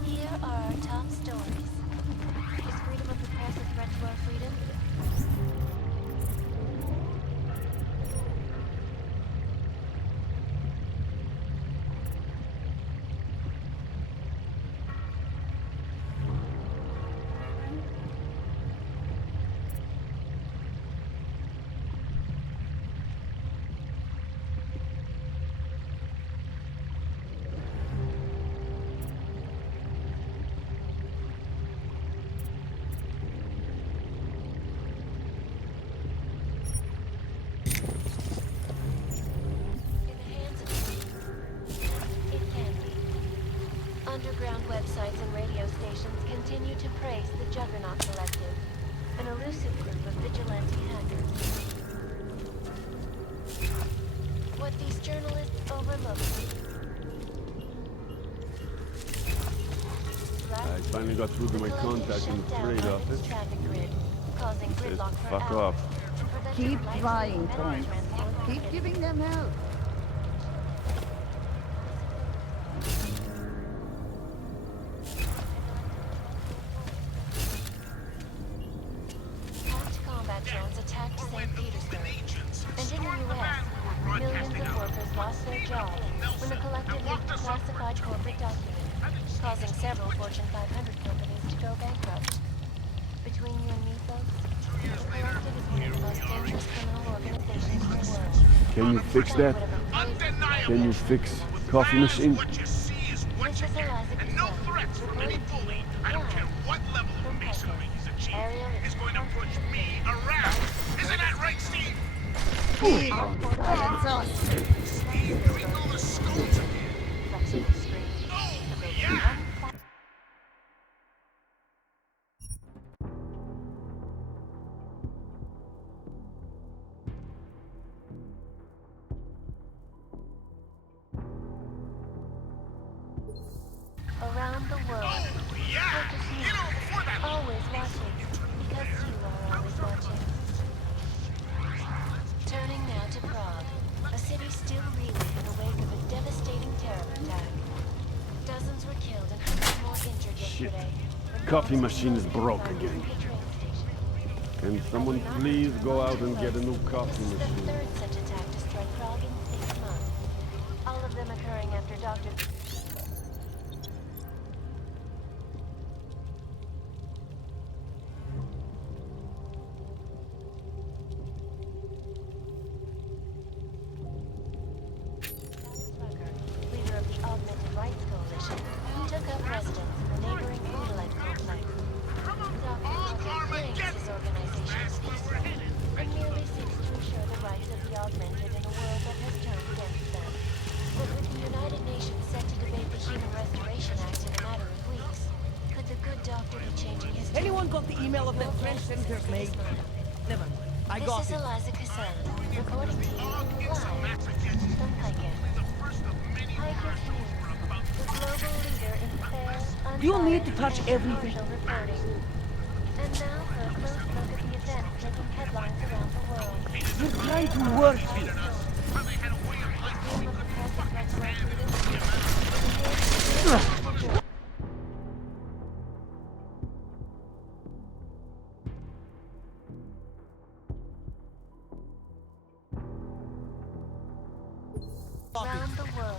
Here are our top stories. Is freedom of the press a threat to our freedom? Underground websites and radio stations continue to praise the Juggernaut Collective, an elusive group of vigilante hackers. What these journalists overlook. I finally got through to my contact in the trade office. Causing He says, gridlock for fuck hours. off. Keep trying, Tom. Keep giving them help. Hacked combat drones attacked St. Petersburg. And in the U.S., millions of workers lost their jobs when the collective leaked classified corporate documents, causing several Fortune 500 companies to go bankrupt. Between you and me, folks, the collective is one of the most dangerous criminal organizations in the world. Can you fix that? Can you fix coffee machine? This is Eliza And no threats from any bully, I don't care what level of masonry he's achieved, is going to push me around. Isn't that right, Steve? Steve, twinkle the skulls again. Oh, yeah! Around the world, focus news, always watching, because you are always watching. Turning now to Prague, a city still reeling in the wake of a devastating terror attack. Dozens were killed and hundreds more injured Shit. yesterday. Coffee machine is broke again. Can someone please go out and get a new coffee This is the machine? third such attack to strike Prague in 6 months. All of them occurring after Dr. leader of the Augmented Rights Coalition, took up residence in the neighboring Udalite complex. Dr. claims his organization is peaceful and merely seeks to ensure the rights of the augmented in a world that has turned against them. But with the United Nations set to debate the Human Restoration Act in a matter of weeks, could the good doctor be changing his tune? Anyone got the email of that French senator's maid? Never mind. I got This is it. Eliza Cassan, reporting to you live from Picus. Picus News, the global leader in fair, You need to unbiased, touch and everything. impartial reporting. And now for a close look at the events making headlines around the world. You're trying to work here. Freedom of the press and press freedom. Around the world,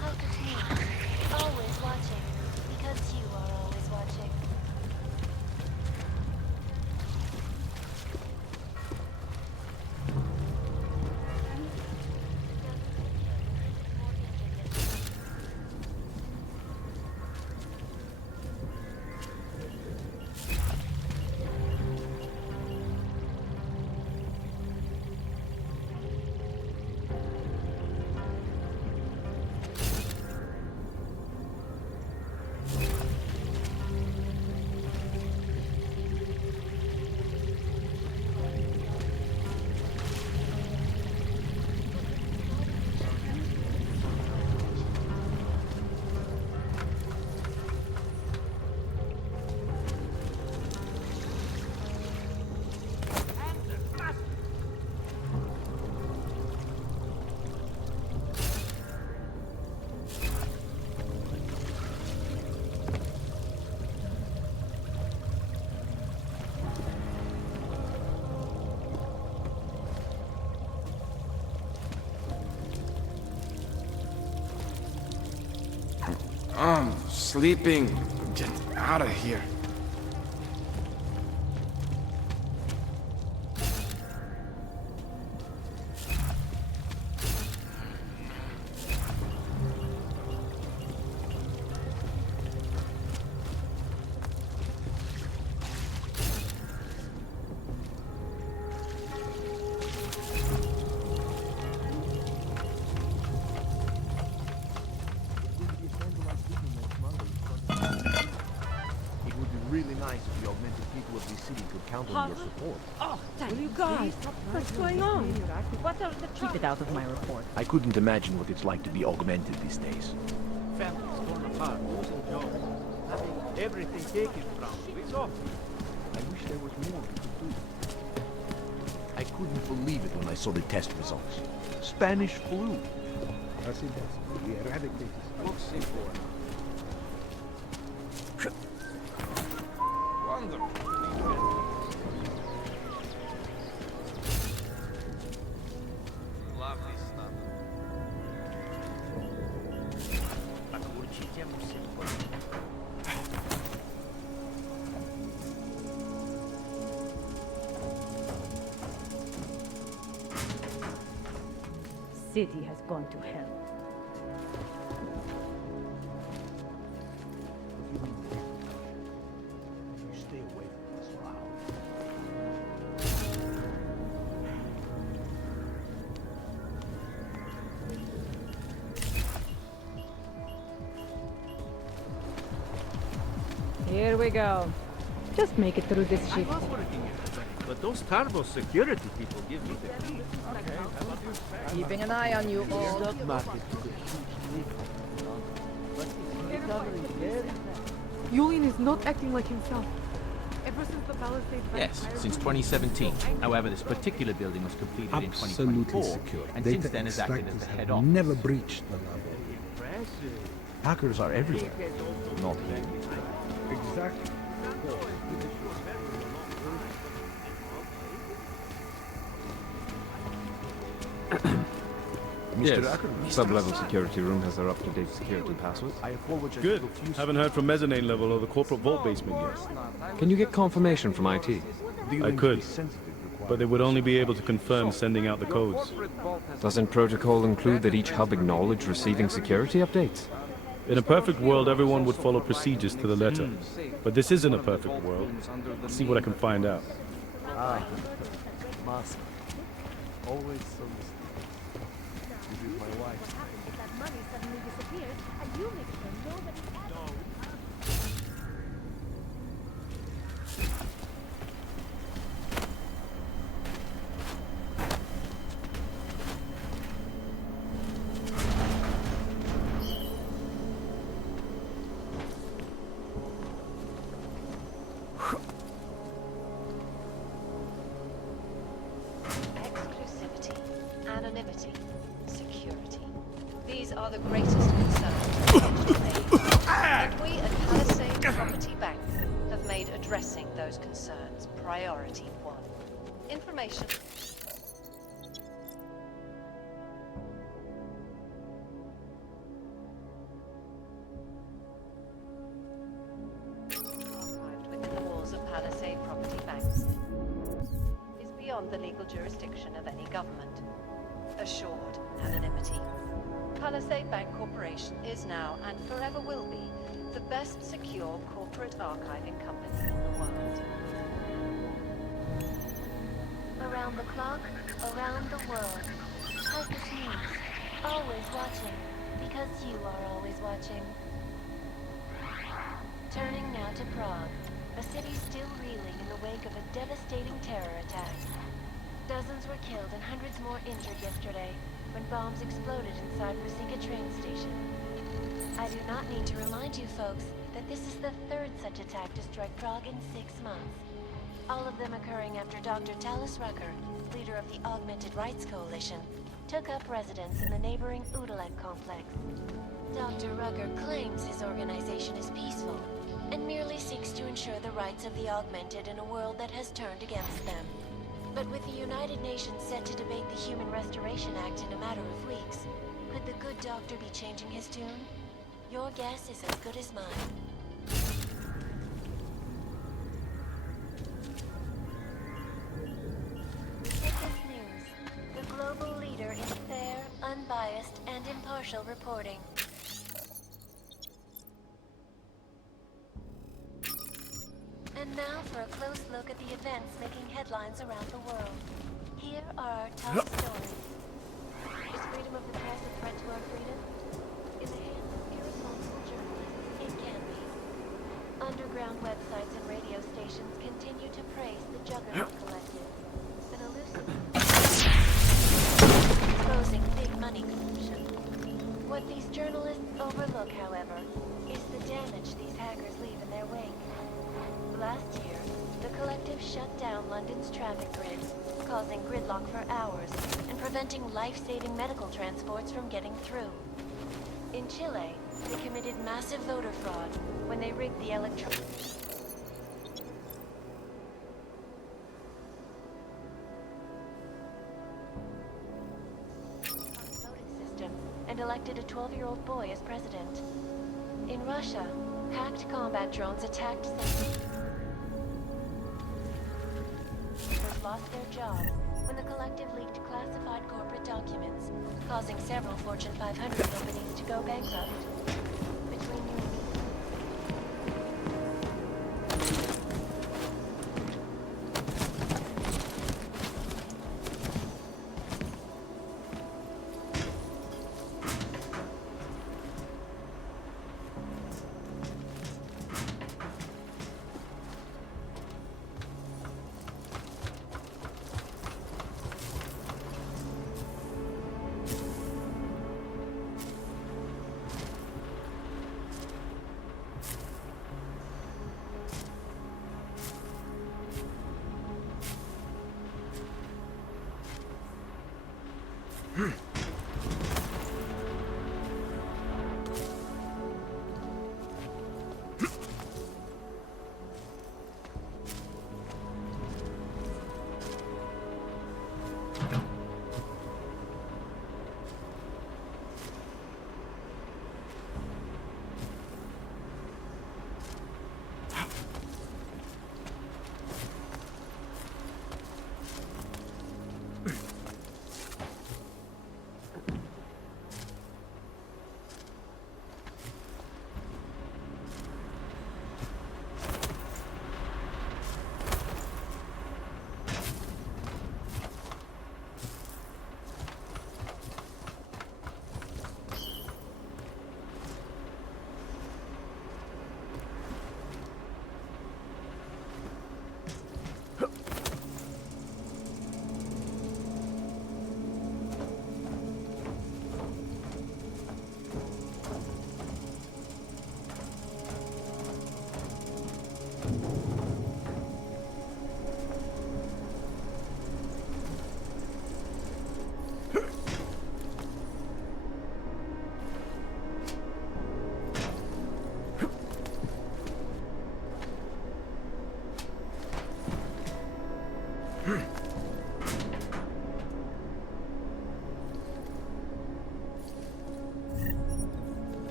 Picus News, always watching, because you are always watching. sleeping. Get out of here. It would be really nice if the augmented people of this city could count on your support. Oh, thank you guys. What's going on? What are the Keep it out of my report. I couldn't imagine what it's like to be augmented these days. Families torn apart, losing jobs, having everything taken from you. It's awful. I wish there was more we could do. I couldn't believe it when I saw the test results. Spanish flu. Así es. We eradicate this. Looks simple enough. Lovely stuff. City has gone to hell. Stay away from this loud. Here we go. Just make it through this I shift. love working at the bank, but those Tarbo security people give me the creep. Keeping an eye on you all. Stock market took a huge leap, but it's recovering very fast. Julian is not acting like himself. Ever since the Palisades... Yes, since 2017. However, this particular building was completed in Absolutely 2024, secure. and Data since then has acted as extractors the have head office. never breached the lab. Impressive. Hackers are everywhere. Not here. Exactly. Yes, Ackerman. sub-level security room has their up-to-date security password. I apologize. Good. Haven't heard from mezzanine level or the corporate vault basement yet. Can you get confirmation from IT? I could, but they would only be able to confirm sending out the codes. Doesn't protocol include that each hub acknowledge receiving security updates? In a perfect world, everyone would follow procedures to the letter. But this isn't a perfect world. Let's see what I can find out. Ah, mask. Always so mysterious. This is my wife. If that money suddenly disappears, and you make sure nobody Exclusivity, anonymity, security. These are the greatest concerns of the digital age. And we at Palisade Property Bank have made addressing those concerns priority one. Information. Archived within the walls of Palisade Property Bank is beyond the legal jurisdiction of any government. Assured anonymity. Palisade Bank Corporation is now and forever will be the best secure corporate archiving company in the world. Around the clock, around the world. Focus News. Always watching, because you are always watching. Turning now to Prague, a city still reeling in the wake of a devastating terror attack. Dozens were killed and hundreds more injured yesterday when bombs exploded inside Ruzicka train station. I do not need to remind you folks that this is the third such attack to strike Prague in 6 months. All of them occurring after Dr. Talis Rucker, leader of the Augmented Rights Coalition, took up residence in the neighboring Udalek complex. Dr. Rucker claims his organization is peaceful and merely seeks to ensure the rights of the augmented in a world that has turned against them. But with the United Nations set to debate the Human Restoration Act in a matter of weeks, could the good doctor be changing his tune? Your guess is as good as mine. Witness News, the global leader in fair, unbiased, and impartial reporting. And now for a close look at the events making headlines around the world. Here are our top stories. Is freedom of the press a threat to our freedom? In the hands of irresponsible journalists, it can be. Underground websites and radio stations continue to praise the Juggernaut Collective, an elusive exposing big money corruption. What these journalists overlook, however, is the damage these hackers leave in their wake. Last year, the Collective shut down London's traffic grids, causing gridlock for hours and preventing life-saving medical transports from getting through. In Chile, they committed massive voter fraud when they rigged the voting system and elected a 12-year-old boy as president. In Russia, hacked combat drones attacked lost their jobs when the Collective leaked classified corporate documents, causing several Fortune 500 companies to go bankrupt. Between you and me,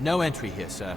No entry here, sir.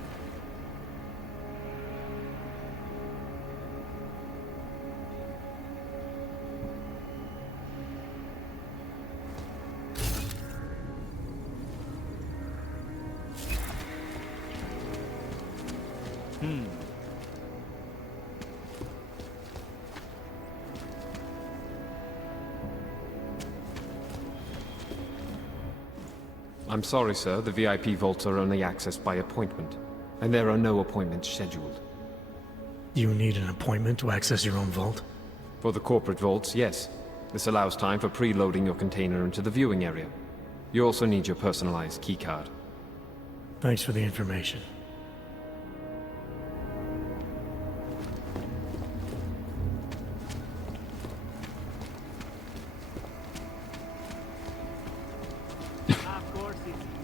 I'm sorry, sir. The VIP vaults are only accessed by appointment, and there are no appointments scheduled. You need an appointment to access your own vault? For the corporate vaults, yes. This allows time for preloading your container into the viewing area. You also need your personalized keycard. Thanks for the information. Of course it's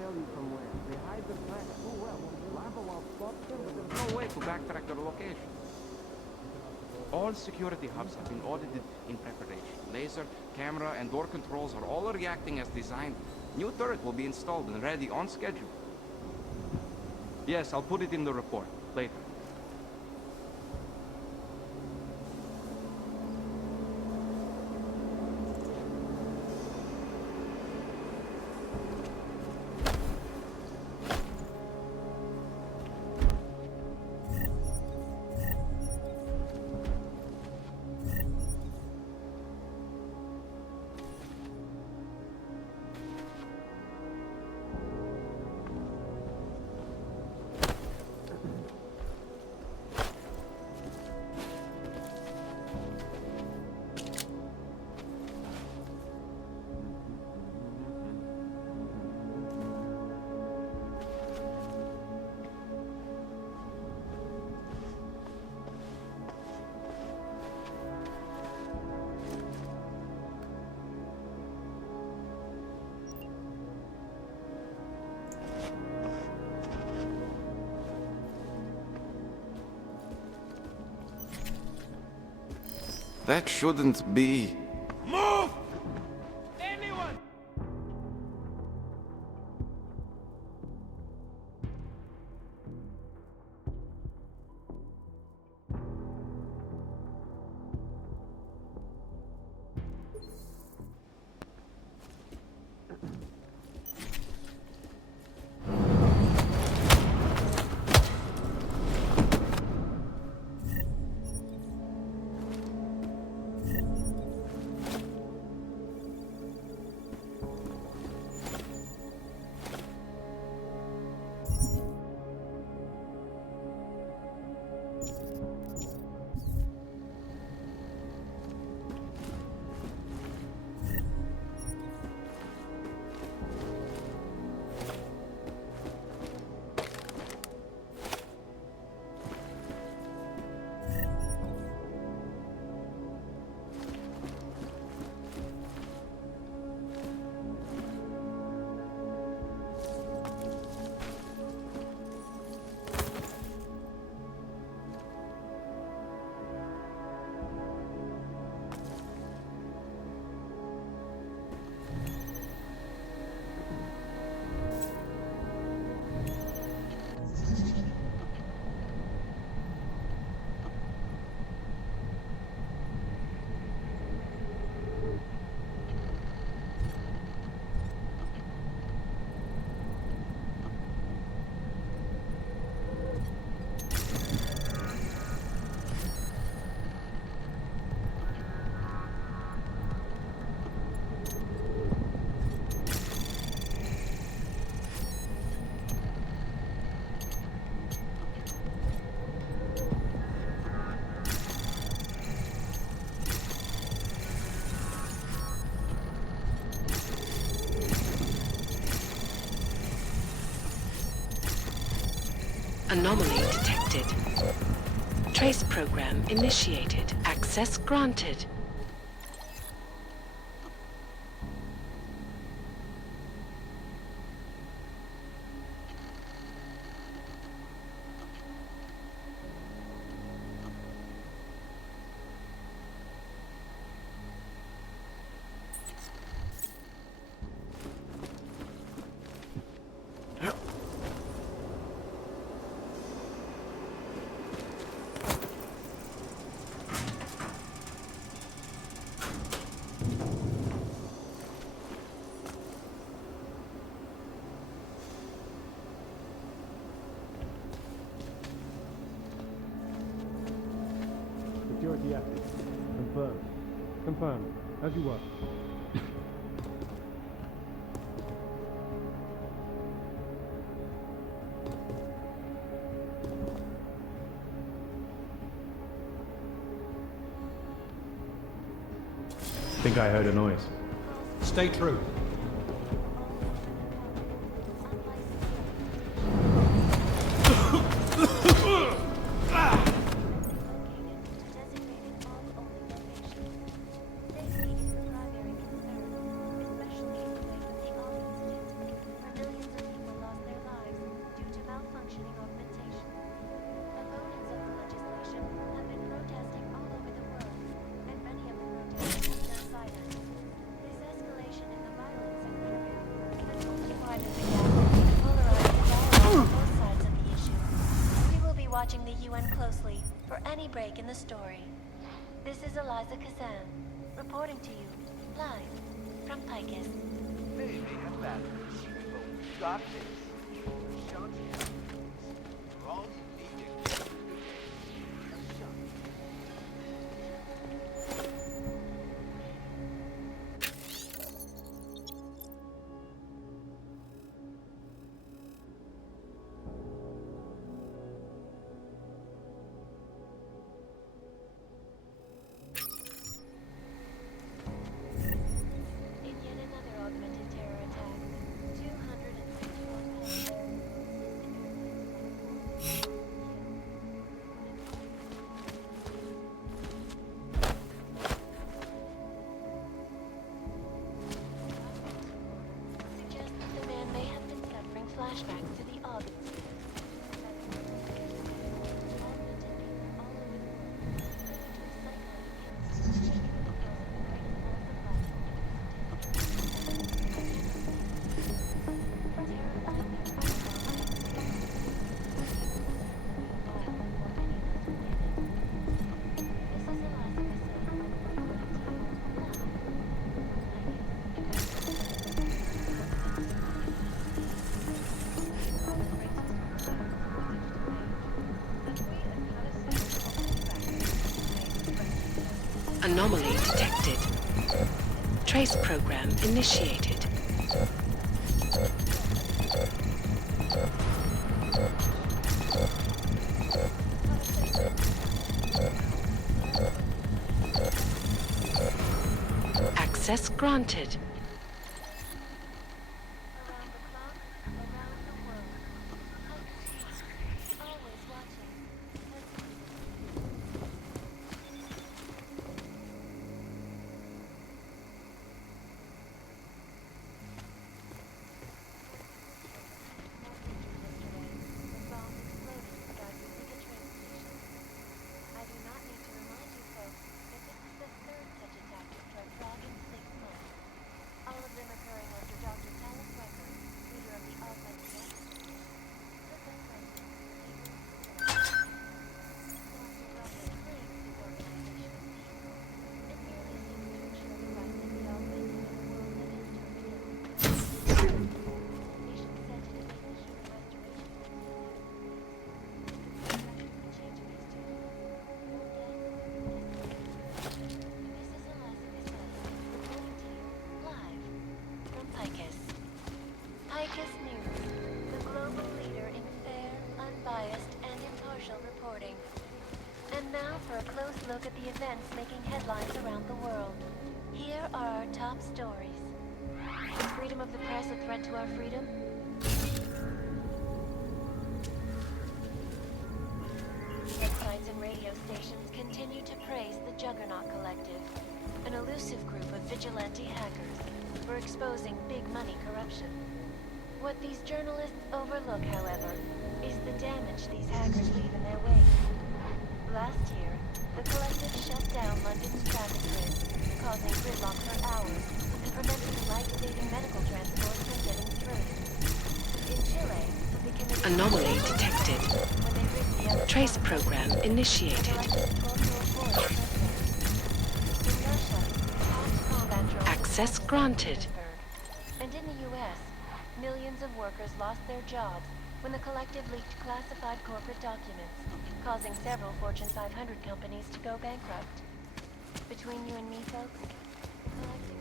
tell you from where. They hide the tracks so well. Lava will stop them, but there's no way to backtrack their location. All security hubs have been audited in preparation. Laser, camera, and door controls are all reacting as designed. New turret will be installed and ready on schedule. Yes, I'll put it in the report later. That shouldn't be. Move! Anomaly detected. Trace program initiated. Access granted. Security active. Confirmed. Confirmed. As you were. Think I heard a noise. Stay true. Watching the UN closely for any break in the story. This is Eliza Kazan, reporting to you, live, from Picus. Maybe at that, but we got this. Shout it. All you need to get through the day. A shot. Anomaly detected. Trace program initiated. Access granted. And now for a close look at the events making headlines around the world. Here are our top stories. Is freedom of the press a threat to our freedom? Websites and radio stations continue to praise the Juggernaut Collective, an elusive group of vigilante hackers for exposing big money corruption. What these journalists overlook, however, is the damage these hackers leave in their wake. Last year, the Collective shut down London's traffic grid, causing gridlock for hours and preventing life-saving medical transport from getting through. In Chile, they committed Anomaly detected. Trace program initiated. Access granted. And in the U.S., millions of workers lost their jobs when the Collective leaked classified corporate documents, causing several Fortune 500 companies to go bankrupt. Between you and me, folks, the Collective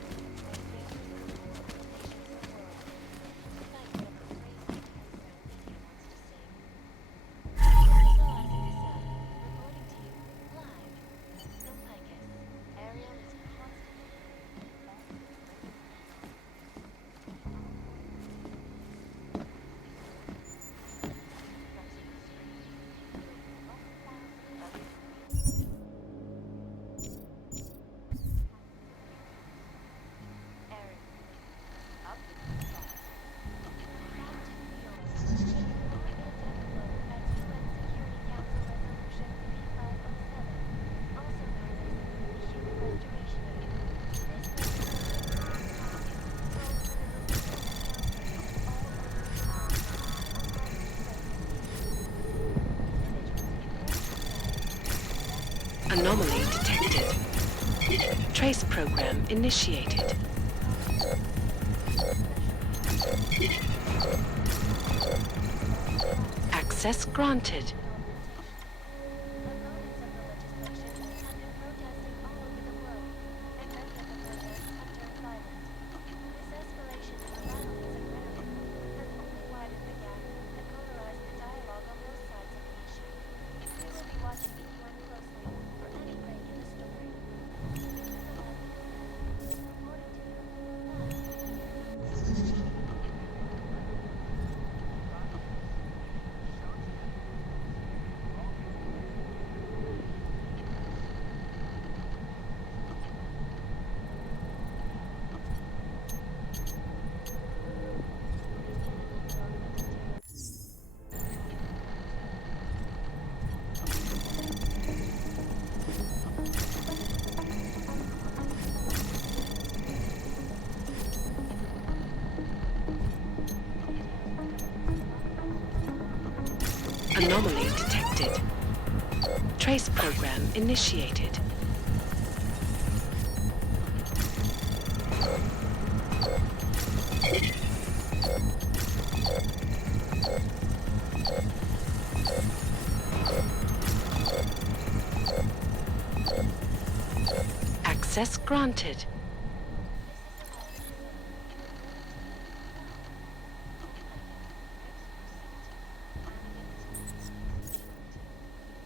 Anomaly detected. Trace program initiated. Access granted. Anomaly detected. Trace program initiated. Access granted.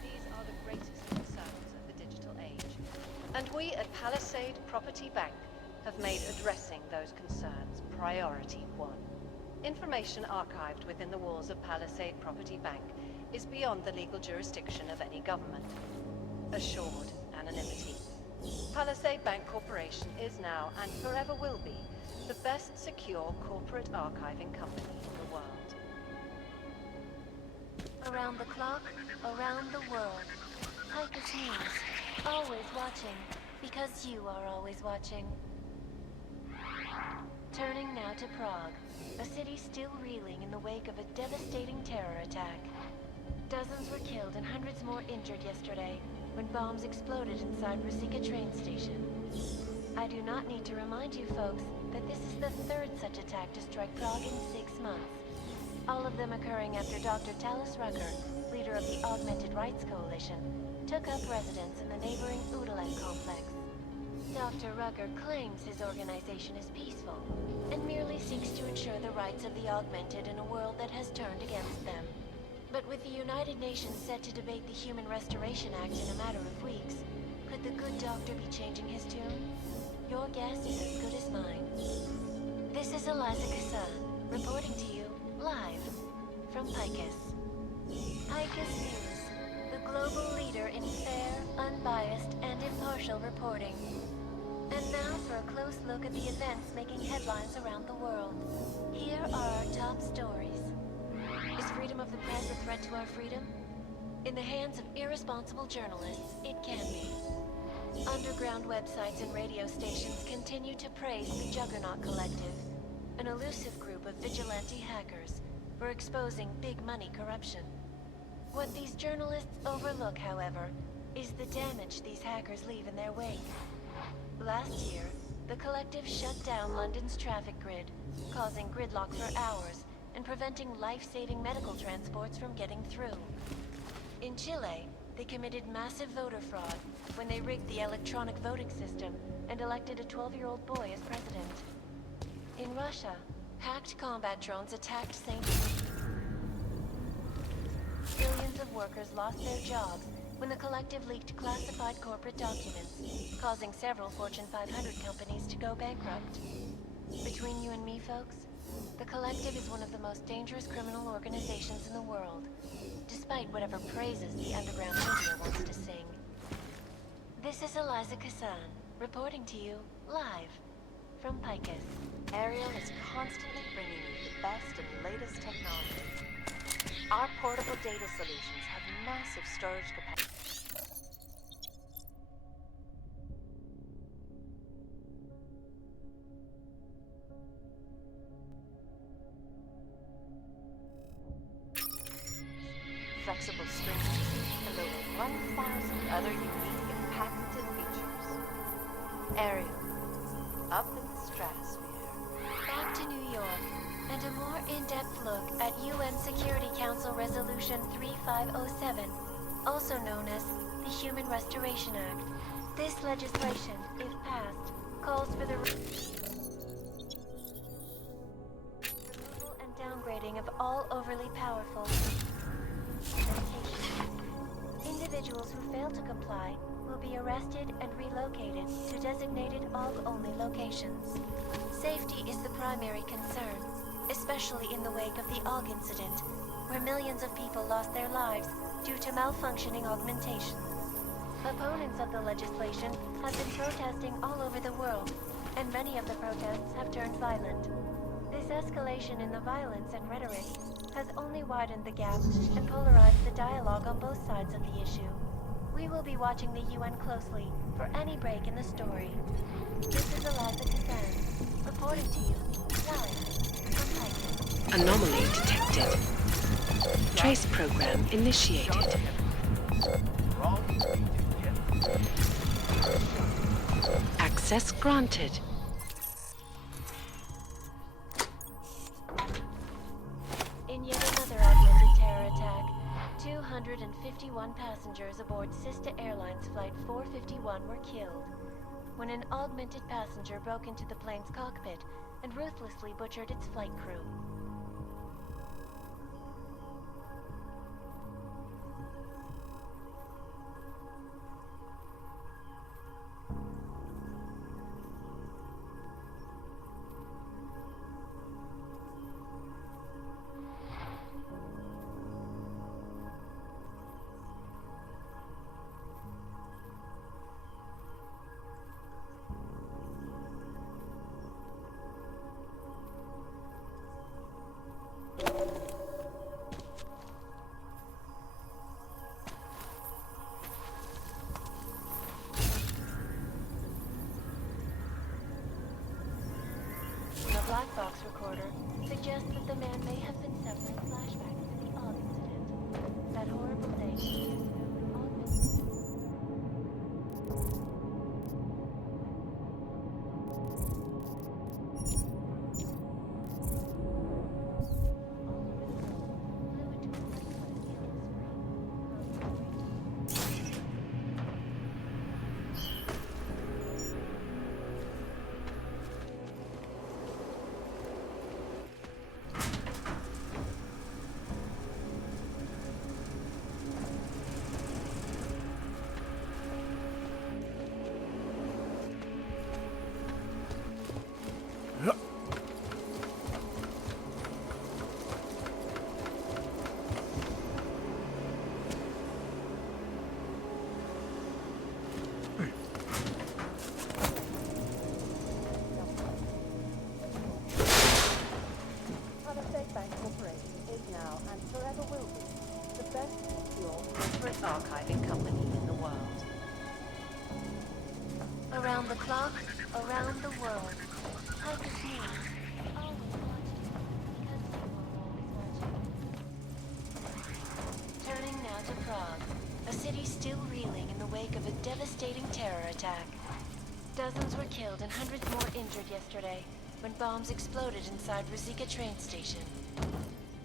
These are the greatest concerns of the digital age. And we at Palisade Property Bank have made addressing those concerns priority one. Information archived within the walls of Palisade Property Bank is beyond the legal jurisdiction of any government. Assured anonymity. Palisade Bank Corporation is now, and forever will be, the best secure corporate archiving company in the world. Around the clock, around the world. Picus News. Always watching, because you are always watching. Turning now to Prague, a city still reeling in the wake of a devastating terror attack. Dozens were killed and hundreds more injured yesterday when bombs exploded inside Ruzicka train station. I do not need to remind you folks that this is the third such attack to strike Prague in 6 months. All of them occurring after Dr. Talis Rucker, leader of the Augmented Rights Coalition, took up residence in the neighboring Udalen complex. Dr. Rucker claims his organization is peaceful and merely seeks to ensure the rights of the augmented in a world that has turned against them. But with the United Nations set to debate the Human Restoration Act in a matter of weeks, could the good doctor be changing his tune? Your guess is as good as mine. This is Eliza Kassan, reporting to you, live, from Picus. Picus News, the global leader in fair, unbiased, and impartial reporting. And now for a close look at the events making headlines around the world. Here are our top stories. Is freedom of the press a threat to our freedom? In the hands of irresponsible journalists, it can be. Underground websites and radio stations continue to praise the Juggernaut Collective, an elusive group of vigilante hackers, for exposing big money corruption. What these journalists overlook, however, is the damage these hackers leave in their wake. Last year, the Collective shut down London's traffic grid, causing gridlock for hours and preventing life-saving medical transports from getting through. In Chile, they committed massive voter fraud when they rigged the electronic voting system and elected a 12-year-old boy as president. In Russia, hacked combat drones attacked St. Billions of workers lost their jobs when the Collective leaked classified corporate documents, causing several Fortune 500 companies to go bankrupt. Between you and me, folks, the Collective is one of the most dangerous criminal organizations in the world, despite whatever praises the underground media wants to sing. This is Eliza Kassan, reporting to you, live, from Picus. Ariel is constantly bringing you the best and latest technology. Our portable data solutions have massive storage capacity. Flexible screens, and over 1,000 other unique and patented features. Ariel, up in the stratosphere. Back to New York, and a more in-depth look at UN Security Council Resolution 3507, also known as the Human Restoration Act. This legislation, if passed, calls for the removal and downgrading of all overly powerful medications. Individuals who fail to comply will be arrested and relocated to designated AUG-only locations. Safety is the primary concern, especially in the wake of the AUG incident, where millions of people lost their lives due to malfunctioning augmentation. Opponents of the legislation have been protesting all over the world, and many of the protests have turned violent. This escalation in the violence and rhetoric has only widened the gap and polarized the dialogue on both sides of the issue. We will be watching the UN closely for any break in the story. This is Eliza Kassan, reporting to you, live, from Picus. Anomaly detected. Trace program initiated. Access granted. In yet another augmented terror attack, 251 passengers aboard Sista Airlines Flight 451 were killed. when an augmented passenger broke into the plane's cockpit and ruthlessly butchered its flight crew. The black box recorder suggests that the man may have been suffering flashbacks to the Og incident. That horrible day years ago when Og archiving company in the world. Around the clock, around the world. Like a me, always watching, because you are always watching. Turning now to Prague, a city still reeling in the wake of a devastating terror attack. Dozens were killed and hundreds more injured yesterday when bombs exploded inside Rizika train station.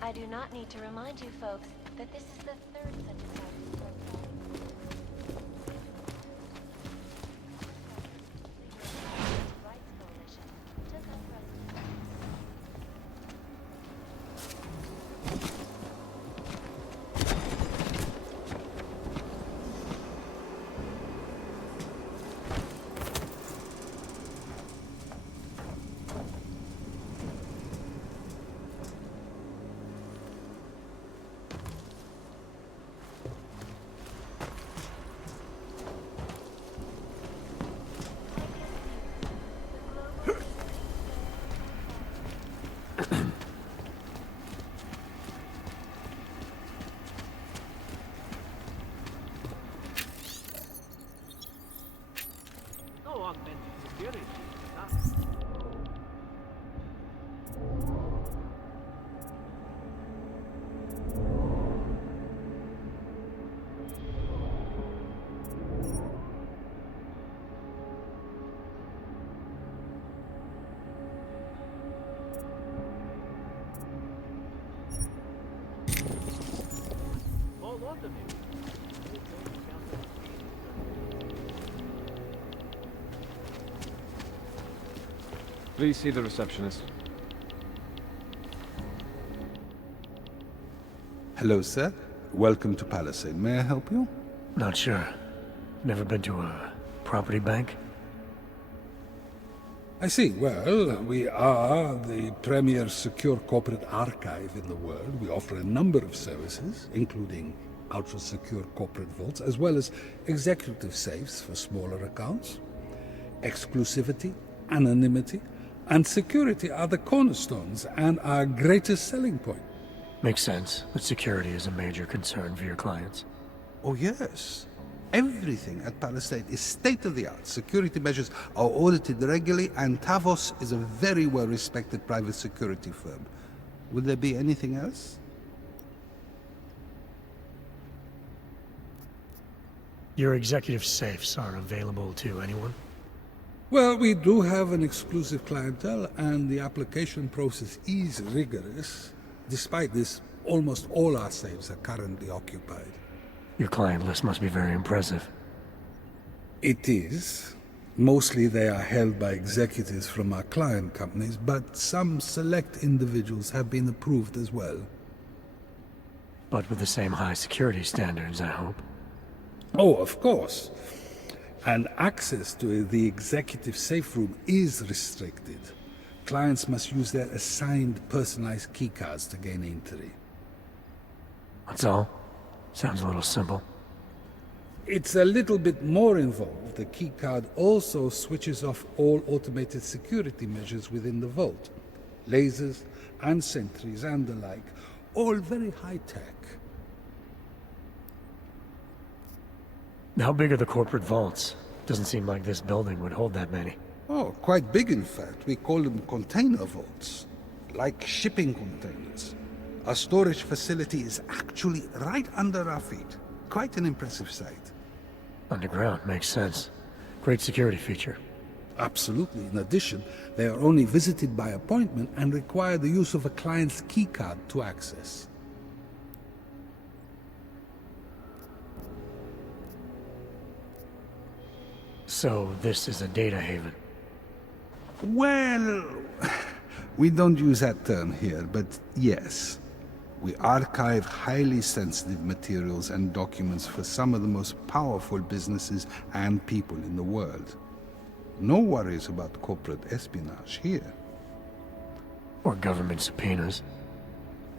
I do not need to remind you folks that this is the third such attack. Augmented security. Hold on to me. Please see the receptionist. Hello, sir. Welcome to Palisade. May I help you? Not sure. Never been to a property bank? I see. Well, we are the premier secure corporate archive in the world. We offer a number of services, including ultra-secure corporate vaults, as well as executive safes for smaller accounts. Exclusivity, anonymity, and security are the cornerstones and our greatest selling point. Makes sense, but security is a major concern for your clients. Oh, yes. Everything at Palisade is state-of-the-art. Security measures are audited regularly, and Tavos is a very well-respected private security firm. Will there be anything else? Your executive safes are available to anyone? Well, we do have an exclusive clientele, and the application process is rigorous. Despite this, almost all our safes are currently occupied. Your client list must be very impressive. It is. Mostly they are held by executives from our client companies, but some select individuals have been approved as well. But with the same high security standards, I hope. Oh, of course. And access to the executive safe room is restricted. Clients must use their assigned personalized keycards to gain entry. That's all? Sounds a little simple. It's a little bit more involved. The keycard also switches off all automated security measures within the vault. Lasers and sentries and the like. All very high-tech. How big are the corporate vaults? Doesn't seem like this building would hold that many. Oh, quite big in fact. We call them container vaults. Like shipping containers. Our storage facility is actually right under our feet. Quite an impressive sight. Underground, makes sense. Great security feature. Absolutely. In addition, they are only visited by appointment and require the use of a client's keycard to access. So, this is a data haven? Well, we don't use that term here, but yes. We archive highly sensitive materials and documents for some of the most powerful businesses and people in the world. No worries about corporate espionage here. Or government subpoenas.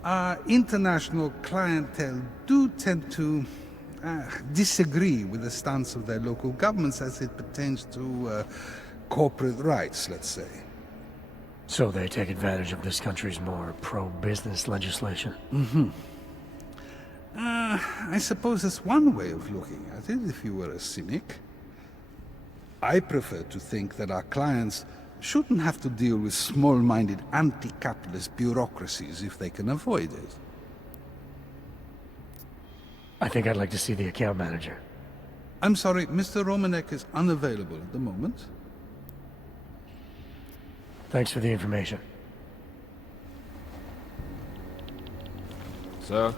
Our international clientele do tend to disagree with the stance of their local governments as it pertains to corporate rights, let's say. So they take advantage of this country's more pro-business legislation? Mm-hmm. I suppose that's one way of looking at it, if you were a cynic. I prefer to think that our clients shouldn't have to deal with small-minded anti-capitalist bureaucracies if they can avoid it. I think I'd like to see the account manager. I'm sorry, Mr. Romanek is unavailable at the moment. Thanks for the information. Sir?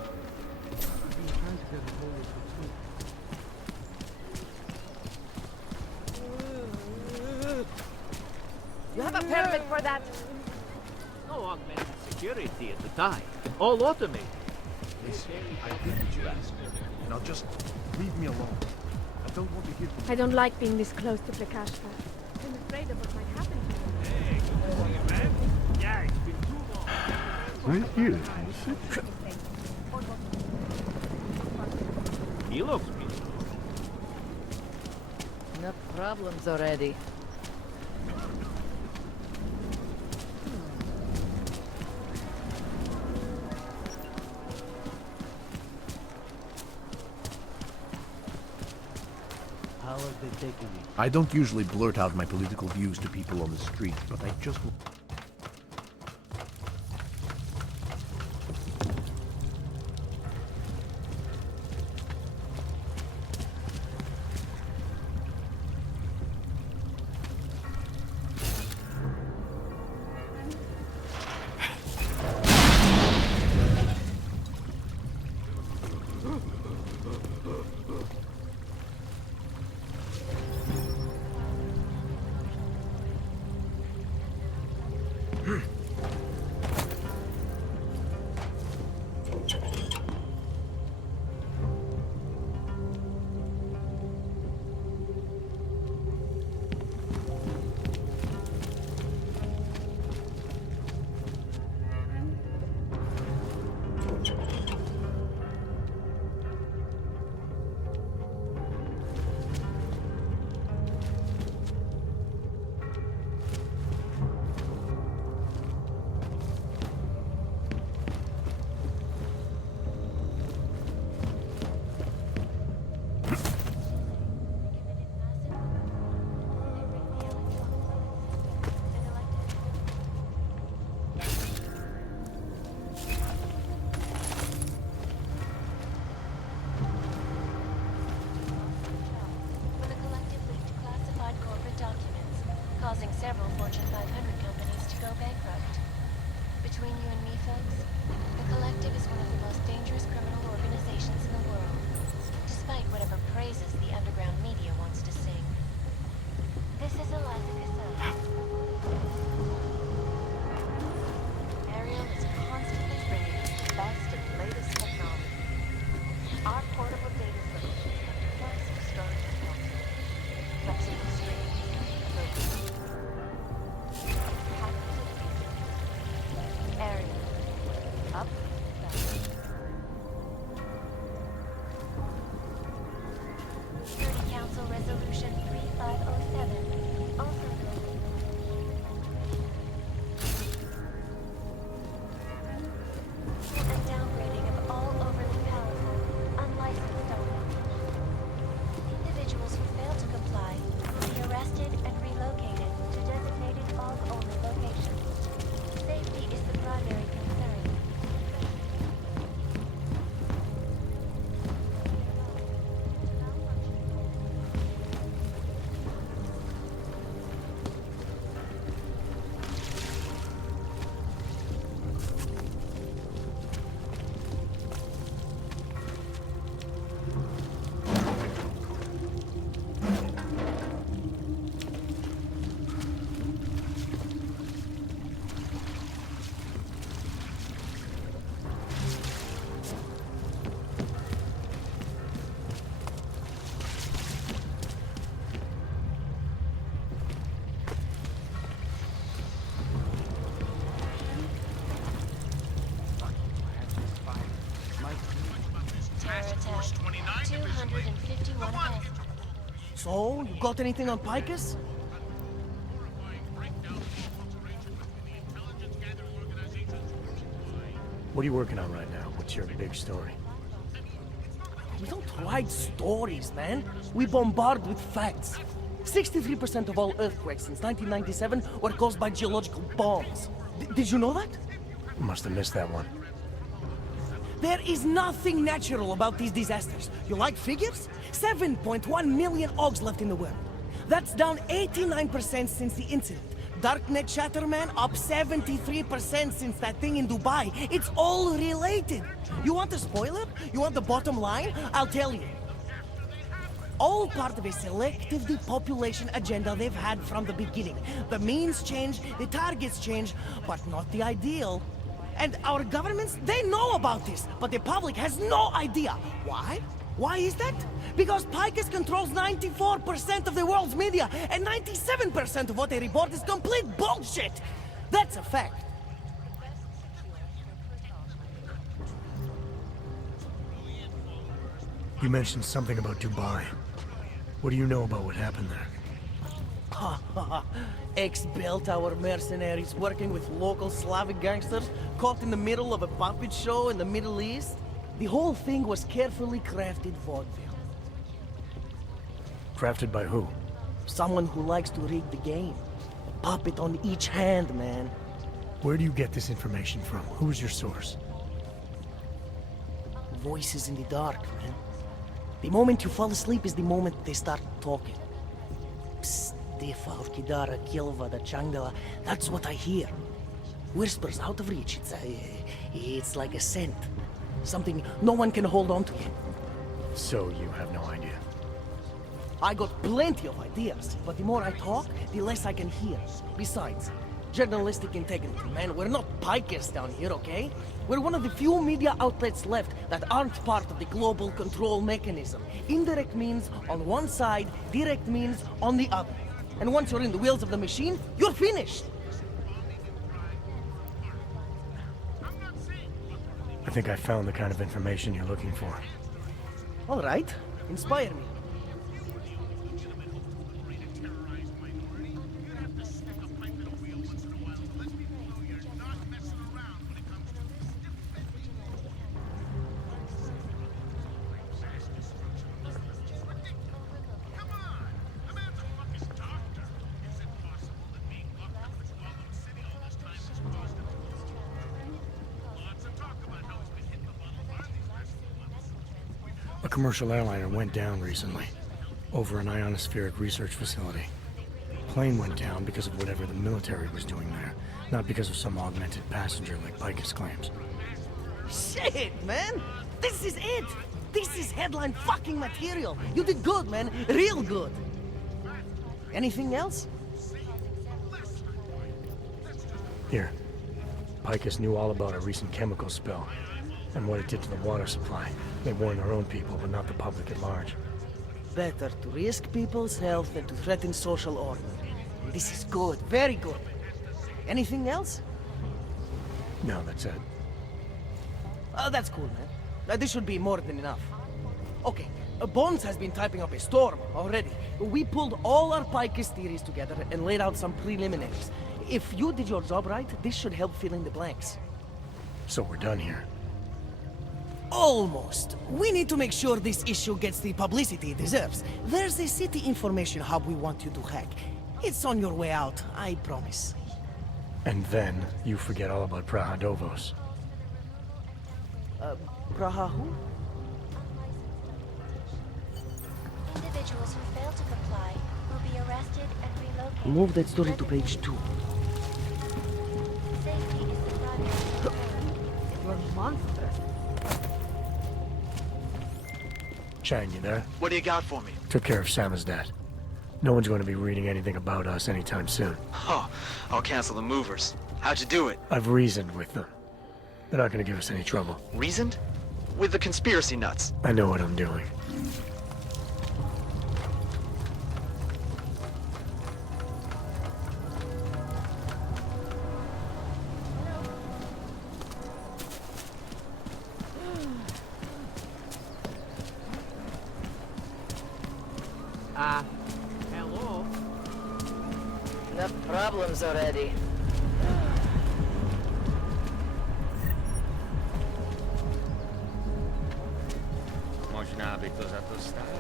You have a permit for that? No augmented security at the time. All automated. Listen, I did what you asked. Now just leave me alone. I don't want to hear from you. I don't like being this close to Plekashka. I'm afraid of what might happen to him. Hey, good morning, man. Yeah, it's been too long. Right here. He looks peaceful. Enough problems already. How are they taking you? I don't usually blurt out my political views to people on the street, but I just... causing several Fortune 500 companies to go bankrupt. Between you and me, folks, the Collective is one of the most dangerous criminal organizations in the world, despite whatever praises the underground media wants to sing. This is Eliza Cassell. Ariel is constantly bringing us the best and latest technology. Our portable data solutions have massive storage capacity, flexible screens, and local patented features. Ariel, up and down. Security Council Resolution 3507, also known and downgrading of all overly powerful, unlicensed downloads. Individuals who fail to comply will be arrested and relocated to designated fog-only locations. Safety is the primary concern. Terror attack. 251 heads. So, you got anything on Picus? What are you working on right now? What's your big story? We don't write stories, man. We bombard with facts. 63% of all earthquakes since 1997 were caused by geological bombs. Did you know that? Must have missed that one. There is nothing natural about these disasters. You like figures? 7.1 million Oggs left in the world. That's down 89% since the incident. Darknet Shatterman up 73% since that thing in Dubai. It's all related. You want a spoiler? You want the bottom line? I'll tell you. All part of a selective depopulation agenda they've had from the beginning. The means change, the targets change, but not the ideal. And our governments, they know about this, but the public has no idea. Why? Why is that? Because Picus controls 94% of the world's media, and 97% of what they report is complete bullshit. That's a fact. You mentioned something about Dubai. What do you know about what happened there? Ex-Belltower mercenaries working with local Slavic gangsters caught in the middle of a puppet show in the Middle East. The whole thing was carefully crafted vaudeville. Crafted by who? Someone who likes to rig the game. A puppet on each hand, man. Where do you get this information from? Who's your source? Voices in the dark, man. The moment you fall asleep is the moment they start talking. Psst, Defa, Orkidara, Kilva, the Changdala. That's what I hear. Whispers out of reach. It's like a scent. Something no one can hold on to yet. So you have no idea? I got plenty of ideas, but the more I talk, the less I can hear. Besides, journalistic integrity, man. We're not Picus down here, okay? We're one of the few media outlets left that aren't part of the global control mechanism. Indirect means on one side, direct means on the other. And once you're in the wheels of the machine, you're finished. I think I found the kind of information you're looking for. All right, inspire me. A commercial airliner went down recently, over an ionospheric research facility. The plane went down because of whatever the military was doing there, not because of some augmented passenger like Picus claims. Shit, man! This is it! This is headline fucking material! You did good, man. Real good. Anything else? Here. Picus knew all about a recent chemical spill and what it did to the water supply. They warned their own people, but not the public at large. Better to risk people's health than to threaten social order. This is good, very good. Anything else? No, that's it. That's cool, man. This should be more than enough. Okay, Bones has been typing up a storm already. We pulled all our Picus theories together and laid out some preliminaries. If you did your job right, this should help fill in the blanks. So we're done here. Almost. We need to make sure this issue gets the publicity it deserves. There's a city information hub we want you to hack. It's on your way out, I promise. And then you forget all about Praha Dovos. Praha who? Individuals who fail to comply will be arrested and relocated. Move that story to page 2. Safety is the primary concern. You're monstrous. Chang, you there? What do you got for me? Took care of Samizdat. No one's going to be reading anything about us anytime soon. Oh, I'll cancel the movers. How'd you do it? I've reasoned with them. They're not going to give us any trouble. Reasoned? With the conspiracy nuts. I know what I'm doing. Hello? Enough problems already. Možná by to za to stálo.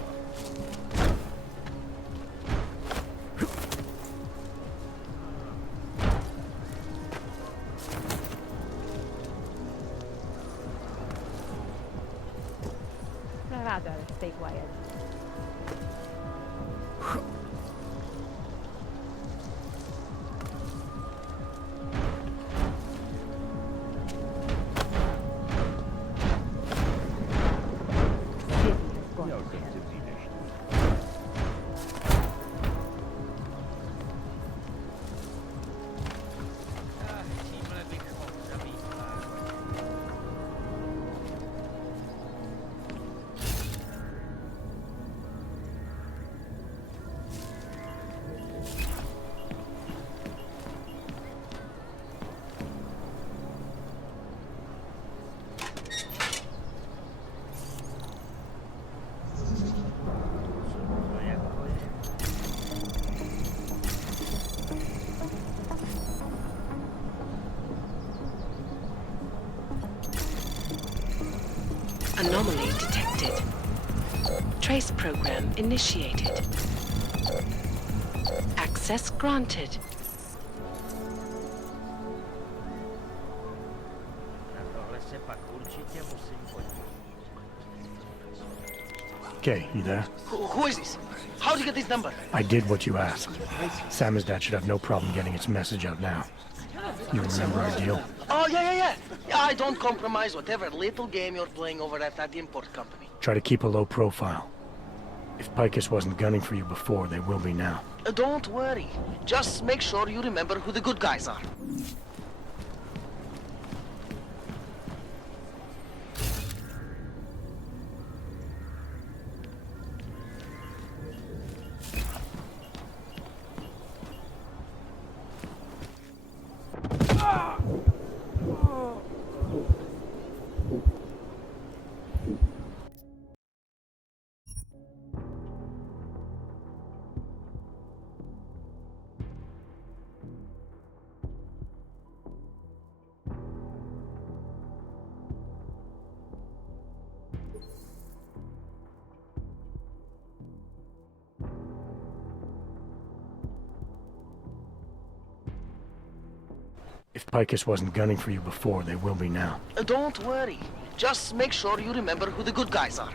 Rather, stay quiet. Anomaly detected. Trace program initiated. Access granted. Okay, you there? Who is this? How'd you get this number? I did what you asked. Samizdat should have no problem getting its message out now. You remember our deal? Oh, yeah. I don't compromise whatever little game you're playing over at that import company. Try to keep a low profile. If Picus wasn't gunning for you before, they will be now. Don't worry. Just make sure you remember who the good guys are. If Picus wasn't gunning for you before, they will be now. Don't worry. Just make sure you remember who the good guys are.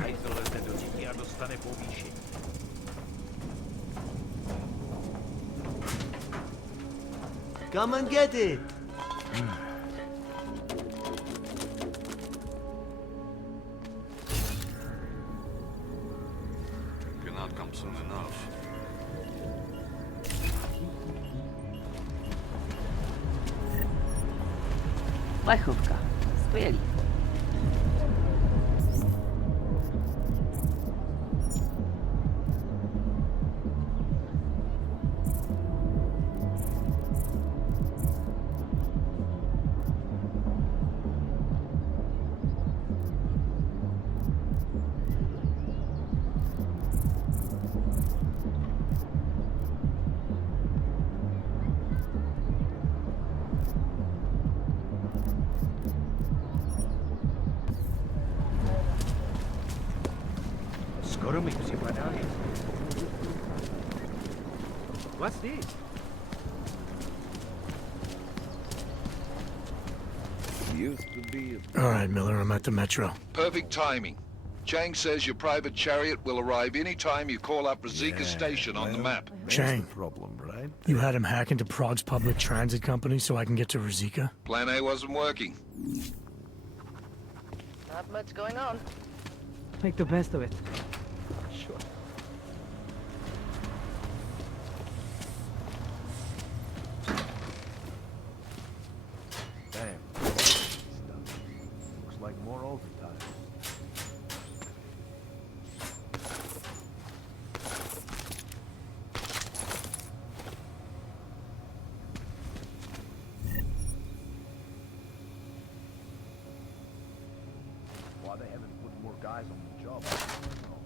Hajzlete do díky a dostane povýšení. Come and get it! Cannot come soon enough. Plechovka. Skvělý. Skoro mi připadali. What's this? All right, Miller, I'm at the metro. Perfect timing. Chang says your private chariot will arrive any time you call up Rizika Station on the map. Chang, Problem, right? you had him hack into Prague's public transit company so I can get to Rizika? Plan A wasn't working. Not much going on. Make the best of it. Sure. Damn. Stuff. Looks like more overtime. Why they haven't put more guys on the job, I don't know.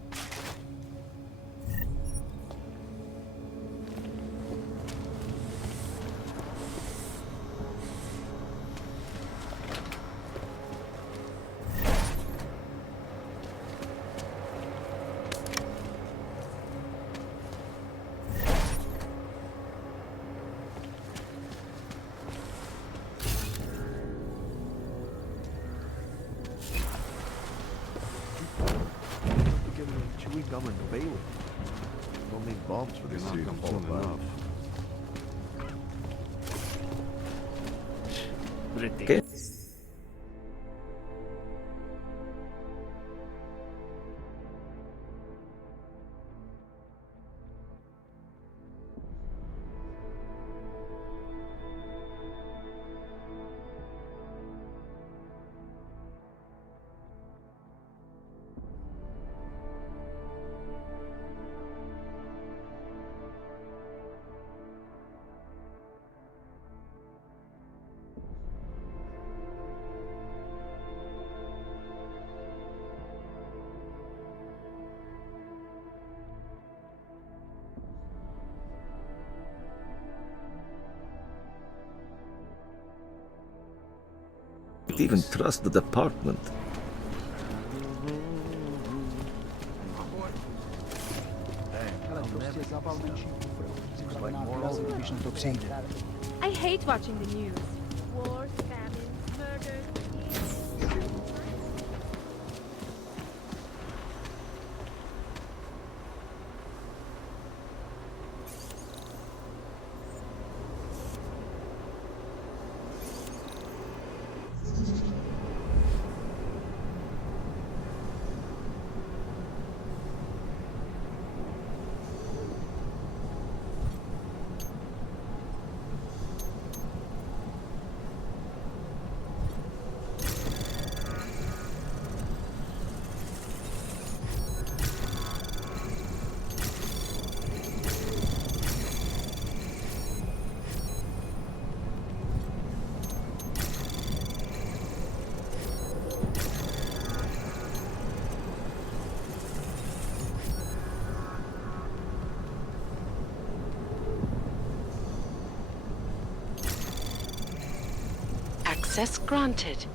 Chewing gum and bailiff. Don't need bombs for this to fall apart. Can't even trust the department. I hate watching the news. Wars, famines, murders. Access granted.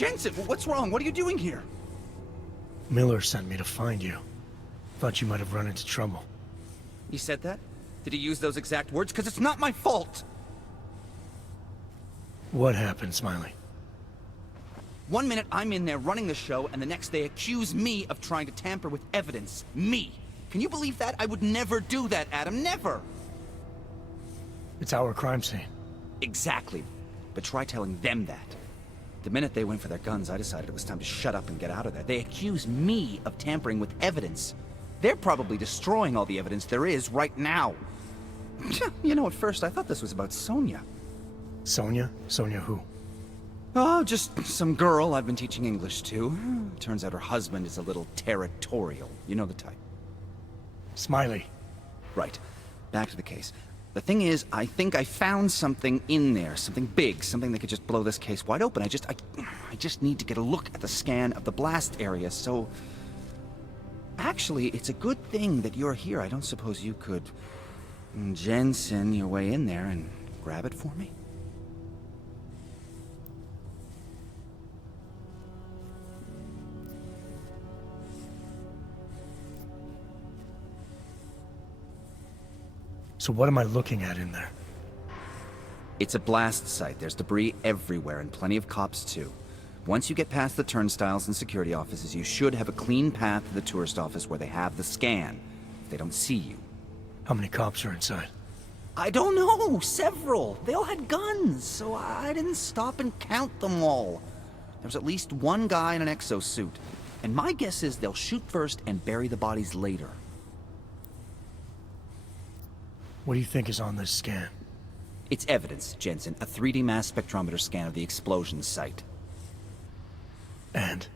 Jensen, what's wrong? What are you doing here? Miller sent me to find you. Thought you might have run into trouble. He said that? Did he use those exact words? Because it's not my fault! What happened, Smiley? 1 minute I'm in there running the show, and the next they accuse me of trying to tamper with evidence. Me! Can you believe that? I would never do that, Adam. Never! It's our crime scene. Exactly. But try telling them that. The minute they went for their guns, I decided it was time to shut up and get out of there. They accuse me of tampering with evidence. They're probably destroying all the evidence there is right now. You know, at first I thought this was about Sonia. Sonia? Sonia who? Oh, just some girl I've been teaching English to. Turns out her husband is a little territorial. You know the type. Smiley. Right. Back to the case. The thing is, I think I found something in there. Something big. Something that could just blow this case wide open. I just need to get a look at the scan of the blast area, so... Actually, it's a good thing that you're here. I don't suppose you could... Jensen your way in there and grab it for me? So what am I looking at in there? It's a blast site. There's debris everywhere, and plenty of cops too. Once you get past the turnstiles and security offices, you should have a clean path to the tourist office where they have the scan, if they don't see you. How many cops are inside? I don't know. Several. They all had guns, so I didn't stop and count them all. There was at least one guy in an exosuit, and my guess is they'll shoot first and bury the bodies later. What do you think is on this scan? It's evidence, Jensen. A 3D mass spectrometer scan of the explosion site. And?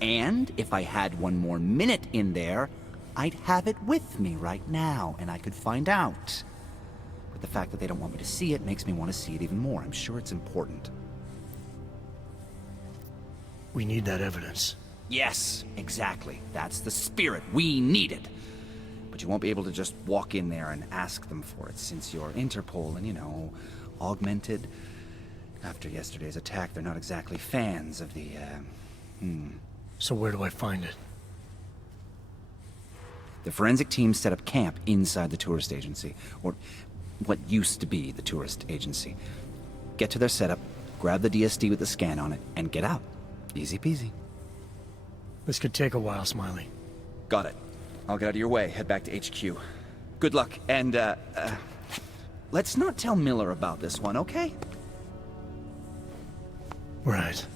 And if I had one more minute in there, I'd have it with me right now, and I could find out. But the fact that they don't want me to see it makes me want to see it even more. I'm sure it's important. We need that evidence. Yes, exactly. That's the spirit. We need it. But you won't be able to just walk in there and ask them for it, since you're Interpol and, you know, augmented. After yesterday's attack, they're not exactly fans of the, So where do I find it? The forensic team set up camp inside the tourist agency, or what used to be the tourist agency. Get to their setup, grab the DSD with the scan on it, and get out. Easy peasy. This could take a while, Smiley. Got it. I'll get out of your way, head back to HQ. Good luck, and, let's not tell Miller about this one, okay? Right.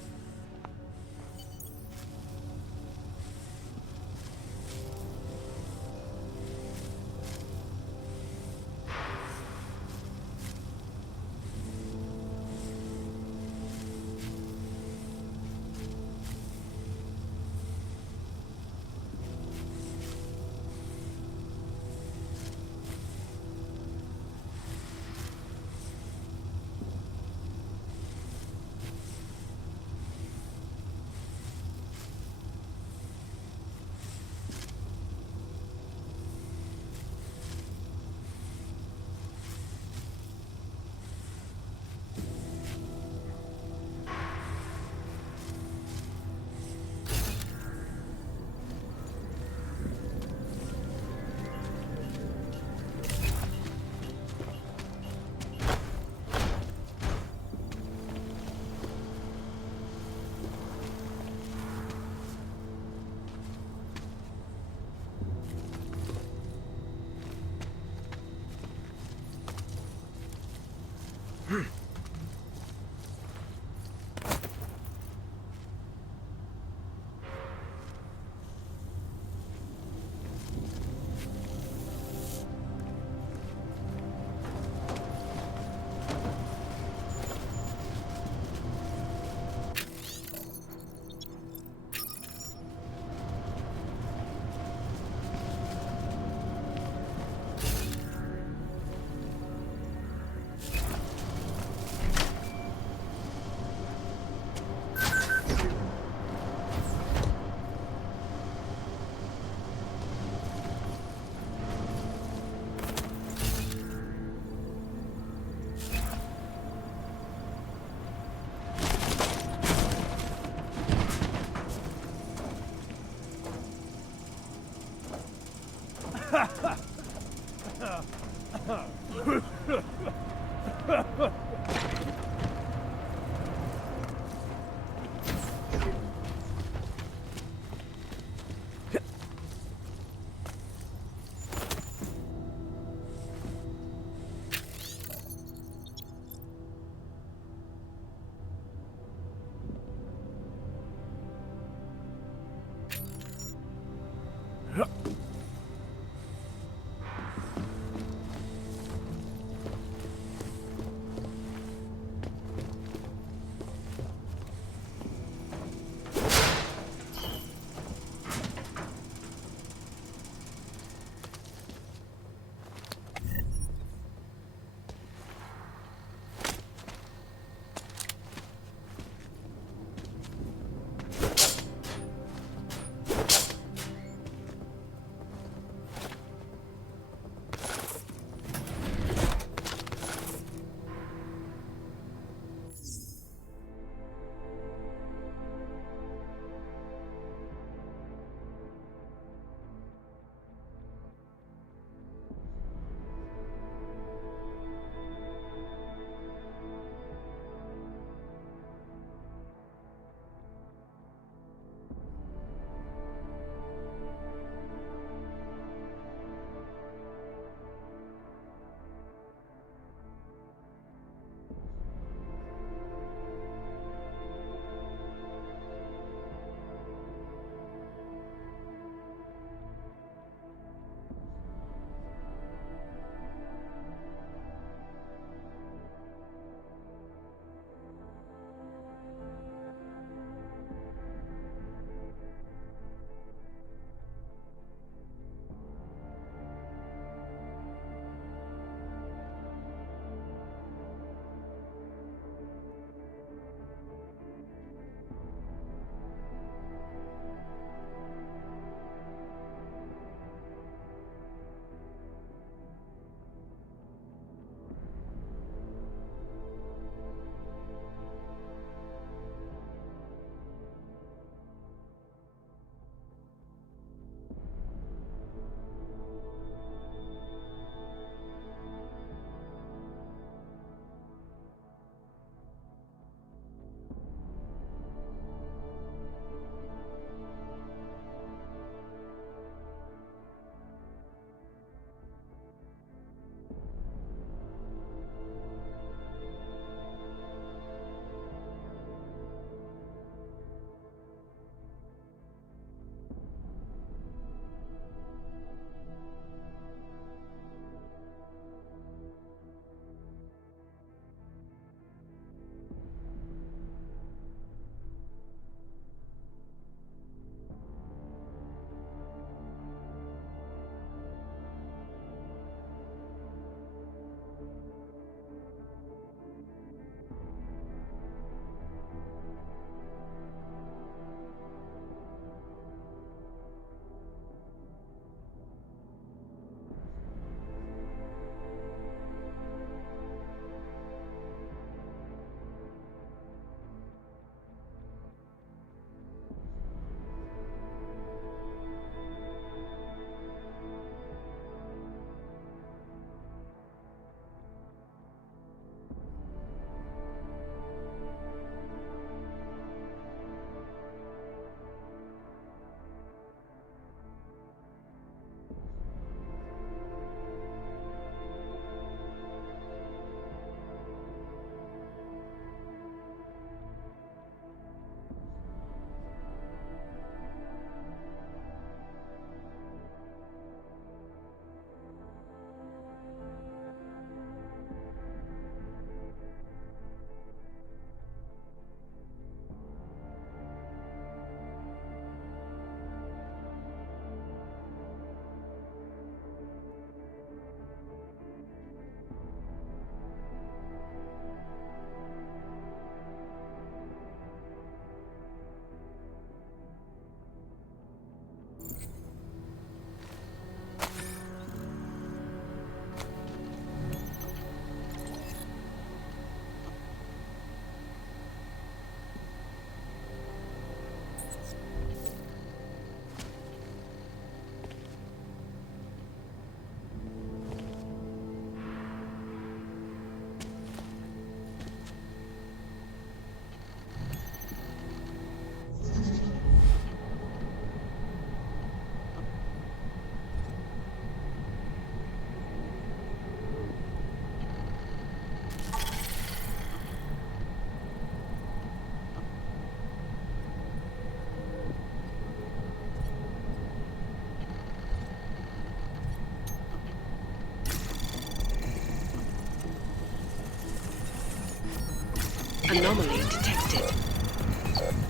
Anomaly detected.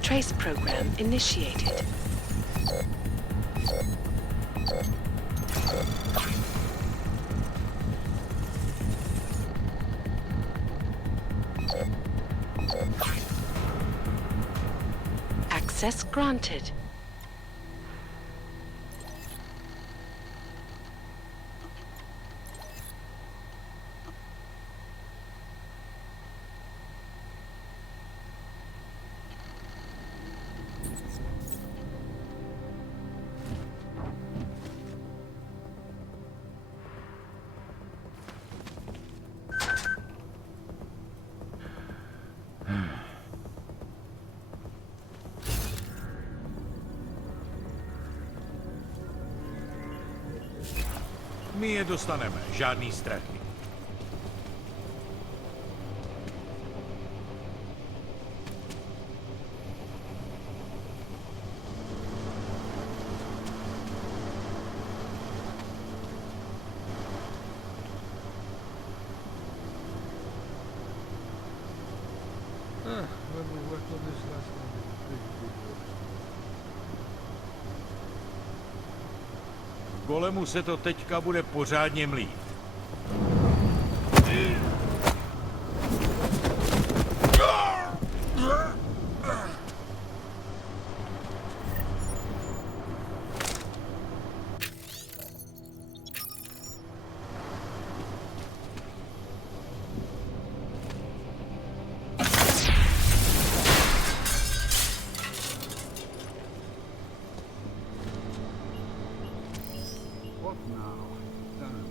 Trace program initiated. Access granted. My je dostaneme, žádný strachy. When we worked on this last time, Golemu se to teďka bude pořádně mlít. What now? Done.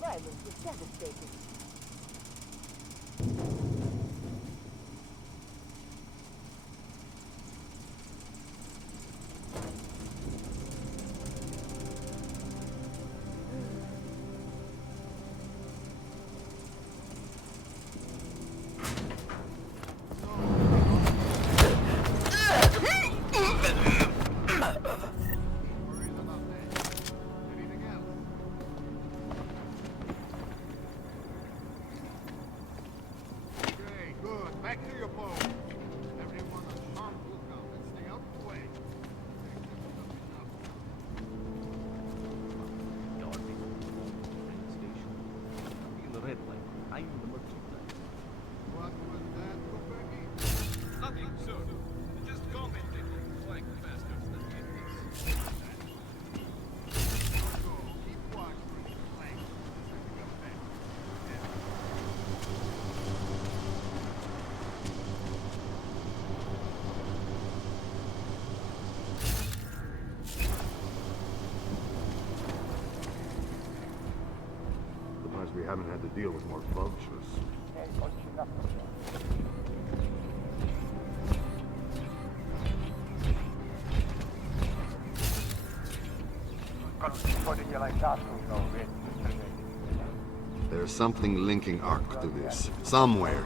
Rivals was devastated. Okay, good. Back to your post. Everyone on sharp lookout and stay out of the way. In the red light, I'm the merchandise. What was that, Kopernik? Nothing, sir. Just commented on the flying bastards that did this. Keep watch for these flanks. Setting up back. haven't had to deal with more vultures. There's something linking Ark to this. Somewhere.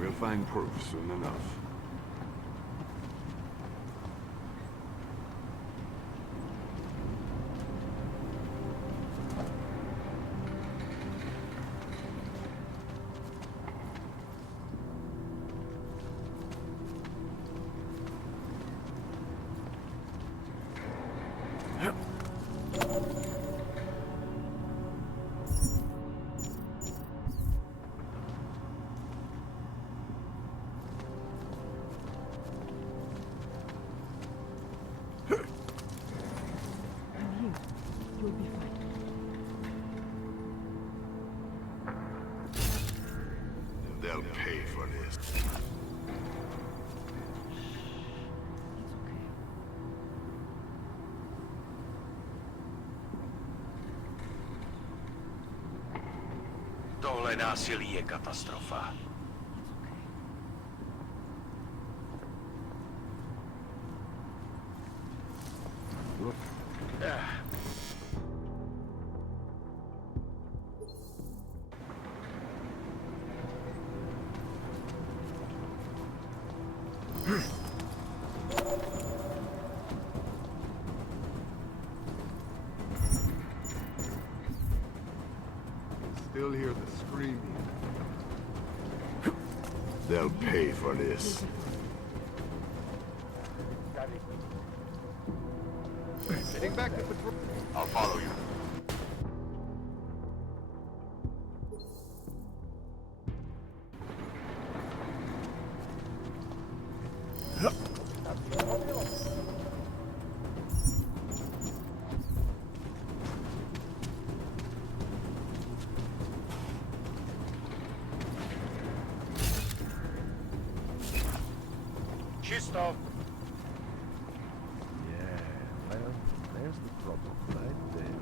We'll find proof soon enough. You'll be fine. They'll pay for this. Tohle násilí je katastrofa. Still hear the screaming. They'll pay for this. Heading back to patrol. I'll follow you. Czysto. Yeah, well, there's the problem right there.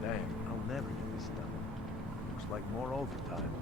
Damn, I'll never get this done. Looks like more overtime.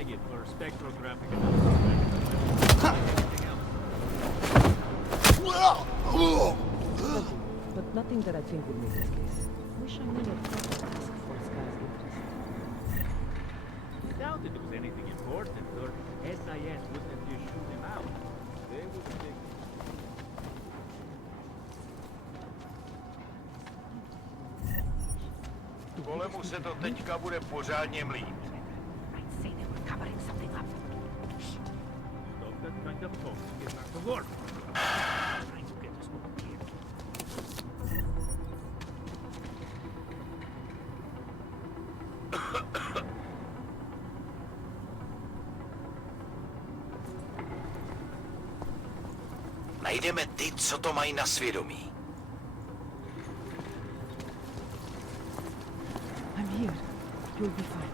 flag it for spectrographic analysis. But nothing that I think would make this case. Wish I knew what task force guy's interest. Doubt it was anything important, or SIS wouldn't have just shoot him out. They would have taken. Kolemu se to teďka bude pořádně mlít. Stop that kind of talk and get back to work. Trying to get us over here. Najdeme ty, co to mají na svědomí. I'm here. You'll be fine.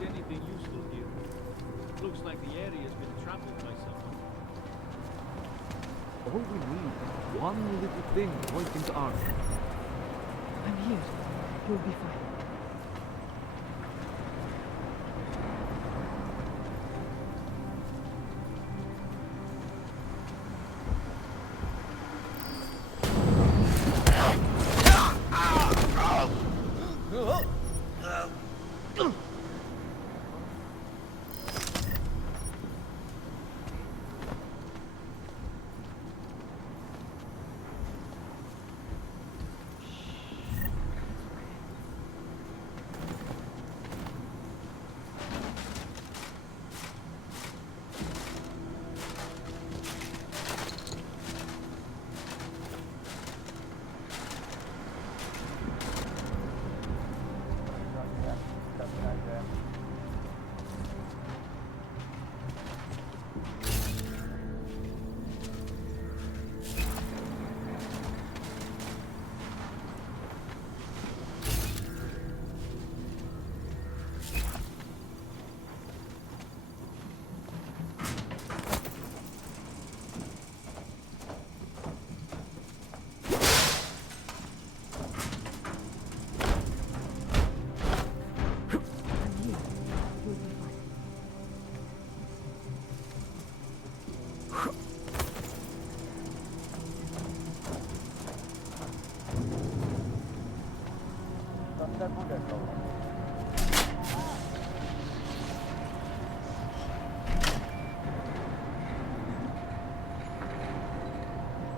Anything useful here. Looks like the area's been trampled by someone. All we need is one little thing pointing to Ark. I'm here. You'll be fine.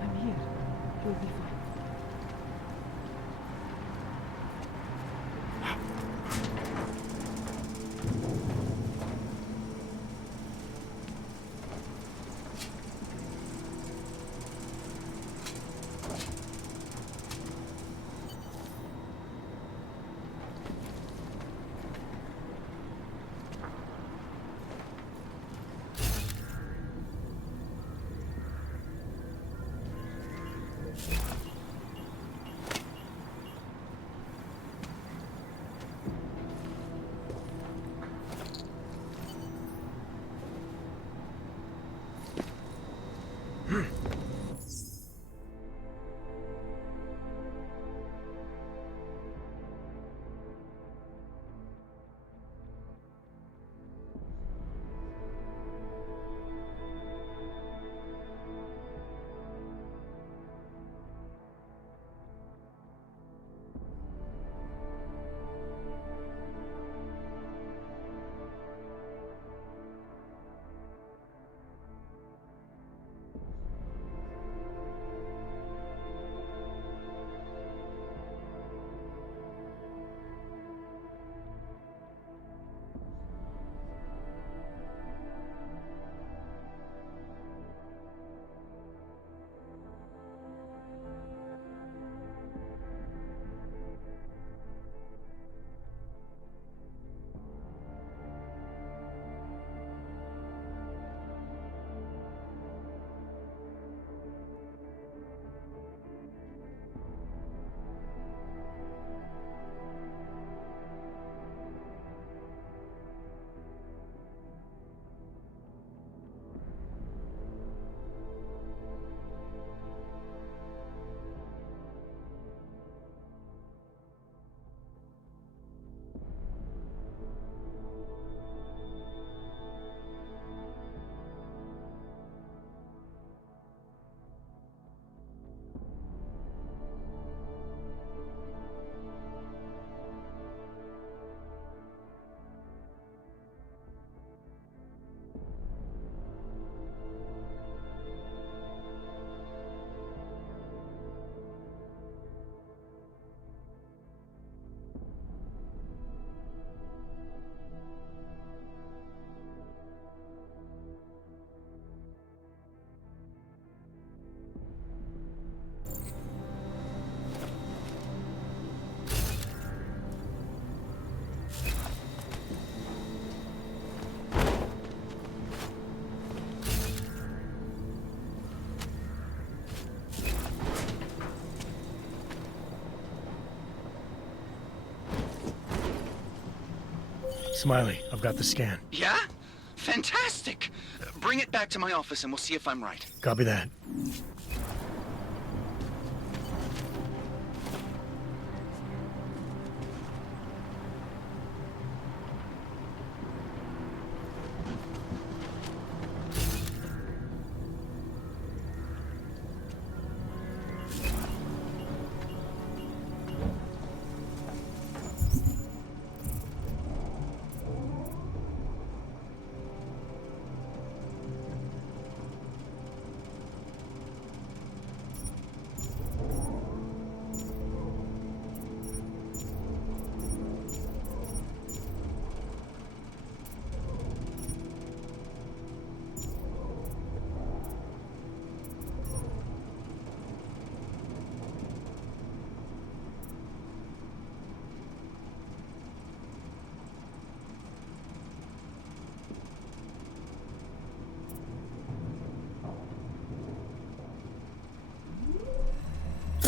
I'm here. You'll be fine. Smiley, I've got the scan. Yeah? Fantastic! Bring it back to my office and we'll see if I'm right. Copy that.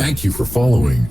Thank you for following.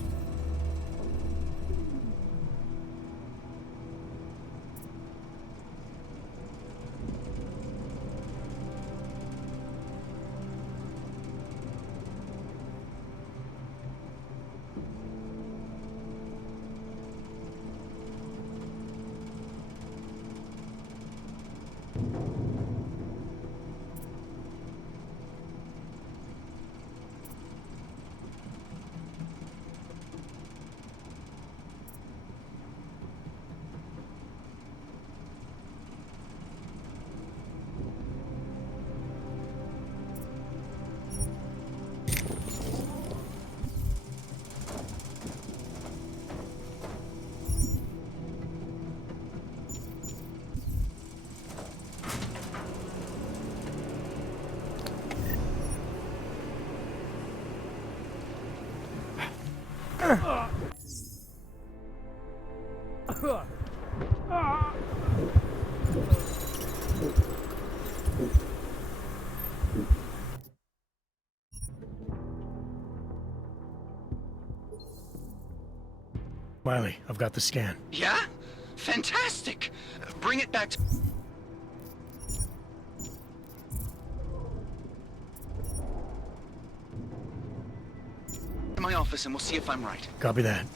Smiley, I've got the scan. Yeah? Fantastic! Bring it back to... my office and we'll see if I'm right. Copy that.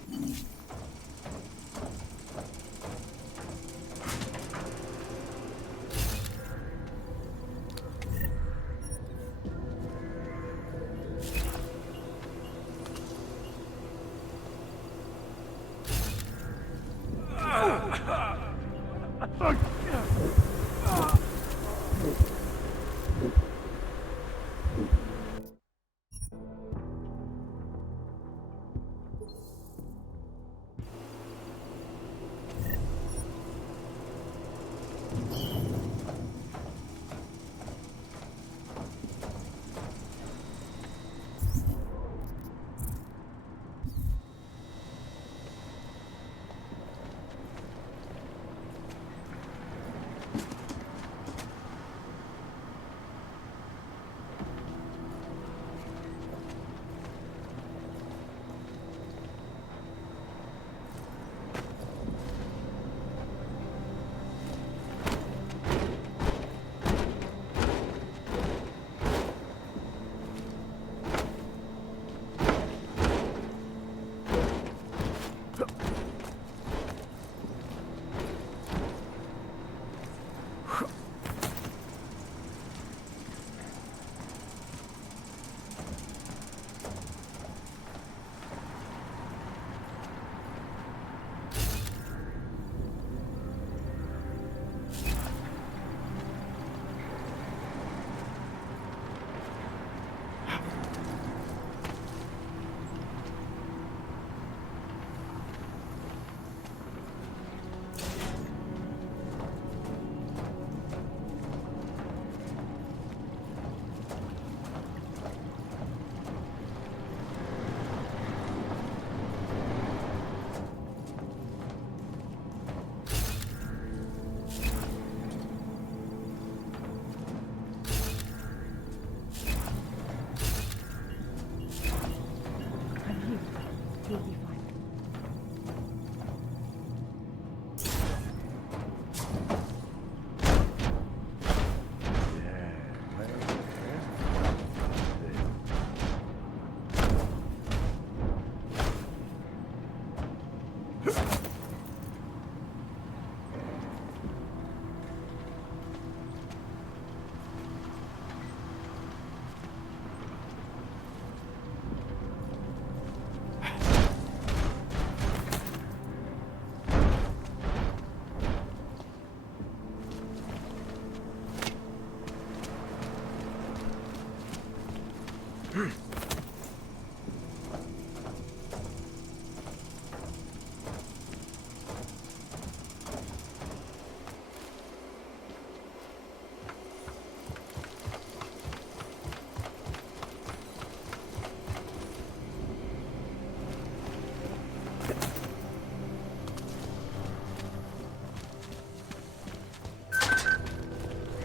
We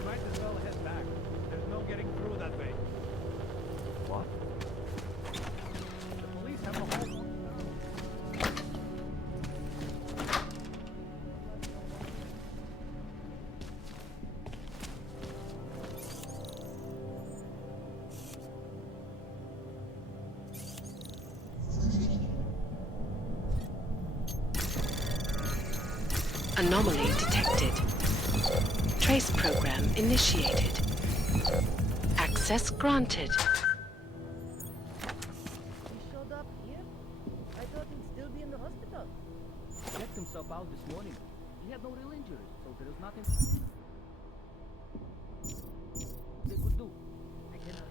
might as well head back. There's no getting through that way. What? The police have a whole... Anomaly detected. Trace program initiated. Access granted. He showed up here? I thought he'd still be in the hospital. He checked himself out this morning. He had no real injuries, so there was nothing they could do. I cannot...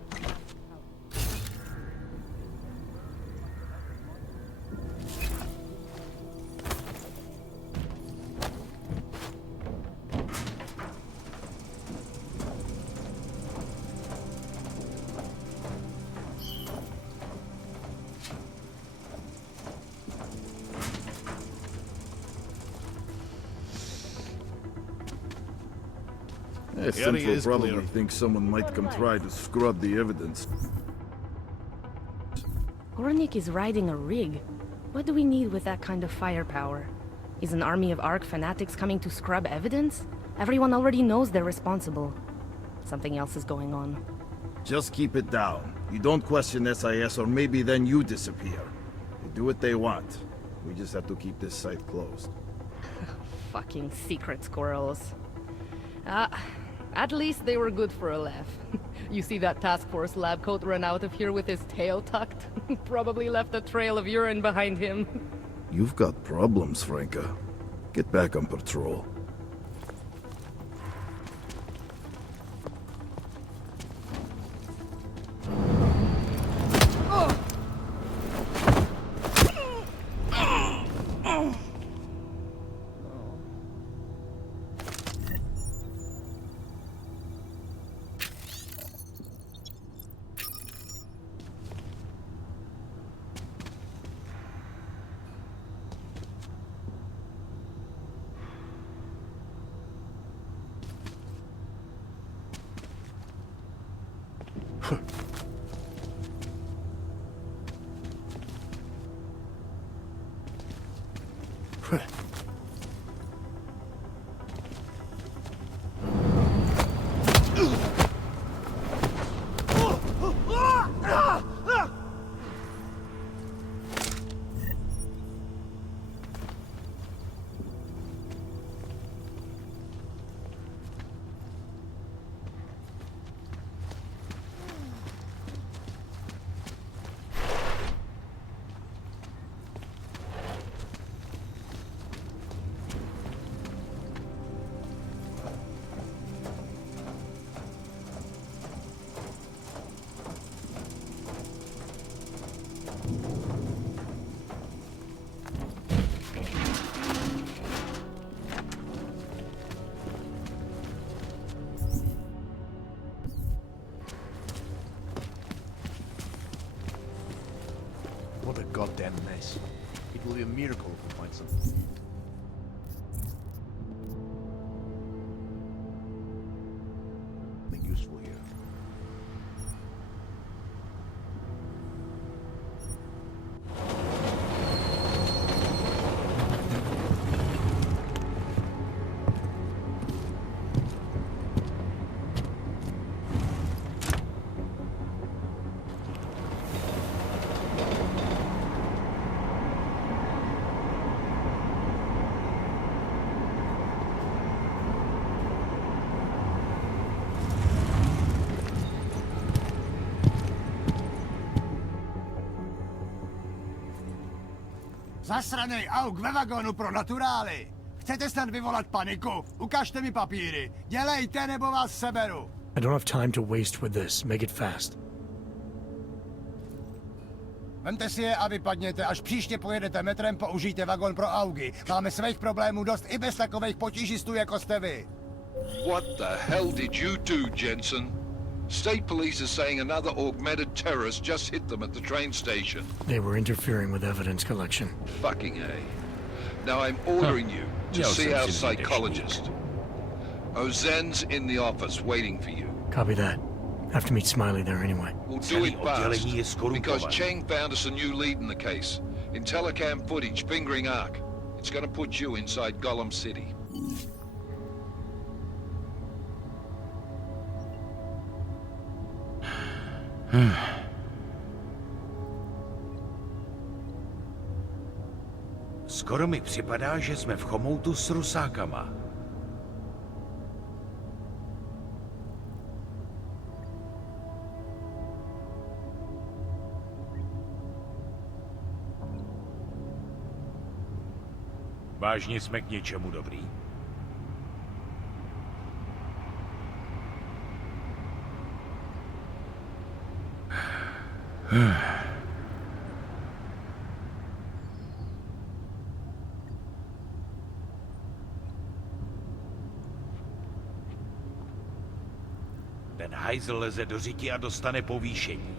Central probably thinks someone might come try to scrub the evidence. Gornik is riding a rig. What do we need with that kind of firepower? Is an army of Ark fanatics coming to scrub evidence? Everyone already knows they're responsible. Something else is going on. Just keep it down. You don't question SIS or maybe then you disappear. They do what they want. We just have to keep this site closed. Fucking secret squirrels. At least they were good for a laugh. You see that task force lab coat run out of here with his tail tucked? Probably left a trail of urine behind him. You've got problems, Franca. Get back on patrol. What a goddamn mess. It will be a miracle if we find something. Something useful here. Zasranej auk ve vagonu pro naturály! Chcete snad vyvolat paniku? Ukažte mi papíry. Dělejte, nebo vás seberu. I don't have time to waste with this. Make it fast. Vemte si je a vypadněte. Až příště pojedete metrem, použijte vagon pro augy. Máme svých problémů dost i bez takových potížistů, jako jste vy. What the hell did you do, Jensen? State police are saying another augmented terrorist just hit them at the train station. They were interfering with evidence collection. Fucking A. Now I'm ordering you to see our psychologist. Ozen's in the office waiting for you. Copy that. Have to meet Smiley there anyway. We'll do it fast, because Cheng found us a new lead in the case. In telecam footage fingering Ark. It's gonna put you inside Gollum City. Skoro mi připadá, že jsme v chomoutu s rusákama. Vážně jsme k něčemu dobrý? Ten hajzl leze do řiti a dostane povýšení.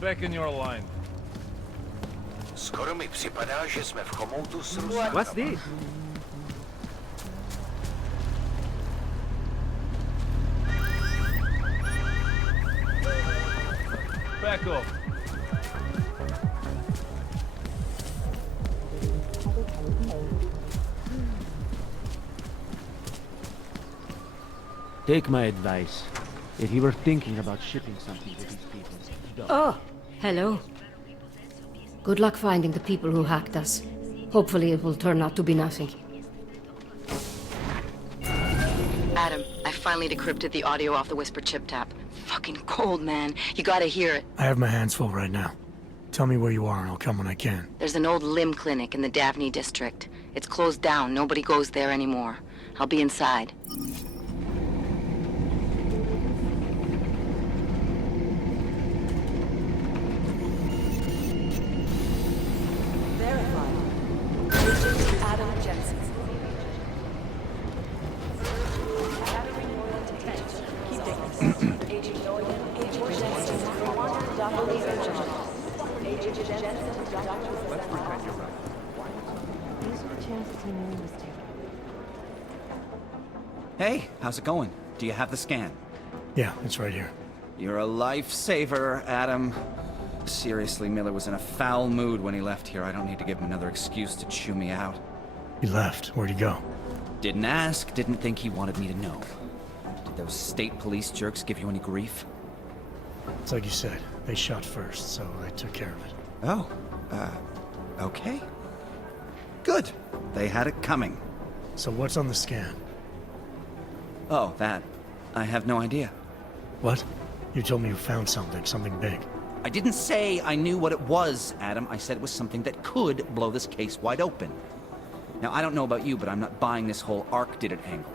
Back in your line. Skoro mi připadá, že jsme v chomoutu s rusákama. What's this? Back off. Take my advice. If you were thinking about shipping something to these people, don't. Oh, hello. Good luck finding the people who hacked us. Hopefully it will turn out to be nothing. Adam, I finally decrypted the audio off the Whisper chip tap. Fucking cold, man. You gotta hear it. I have my hands full right now. Tell me where you are and I'll come when I can. There's an old limb clinic in the Daphne district. It's closed down. Nobody goes there anymore. I'll be inside. Hey, how's it going? Do you have the scan? Yeah, it's right here. You're a lifesaver, Adam. Seriously, Miller was in a foul mood when he left here. I don't need to give him another excuse to chew me out. He left. Where'd he go? Didn't ask, didn't think he wanted me to know. Did those state police jerks give you any grief? It's like you said. They shot first, so I took care of it. Oh, okay. Good. They had it coming. So what's on the scan? Oh, that. I have no idea. What? You told me you found something big. I didn't say I knew what it was, Adam. I said it was something that could blow this case wide open. Now, I don't know about you, but I'm not buying this whole Ark did it angle.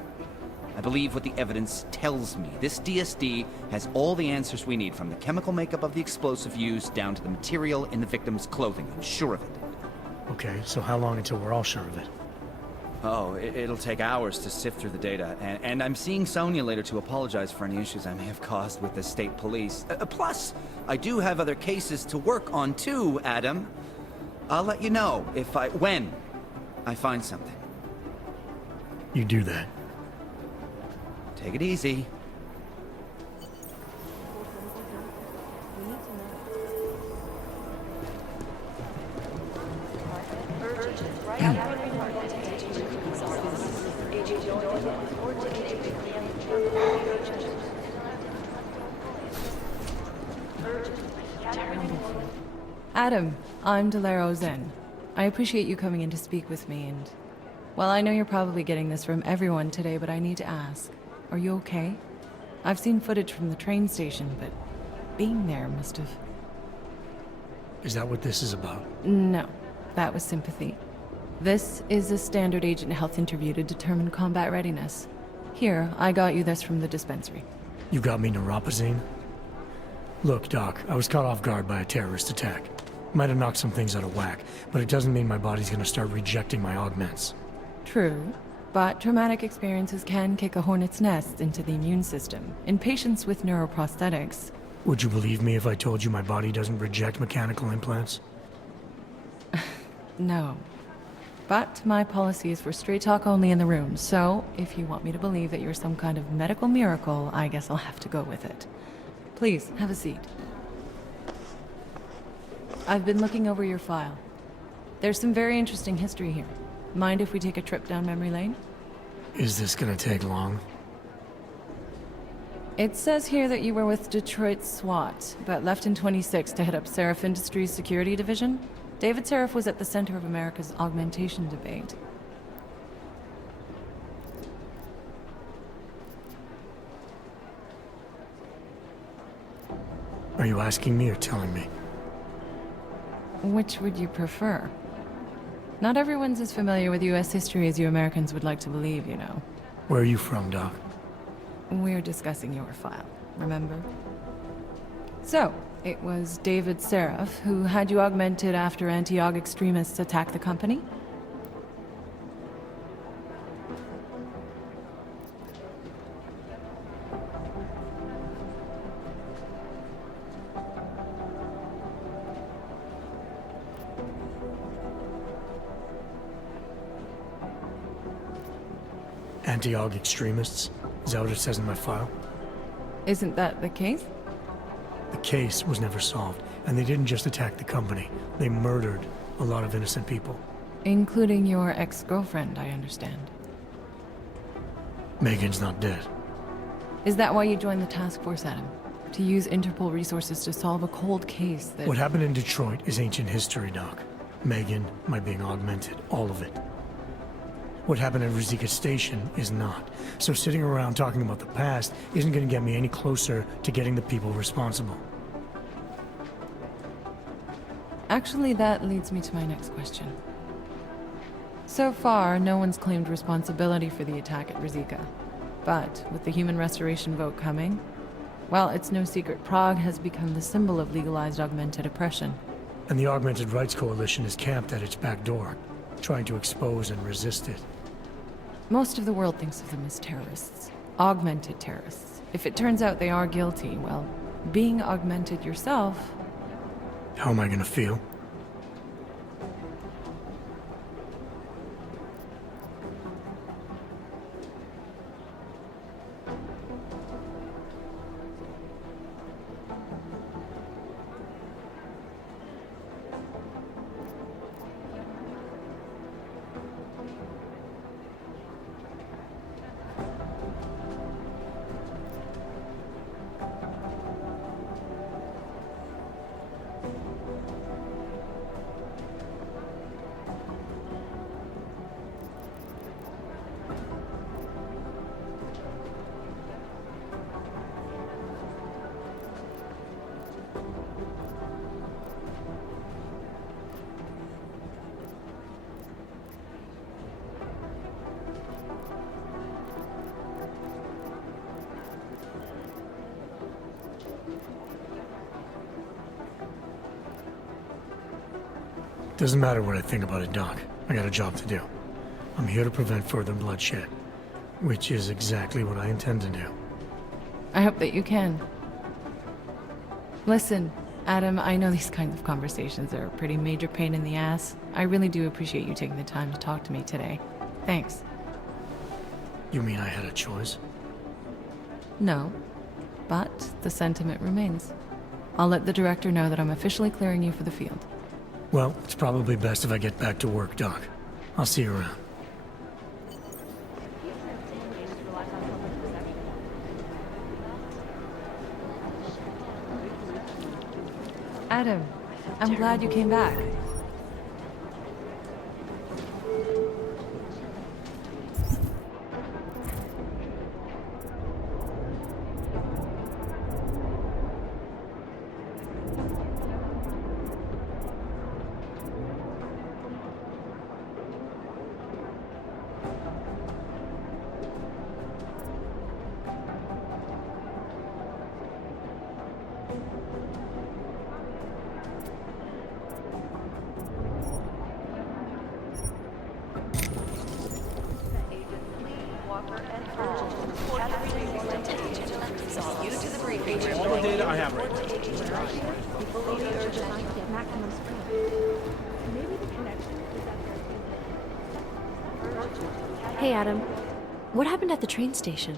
I believe what the evidence tells me. This DSD has all the answers we need, from the chemical makeup of the explosive used down to the material in the victim's clothing. I'm sure of it. Okay, so how long until we're all sure of it? Oh, it'll take hours to sift through the data, and I'm seeing Sonia later to apologize for any issues I may have caused with the state police. Plus, I do have other cases to work on too, Adam. I'll let you know when I find something. You do that. Take it easy. Adam, I'm Delero Zen. I appreciate you coming in to speak with me, and... Well, I know you're probably getting this from everyone today, but I need to ask. Are you okay? I've seen footage from the train station, but being there must have... Is that what this is about? No, that was sympathy. This is a standard agent health interview to determine combat readiness. Here, I got you this from the dispensary. You got me neuropazine? Look, Doc, I was caught off guard by a terrorist attack. Might have knocked some things out of whack, but it doesn't mean my body's gonna start rejecting my augments. True, but traumatic experiences can kick a hornet's nest into the immune system. In patients with neuroprosthetics... Would you believe me if I told you my body doesn't reject mechanical implants? No. But my policy is for straight talk only in the room, so if you want me to believe that you're some kind of medical miracle, I guess I'll have to go with it. Please, have a seat. I've been looking over your file. There's some very interesting history here. Mind if we take a trip down memory lane? Is this gonna take long? It says here that you were with Detroit SWAT, but left in 26 to head up Seraph Industries' security division. David Seraph was at the center of America's augmentation debate. Are you asking me or telling me? Which would you prefer? Not everyone's as familiar with U.S. history as you Americans would like to believe, you know. Where are you from, Doc? We're discussing your file, remember? So, it was David Seraph who had you augmented after anti-aug extremists attacked the company? Anti-aug extremists? Is that what it says in my file? Isn't that the case? The case was never solved, and they didn't just attack the company. They murdered a lot of innocent people. Including your ex-girlfriend, I understand. Megan's not dead. Is that why you joined the task force, Adam? To use Interpol resources to solve a cold case that... What happened in Detroit is ancient history, Doc. Megan, my being augmented, all of it. What happened at Ruzicka Station is not. So sitting around talking about the past isn't going to get me any closer to getting the people responsible. Actually, that leads me to my next question. So far, no one's claimed responsibility for the attack at Ruzicka. But with the human restoration vote coming, well, it's no secret Prague has become the symbol of legalized augmented oppression. And the Augmented Rights Coalition is camped at its back door, trying to expose and resist it. Most of the world thinks of them as terrorists. Augmented terrorists. If it turns out they are guilty, well, being augmented yourself... How am I gonna feel? Doesn't matter what I think about it, Doc. I got a job to do. I'm here to prevent further bloodshed, which is exactly what I intend to do. I hope that you can. Listen, Adam, I know these kinds of conversations are a pretty major pain in the ass. I really do appreciate you taking the time to talk to me today. Thanks. You mean I had a choice? No, but the sentiment remains. I'll let the director know that I'm officially clearing you for the field. Well, it's probably best if I get back to work, Doc. I'll see you around. Adam, I'm glad you came back. All the data I have right now. Hey, Adam. What happened at the train station?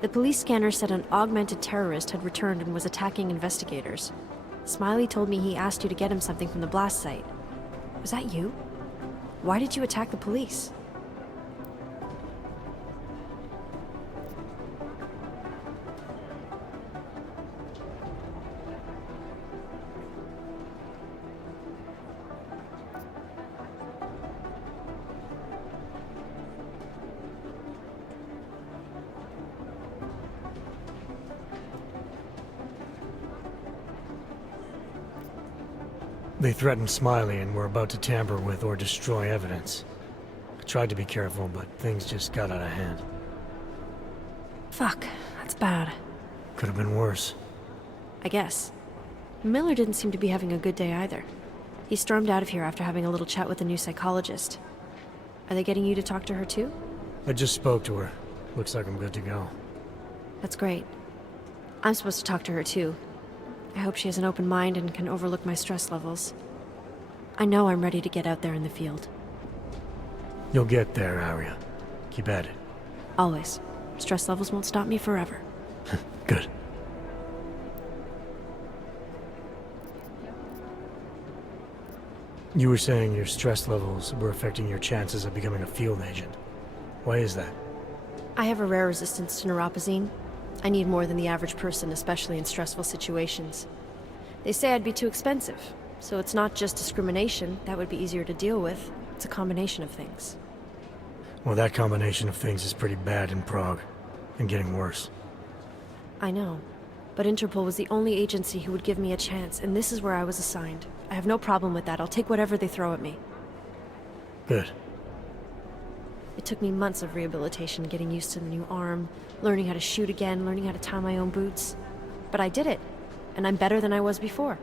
The police scanner said an augmented terrorist had returned and was attacking investigators. Smiley told me he asked you to get him something from the blast site. Was that you? Why did you attack the police? They threatened Smiley and were about to tamper with or destroy evidence. I tried to be careful, but things just got out of hand. Fuck, that's bad. Could have been worse. I guess. Miller didn't seem to be having a good day either. He stormed out of here after having a little chat with the new psychologist. Are they getting you to talk to her too? I just spoke to her. Looks like I'm good to go. That's great. I'm supposed to talk to her too. I hope she has an open mind and can overlook my stress levels. I know I'm ready to get out there in the field. You'll get there, Arya. Keep at it. Always. Stress levels won't stop me forever. Good. You were saying your stress levels were affecting your chances of becoming a field agent. Why is that? I have a rare resistance to neuropazine. I need more than the average person, especially in stressful situations. They say I'd be too expensive, so it's not just discrimination. That would be easier to deal with. It's a combination of things. Well, that combination of things is pretty bad in Prague, and getting worse. I know, but Interpol was the only agency who would give me a chance, and this is where I was assigned. I have no problem with that. I'll take whatever they throw at me. Good. It took me months of rehabilitation, getting used to the new arm, learning how to shoot again, learning how to tie my own boots. But I did it, and I'm better than I was before.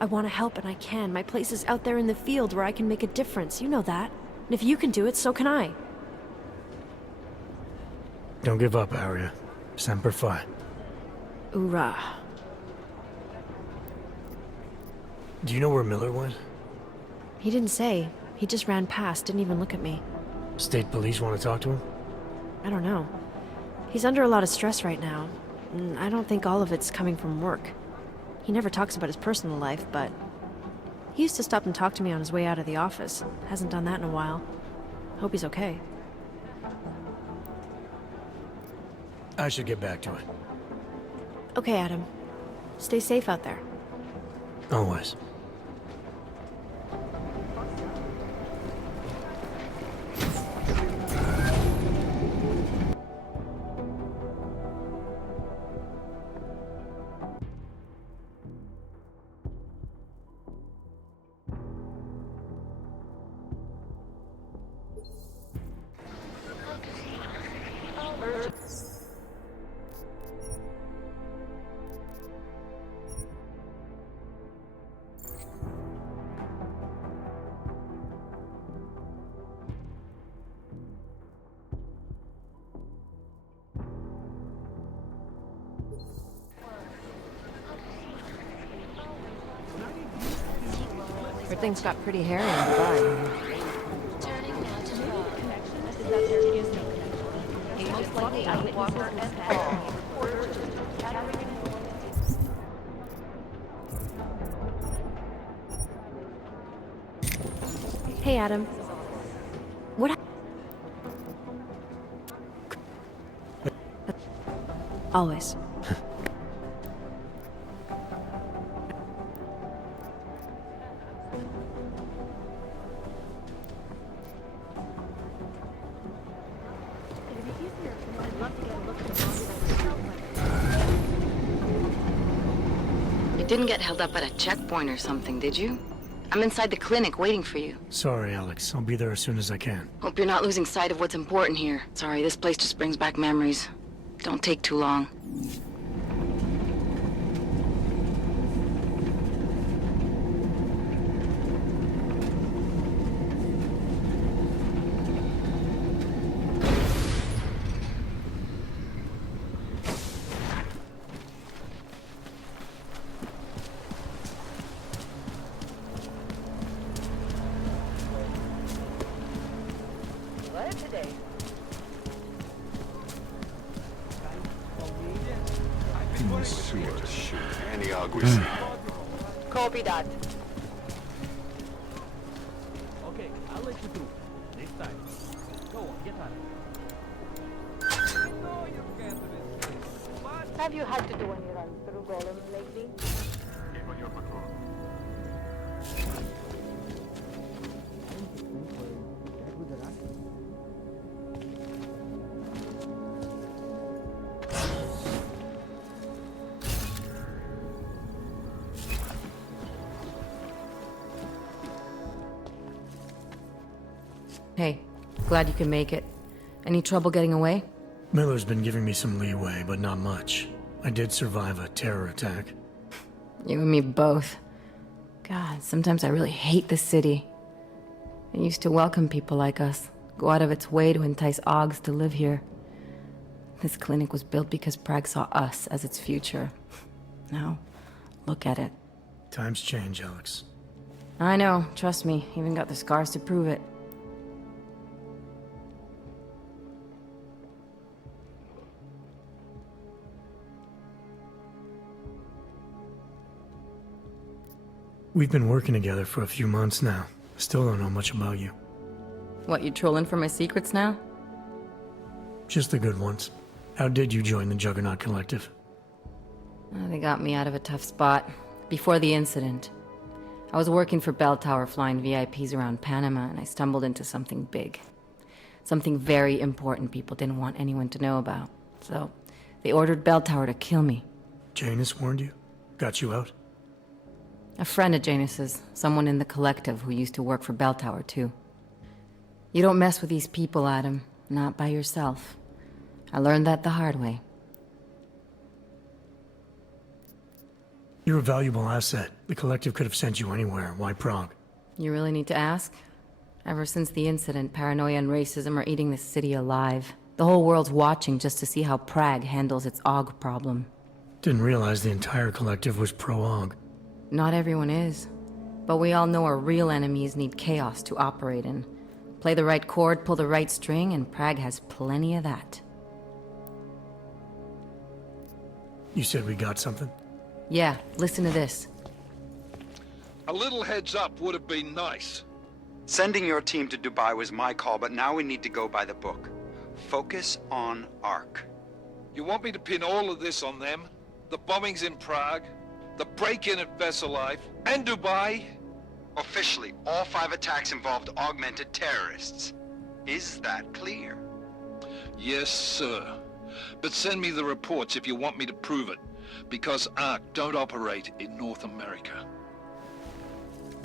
I want to help, and I can. My place is out there in the field where I can make a difference. You know that. And if you can do it, so can I. Don't give up, Arya. Semper Fi. Hoorah. Do you know where Miller went? He didn't say. He just ran past, didn't even look at me. State police want to talk to him? I don't know. He's under a lot of stress right now. And I don't think all of it's coming from work. He never talks about his personal life, but he used to stop and talk to me on his way out of the office. Hasn't done that in a while. Hope he's okay. I should get back to it. Okay, Adam. Stay safe out there. Always. Heard things got pretty hairy in Dubai. Most likely eyewitnesses and Paul. Hey, Adam. What Always. Didn't get held up at a checkpoint or something, did you? I'm inside the clinic waiting for you. Sorry, Alex. I'll be there as soon as I can. Hope you're not losing sight of what's important here. Sorry, this place just brings back memories. Don't take too long. Copy that. Okay, I'll let you through. This time. Go on, get on it. Have you had to do any runs through Golem lately? Keep on your patrol. Hey, glad you can make it. Any trouble getting away? Miller's been giving me some leeway, but not much. I did survive a terror attack. You and me both. God, sometimes I really hate this city. It used to welcome people like us, go out of its way to entice Augs to live here. This clinic was built because Prague saw us as its future. Now, look at it. Times change, Alex. I know, trust me, even got the scars to prove it. We've been working together for a few months now. Still don't know much about you. What, you trolling for my secrets now? Just the good ones. How did you join the Juggernaut Collective? They got me out of a tough spot. Before the incident, I was working for Bell Tower flying VIPs around Panama, and I stumbled into something big. Something very important people didn't want anyone to know about. So, they ordered Bell Tower to kill me. Janus warned you? Got you out? A friend of Janus's, someone in the collective who used to work for Bell Tower, too. You don't mess with these people, Adam. Not by yourself. I learned that the hard way. You're a valuable asset. The collective could have sent you anywhere. Why Prague? You really need to ask? Ever since the incident, paranoia and racism are eating this city alive. The whole world's watching just to see how Prague handles its AUG problem. Didn't realize the entire collective was pro-AUG. Not everyone is. But we all know our real enemies need chaos to operate in. Play the right chord, pull the right string, and Prague has plenty of that. You said we got something? Yeah, listen to this. A little heads up would have been nice. Sending your team to Dubai was my call, but now we need to go by the book. Focus on ARC. You want me to pin all of this on them? The bombings in Prague, the break-in at Vessel Life, and Dubai? Officially, all 5 attacks involved augmented terrorists. Is that clear? Yes, sir. But send me the reports if you want me to prove it, because ARC don't operate in North America.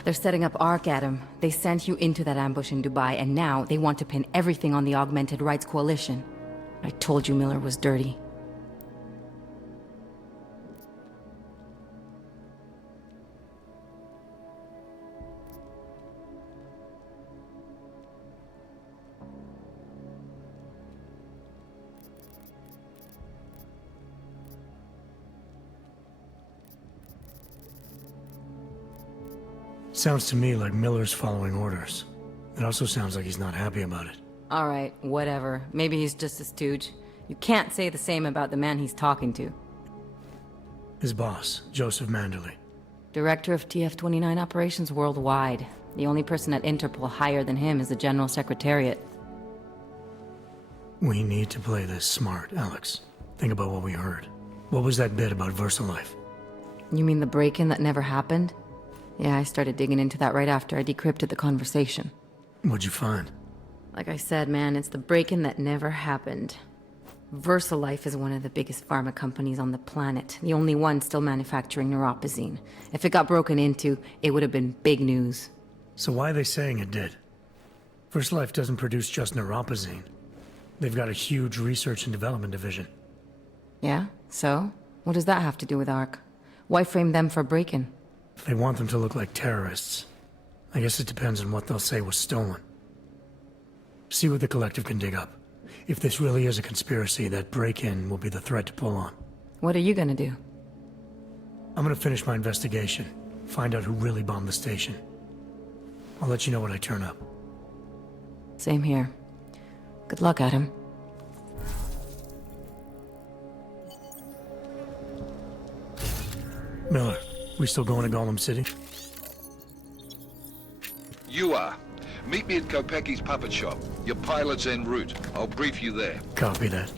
They're setting up ARC, Adam. They sent you into that ambush in Dubai, and now they want to pin everything on the Augmented Rights Coalition. I told you Miller was dirty. Sounds to me like Miller's following orders. It also sounds like he's not happy about it. Alright, whatever. Maybe he's just a stooge. You can't say the same about the man he's talking to. His boss, Joseph Manderley. Director of TF-29 operations worldwide. The only person at Interpol higher than him is the General Secretariat. We need to play this smart, Alex. Think about what we heard. What was that bit about VersaLife? You mean the break-in that never happened? Yeah, I started digging into that right after I decrypted the conversation. What'd you find? Like I said, man, it's the break-in that never happened. VersaLife is one of the biggest pharma companies on the planet, the only one still manufacturing neuropozyne. If it got broken into, it would have been big news. So why are they saying it did? VersaLife doesn't produce just neuropozyne. They've got a huge research and development division. Yeah? So? What does that have to do with ARC? Why frame them for break-in? If they want them to look like terrorists, I guess it depends on what they'll say was stolen. See what the Collective can dig up. If this really is a conspiracy, that break-in will be the thread to pull on. What are you gonna do? I'm gonna finish my investigation, find out who really bombed the station. I'll let you know when I turn up. Same here. Good luck, Adam. Miller, we still going to Golem City? You are. Meet me at Kopecki's puppet shop. Your pilot's en route. I'll brief you there. Copy that.